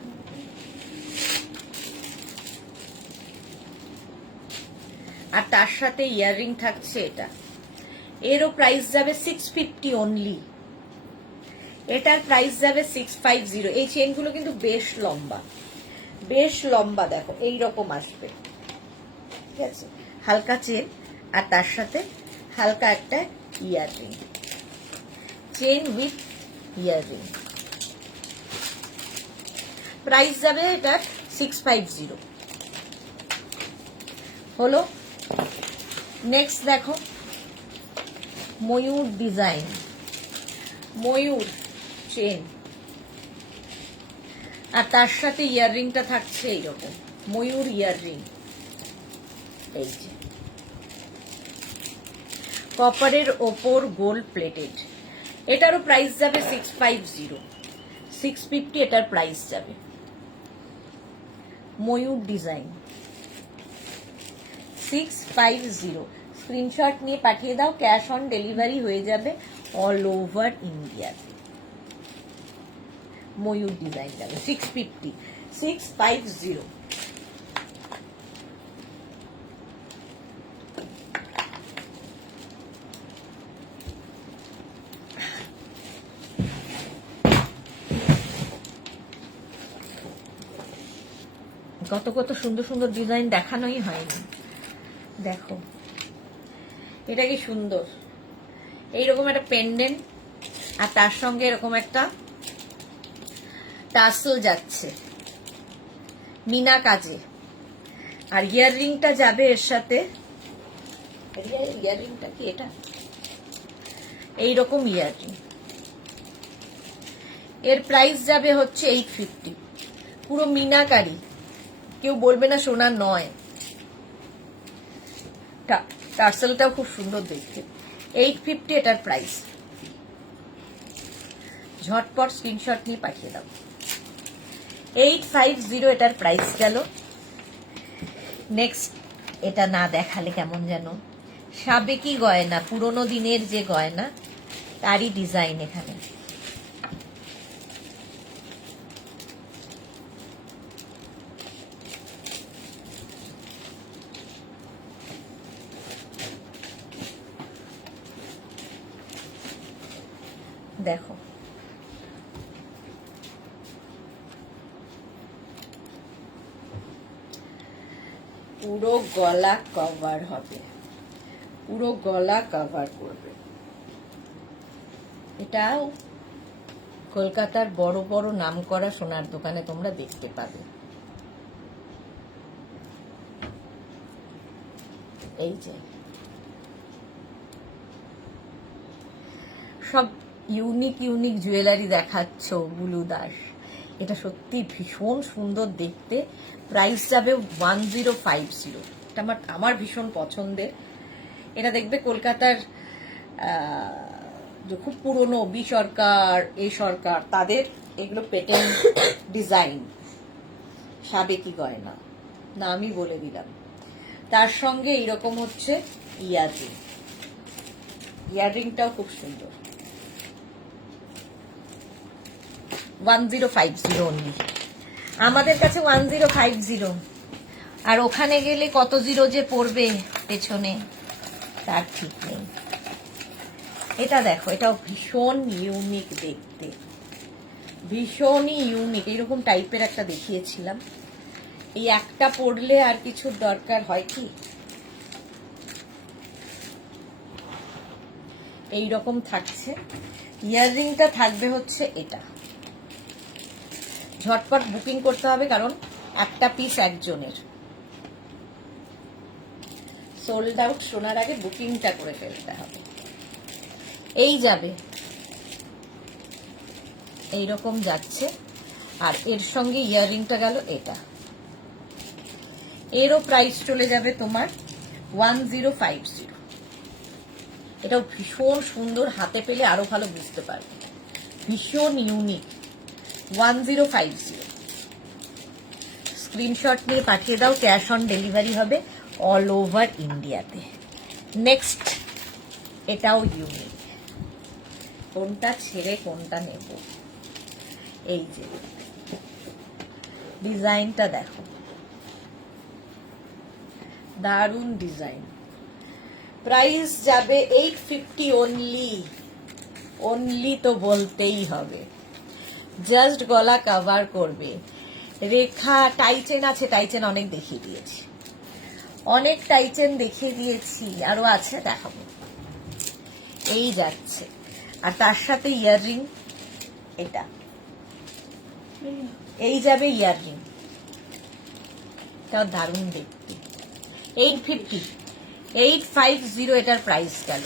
আর তার সাথে ইয়াররিং থাকছে এটা। এরও প্রাইস যাবে 650 অনলি। এটার প্রাইস যাবে 650। এই চেনগুলো কিন্তু বেশ লম্বা, বেশ লম্বা, দেখো এইরকম আসবে, ঠিক আছে? হালকা চেন আর তার সাথে হালকা একটা earring, chain with earring. Price যাবে এটার 650 হলো। নেক্সট দেখো ময়ূর ডিজাইন, ময়ূর চেন আর তার সাথে ইয়াররিংটা থাকছে এইরকম ময়ূর ইয়াররিং। এই যে কপারের ওপর গোল্ড প্লেটেড। এটারও প্রাইস যাবে 650, 650 এটার প্রাইস যাবে। ময়ূর ডিজাইন 650। স্ক্রিনশট নিয়ে পাঠিয়ে দাও, ক্যাশ অন ডেলিভারি হয়ে যাবে অল ওভার ইন্ডিয়াতে। ময়ূর ডিজাইন যাবে 650, 650। কত কত সুন্দর সুন্দর ডিজাইন দেখানোই হয়নি। দেখো এটা কি সুন্দর, এইরকম একটা পেন্ডেন্ট আর তার সঙ্গে এরকম একটা টাসল যাচ্ছে মিনা কাজে। আর ইয়াররিংটা যাবে এর সাথে, ইয়াররিংটা কি এটা, এইরকম ইয়াররিং। এর প্রাইস যাবে হচ্ছে 850। পুরো মিনাকারি, কেউ বলবে না সোনা নয়। টার্সেলটাও খুব সুন্দর দেখতে। 850 এটার প্রাইস। ঝটপট স্ক্রিনশট নিয়ে পাঠিয়ে দাও। 850 এটার প্রাইস গেল। নেক্সট, এটা না দেখালে কেমন যেন, সাবেকি গয়না, পুরোনো দিনের যে গয়না তারই ডিজাইন এখানে। দেখো পুরো গলা কভার হবে, পুরো গলা কভার করবে। এটাও কলকাতার বড় বড় নামকরা সোনার দোকানে তোমরা দেখতে পাবে। এই যে সব ইউনিক ইউনিক জুয়েলারি দেখাচ্ছ বুলু দাস, এটা সত্যি ভীষণ সুন্দর দেখতে। প্রাইস যাবে 1050। এটা আমার ভীষণ পছন্দের। এটা দেখবে কলকাতার যে খুব পুরনো বি সরকার, এ সরকার, তাদের এগুলো পেটেন্ট ডিজাইন, সাবেকি গয়না, নামই বলে দিলাম। তার সঙ্গে এইরকম হচ্ছে ইয়াররিং, ইয়াররিংটাও খুব সুন্দর। 1050 অনলি। আমাদের কাছে 1050, আর ওখানে গেলে কত জিরো যে পড়বে পেছনে তার ঠিক নেই। এটা দেখো, এটাও ভীষণ ইউনিক দেখতে, ভীষণই ইউনিক। এইরকম টাইপের একটা দেখিয়েছিলাম। এই একটা পড়লে আর কিছুর দরকার হয় কি? এইরকম থাকছে। ইয়াররিংটা থাকবে হচ্ছে এটা। ঝটপট বুকিং করতে হবে, কারণ একটা পিস একজনের। সোল্ড আউট শোনার আগে বুকিংটা করে ফেলতে হবে। এই যাবে, এইরকম যাচ্ছে। আর এর সঙ্গে ইয়াররিংটা গেল এটা। এরও প্রাইস চলে যাবে তোমার 1050। এটাও ভীষণ সুন্দর, হাতে পেলে আরো ভালো বুঝতে পারবে, ভীষণ ইউনিক। 1050 স্ক্রিনশট নিয়ে পাঠিয়ে দাও, ক্যাশ অন ডেলিভারি হবে অল ওভার ইন্ডিয়াতে। নেক্সট, এটাও ইউনিক, কোনটা ছেড়ে কোনটা নেব। এই যে ডিজাইনটা দেখো, দারুণ ডিজাইন। প্রাইস যাবে 850 অনলি, অনলি তো বলতেই হবে। জাস্ট গলা কভার করবে, রেখা টাইচেন আছে, টাইচেন অনেক দেখিয়ে দিয়েছি, অনেক টাইচেন দেখিয়ে দিয়েছি, আরো আছে দেখাবো। এই যাচ্ছে, আর তার সাথে ইয়াররিং, এটা এই যাবে ইয়াররিং, তাও দারুণ দেখতে। 850, 850 এটার প্রাইস গেল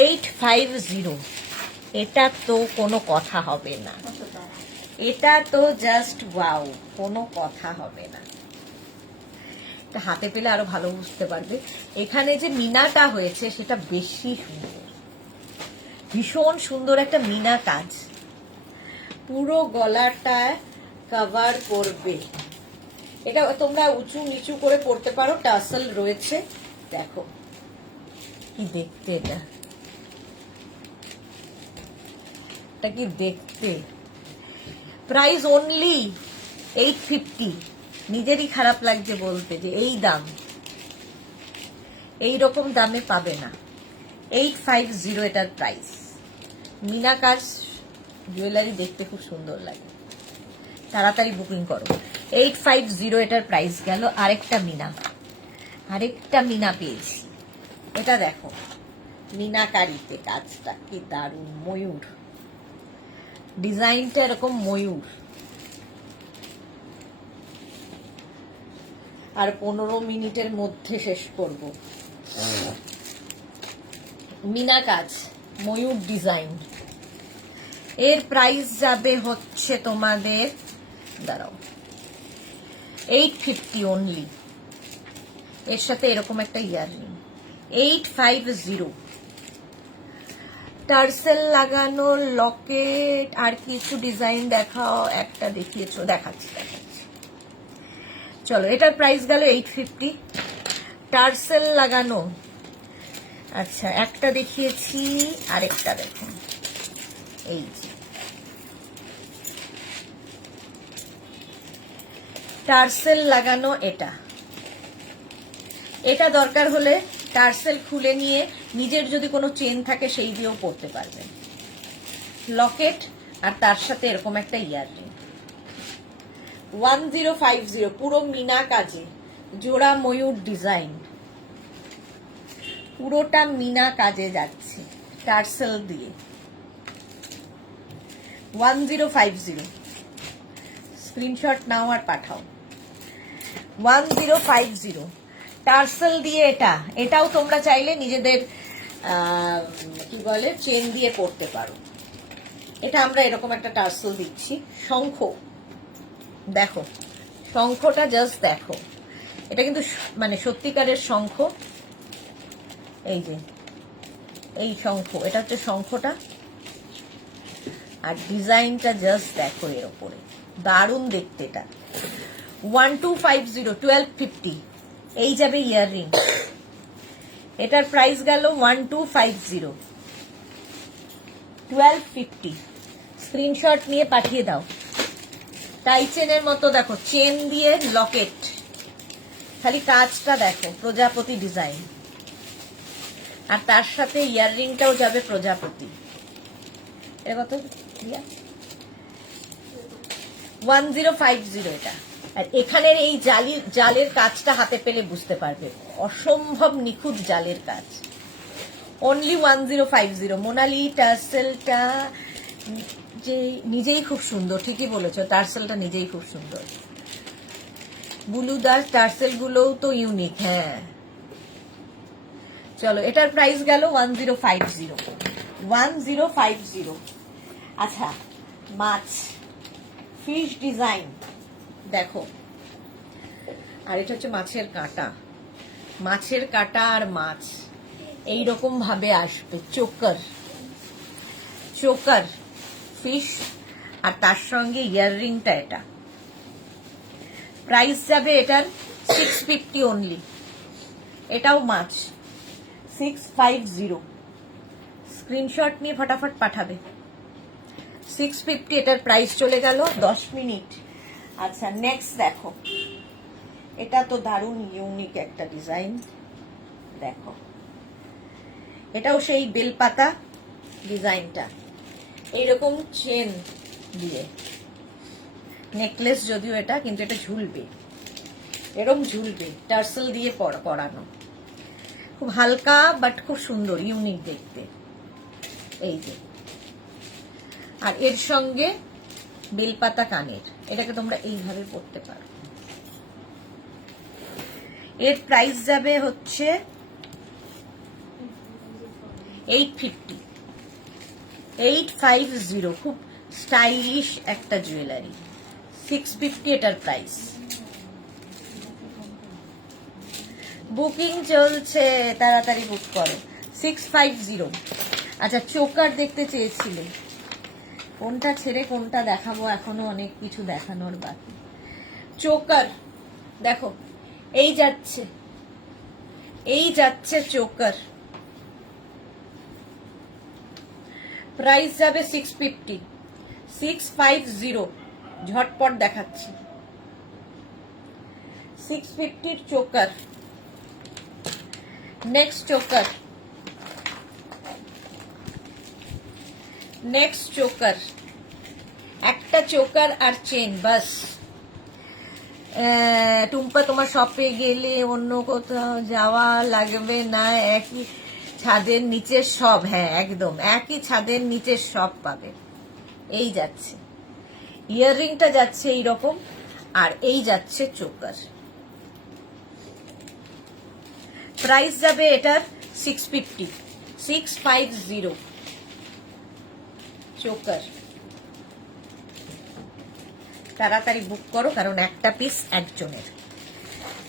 850। এটা তো কোনো কথা হবে না, এটা তো জাস্ট ওয়াও, কোনো কথা হবে না। হাতে পেলে আরো ভালো বুঝতে পারবে। এখানে যে মিনাটা হয়েছে সেটা বেশি সুন্দর, ভীষণ সুন্দর একটা মিনা কাজ, পুরো গলাটা কভার করবে। এটা তোমরা উঁচু নিচু করে পড়তে পারো, টাসেল রয়েছে, দেখো কি দেখতে, এটা কি দেখতে। Price only 850। নিজেরই খারাপ লাগছে বলতে যে এই দাম, এই রকম দামে পাবে না। 850 এটার প্রাইস। মিনা কাজ জুয়েলারি দেখতে খুব সুন্দর লাগে, তাড়াতাড়ি বুকিং করো। 850 এটার প্রাইস গেল। আরেকটা মিনা পেয়েছি, এটা দেখো, মিনাকারিতে কাজটা কি দারুণ, ময়ূর ডিজাইনটা এরকম ময়ূর। আর 15 মিনিটের মধ্যে শেষ করব। মিনা কাজ, ময়ূর ডিজাইন, এর প্রাইস যাবে হচ্ছে তোমাদের, দাঁড়াও, 850 অনলি। এর সাথে এরকম একটা ইয়াররিং, 850। টার্সেল লাগানো লকেট, আর কিছু ডিজাইন দেখাও, একটা দেখিয়েছো, দেখাচ্ছি। চলো, এটার প্রাইস গেল 850। টার্সেল লাগানো, আচ্ছা একটা দেখিয়েছি, আরেকটা দেখুন, এই যে টার্সেল লাগানো। এটা দরকার হলে টার্সেল খুলে নিয়ে নিজের যদি কোনো চেন থাকে সেই দিয়েও পরতে পারবেন। লকেট আর তার সাথে এরকম একটা ইয়াররিং। 1050, পুরো মিনা কাজে, জোড়া ময়ূর ডিজাইন, পুরোটা মিনা কাজে যাচ্ছে টার্সেল দিয়ে। 1050 স্ক্রিনশট নাও আর পাঠাও। 1050 টার্সেল দিয়ে। এটাও তোমরা চাইলে নিজেদের কি বলে চেন দিয়ে পরতে পারো। এটা আমরা এরকম একটা টার্সেল দিচ্ছি। শঙ্খ দেখো, শঙ্খটা জাস্ট দেখো, এটা কিন্তু মানে সত্যিকারের শঙ্খ। এই যে এই শঙ্খ, এটা হচ্ছে শঙ্খটা, আর ডিজাইনটা জাস্ট দেখো এর উপরে, দারুণ দেখতে। এটা 1250, 1250 এই যাবে ইয়াররিং। এটার প্রাইস গেল 1250, 1250। স্ক্রিনশট নিয়ে পাঠিয়ে দাও। টাইচেনের মতো দেখো, চেন দিয়ে লকেট, খালি কাজটা দেখো, প্রজাপতি ডিজাইন, আর তার সাথে ইয়াররিংটাও যাবে প্রজাপতি। এর কত? 1050 এটা। আর এখানের এই জালের কাজটা হাতে পেলে বুঝতে পারবে, অসম্ভব নিখুঁত জালের কাজ। অনলি 1050। মোনালি টার্সেলটা যে নিজেই খুব সুন্দর, ঠিকই বলেছো, টার্সেলটা নিজেই খুব সুন্দর। বুলুদার টার্সেল গুলোও তো ইউনিক। হ্যাঁ, চলো, এটার প্রাইস গেল 1050, 1050। আচ্ছা, মাছ, ফিশ ডিজাইন দেখো, আর এটা হচ্ছে মাছের কাঁটা, মাছের কাটা আর মাছ এইরকম ভাবে আসবে, চোকার চোকার ফিশ, আর তার সঙ্গে ইয়াররিংটা। এটা প্রাইস যাবে এটার 650 অনলি। এটাও মাছ, 650। স্ক্রিনশট নিয়ে ফটাফট পাঠাবে। 650 এটার প্রাইস চলে গেল 10 মিনিট। আচ্ছা, নেক্সট দেখো, এটা তো দারুণ ইউনিক একটা ডিজাইন। দেখো, এটাও সেই বেলপাতা ডিজাইনটা, এইরকম চেন দিয়ে নেকলেস, যদিও এটা, কিন্তু এটা ঝুলবে, এরকম ঝুলবে, টার্সেল দিয়ে পরানো, খুব হালকা বাট খুব সুন্দর, ইউনিক দেখতে। এই যে, আর এর সঙ্গে বেলপাতা কানের, এটাকে তোমরা এইভাবে পরতে পারো। এর প্রাইস যাবে হচ্ছে 850, 850। খুব স্টাইলিশ একটা জুয়েলারি, 650 এটার প্রাইস। বুকিং চলছে, তাড়াতাড়ি বুক করো। 650। আচ্ছা, চোকার দেখতে চেয়েছিলে, কোনটা ছেড়ে কোনটা দেখাবো, এখনো অনেক কিছু দেখানোর বাকি। চোকার দেখো, এই যাচ্ছে, এই যাচ্ছে চোকার, প্রাইস যাবে 650, 650। ঝটপট দেখাচ্ছি, 650 choker. Next choker, next choker, একটা চোকার আর চেন, বাস। টুম্পা, তোমার শপে গেলে অন্য কোথাও যাওয়া লাগবে না, একই ছাদের নিচে সব। হ্যাঁ, একদম একই ছাদের নিচে সব পাবে। এই যাচ্ছে ইয়াররিংটা, যাচ্ছে এইরকম, আর এই যাচ্ছে চোকার। প্রাইস যাবে এটার 650, 650 চোকার। তাড়াতাড়ি বুক করো, কারণ একটা পিস একজনের।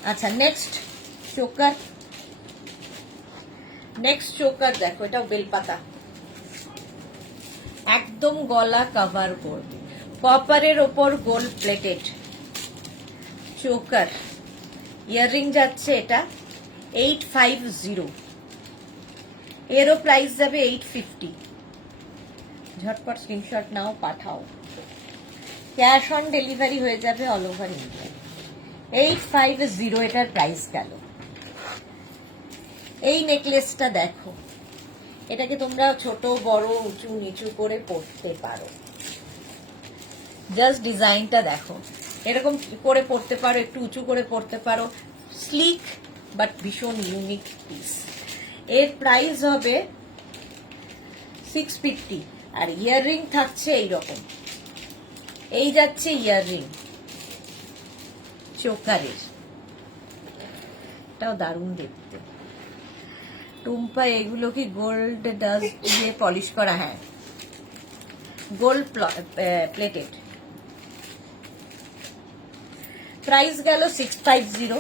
আচ্ছা, নেক্সট চোকার, নেক্সট চোকার দেখো, এটাও বেলপাতা, একদম গলা কভার করবে, কপারের ওপর গোল্ড প্লেটেড চোকার। ইয়াররিং যাচ্ছে এটা 850, এরও প্রাইস যাবে 850। ঝটপট screenshot now, Pathao, cash on delivery হয়ে যাবে অল ওভার ইন্ডিয়া। 850 এটার প্রাইস গেল। এই নেকলেসটা দেখো, এটাকে তোমরা ছোট বড় উঁচু নিচু করে পরতে পারো। জাস্ট ডিজাইনটা দেখো, এরকম করে পরতে পারো, একটু উঁচু করে পরতে পারো, স্লিক বাট ভীষণ ইউনিক পিস। এর প্রাইস হবে 650, আর ইয়াররিং থাকছে এইরকম, এই যাচ্ছে ইয়াররিং চোকারের, এটাও দারুণ দেখতে। টুম্পা, এগুলো কি গোল্ড ডাস্ট দিয়ে পলিশ করা? হ্যাঁ, গোল্ড প্লেটেড। প্রাইস গেল 650।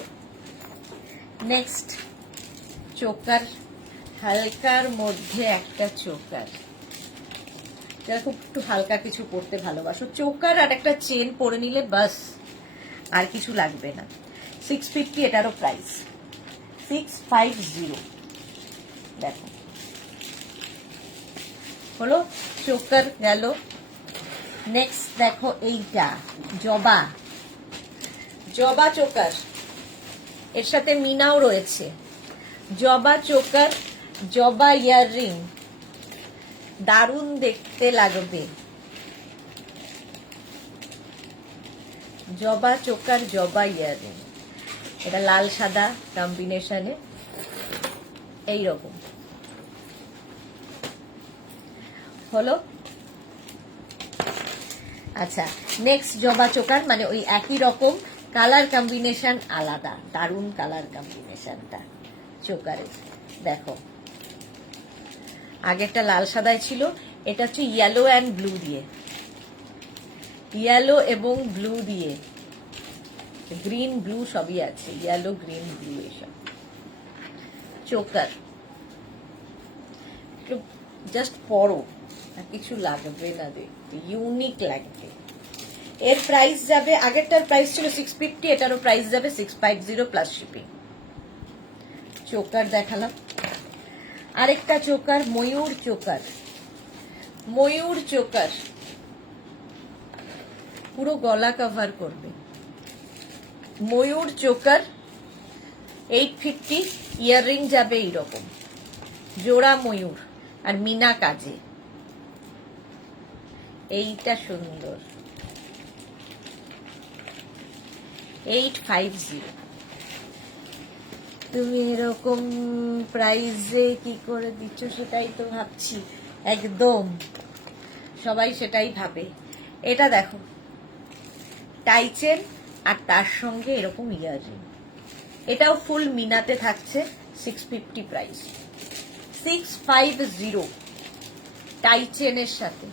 নেক্সট চোকার, হালকার মধ্যে একটা চোকার, যারা খুব একটু হালকা কিছু পরতে ভালোবাসো, চোকার আর একটা চেন পরে নিলে বাস, আর কিছু লাগবে না। 650 এটারও প্রাইস, 650। দেখো, হলো চোকার গেল। নেক্সট দেখো, এইটা জবা, জবা চোকার, এর সাথে মিনাও রয়েছে। জবা চোকার, জবা ইয়াররিং, দারুণ দেখতে লাগবে। জবা চোকার, জবা ইয়াররিং, এটা লাল সাদা কম্বিনেশনে এইরকম হলো। আচ্ছা, নেক্সট জবা চোকার, মানে ওই একই রকম, কালার কম্বিনেশন আলাদা, দারুণ কালার কম্বিনেশনটা চোকারের। দেখো, আগেরটা লাল সাদায় ছিল, এটা হচ্ছে ইয়েলো অ্যান্ড ব্লু দিয়ে, ইয়েলো এবং ব্লু দিয়ে, গ্রিন ব্লু সবই আছে, ইয়েলো গ্রিন ব্লু এসব। চোকার, জাস্ট পরো, আর কিছু লাগবে না, দেখতে ইউনিক লাগবে। এর প্রাইস যাবে, আগেরটার প্রাইস ছিল 650, এটারও প্রাইস যাবে 650 প্লাস শিপিং। চোকার দেখালাম, আরেকটা চোকার, ময়ূর চোকার, ময়ূর চোকার পুরো গলা কভার করবে, ময়ূর চোকার 850, ইয়াররিং যাবে এইরকম, জোড়া ময়ূর আর মিনা কাজে, এইটা সুন্দর, 850। তুমি এরকম প্রাইসে কি করে দিচ্ছ সেটাই তো ভাবছি, একদম সবাই সেটাই ভাবে। এটা দেখো, টাইচেন আর তার সঙ্গে এরকম ইয়াররিং, এটাও ফুল মিনাতে থাকছে, 650 প্রাইস, 650 টাইচেনের সাথে,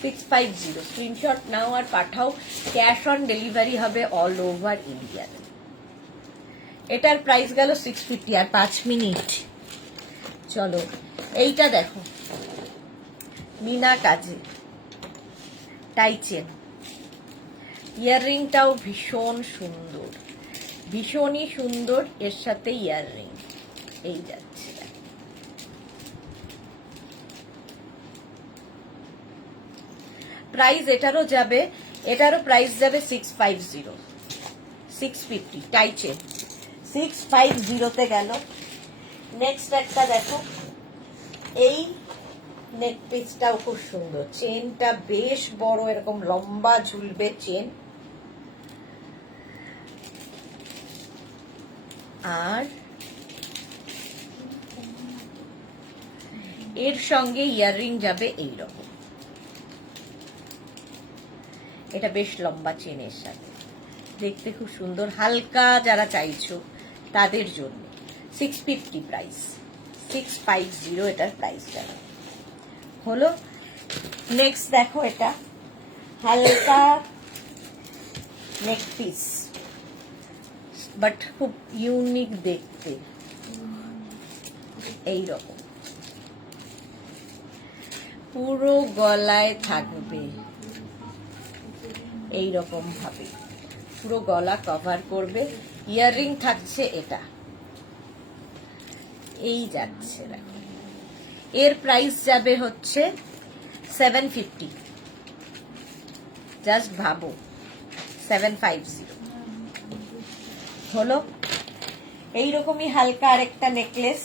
650। স্ক্রিনশট নাও আর পাঠাও, ক্যাশ অন ডেলিভারি হবে অল ওভার ইন্ডিয়াতে। এটার প্রাইস গেল 650। আর 5 মিনিট, চলো এইটা দেখো, মিনা কাজে টাইচেন, ইয়াররিংটাও ভীষণ সুন্দর, ভীষণই সুন্দর, এর সাথে ইয়াররিং, এই যাচ্ছে। প্রাইস এটারও যাবে, এটারও প্রাইস যাবে 650, 650 টাইচেন, 650 গেল। নেক্সট একটা দেখো, এই নেক পিসটাও খুব সুন্দর, চেনটা বেশ বড়, এরকম লম্বা ঝুলবে চেন, আর এর সঙ্গে ইয়াররিং যাবে এইরকম, এটা বেশ লম্বা চেনের সাথে, দেখতে খুব সুন্দর, হালকা যারা চাইছো তাদের জন্য। 650 প্রাইস, 650 এটার প্রাইস যাবে হলো। নেক্সট দেখো, এটা হালকা নেক পিস, বাট খুব ইউনিক দেখতে, এইরকম পুরো গলায় থাকবে, এইরকম ভাবে পুরো গলা কভার করবে, ইয়াররিং থাকছে এটা, এই যাচ্ছে দেখো। এর প্রাইস যাবে হচ্ছে 750, জাস্ট ভাবো, 750 হলো। এইরকমই হালকা আরেকটা নেকলেস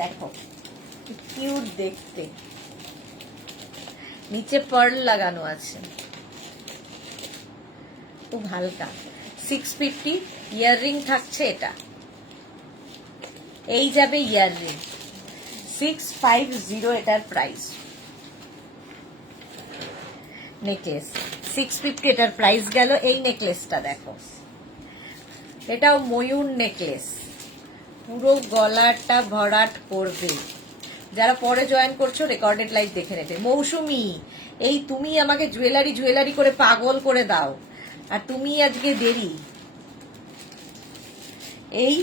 দেখো, কিউট দেখতে, নিচে পার্ল লাগানো আছে, খুব হালকা, 650, ইয়াররিং থাকছে এটা, এই যাবে ইয়াররিং, 650 এটার প্রাইস। নেকলেস 650 এটার প্রাইস গেল। এই নেকলেসটা দেখো, এটাও ময়ূর নেকলেস, পুরো গলাটা ভরাট করবে। যারা পরে জয়েন করছো রেকর্ডেড লাইভ দেখে নেবে। মৌসুমি, এই তুমি আমাকে জুয়েলারি জুয়েলারি করে পাগল করে দাও, আর তুমি আজকে দেরি। এই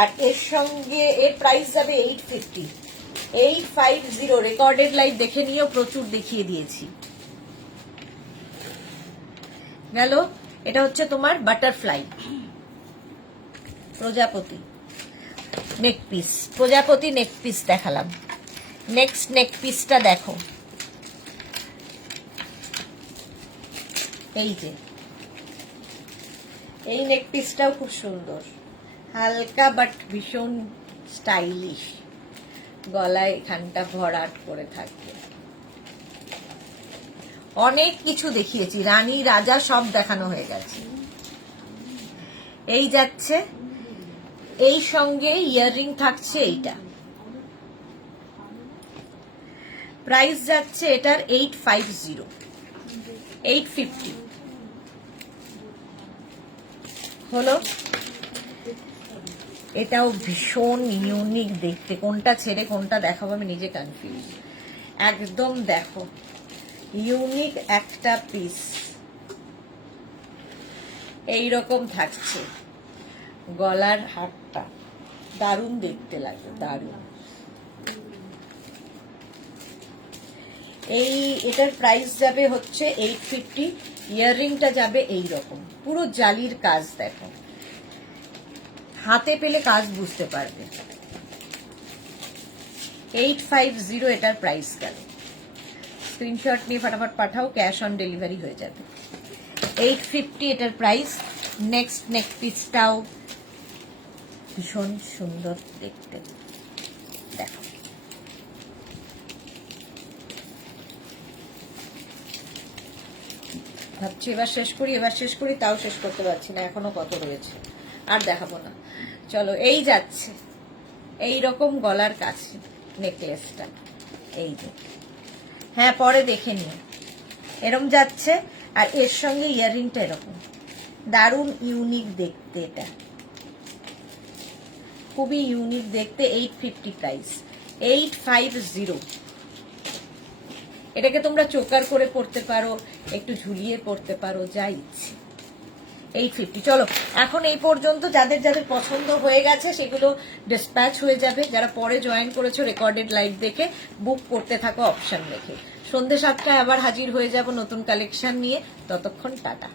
আর এর সঙ্গে এর প্রাইস যাবে 850, 850 রেকর্ডেড লাইভ দেখে নিয়েও প্রচুর দেখিয়ে দিয়েছি। গেল, এটা হচ্ছে তোমার বাটারফ্লাই প্রজাপতি নেক পিস, প্রজাপতি নেক পিস দেখালাম। নেক্সট নেক পিসটা দেখো, এই যে এই নেক পিসটাও খুব সুন্দর, হালকা বাট ভীষণ স্টাইলিশ, গলায় এখানটা ভরাট করে থাকবে। অনেক কিছু দেখিয়েছি, রানী রাজা সব দেখানো হয়ে গেছে। এই যাচ্ছে, এই সঙ্গে ইয়াররিং থাকছে, এইটা প্রাইস যাচ্ছে এটার 850, 850 হলো। এটাও ভীষণ ইউনিক দেখতে, কোনটা ছেড়ে কোনটা দেখাবো আমি নিজে কনফিউজ। একদম দেখো, ইউনিক একটা পিস, এইরকম থাকছে গলার হারটা, দারুণ দেখতে লাগবে, দারুণ। এটার প্রাইস যাবে হচ্ছে 850। ইয়াররিংটা যাবে এই রকম, পুরো জালির কাজ দেখো, হাতে পেলে কাজ বুঝতে পারবে। 850 এটার প্রাইস গেল। স্ক্রিনশট নিয়ে ফটাফট পাঠাও, ক্যাশ অন ডেলিভারি হয়ে যাবে। 850 এটার প্রাইস। নেক্সট নেক পিসটাও ভীষণ সুন্দর দেখতে, দেখো ভাবছি এবার শেষ করি, তাও শেষ করতে পারছি না, এখনো কত রয়েছে, আর দেখাবো না। চলো, এই যাচ্ছে এই রকম গলার কাছে নেকলেসটা, এই যে, হ্যাঁ পরে দেখে নিও, এরকম যাচ্ছে। আর এর সঙ্গে ইয়াররিংটা এরকম, দারুণ ইউনিক দেখতে, এটা খুবই ইউনিক দেখতে। 850 প্রাইস, 850। এটাকে তোমরা চোকার করে পড়তে পারো, একটু ঝুলিয়ে পড়তে পারো, যা ইচ্ছে। 850। চলো, এখন এই পর্যন্ত। যাদের যাদের পছন্দ হয়ে গেছে সেগুলো ডিসপ্যাচ হয়ে যাবে। যারা পরে জয়েন করেছো রেকর্ডেড লাইভ দেখে বুক করতে থাকো অপশন দেখে। সন্ধ্যে 7টায় আবার হাজির হয়ে যাব নতুন কালেকশন নিয়ে। ততক্ষণ টাটা।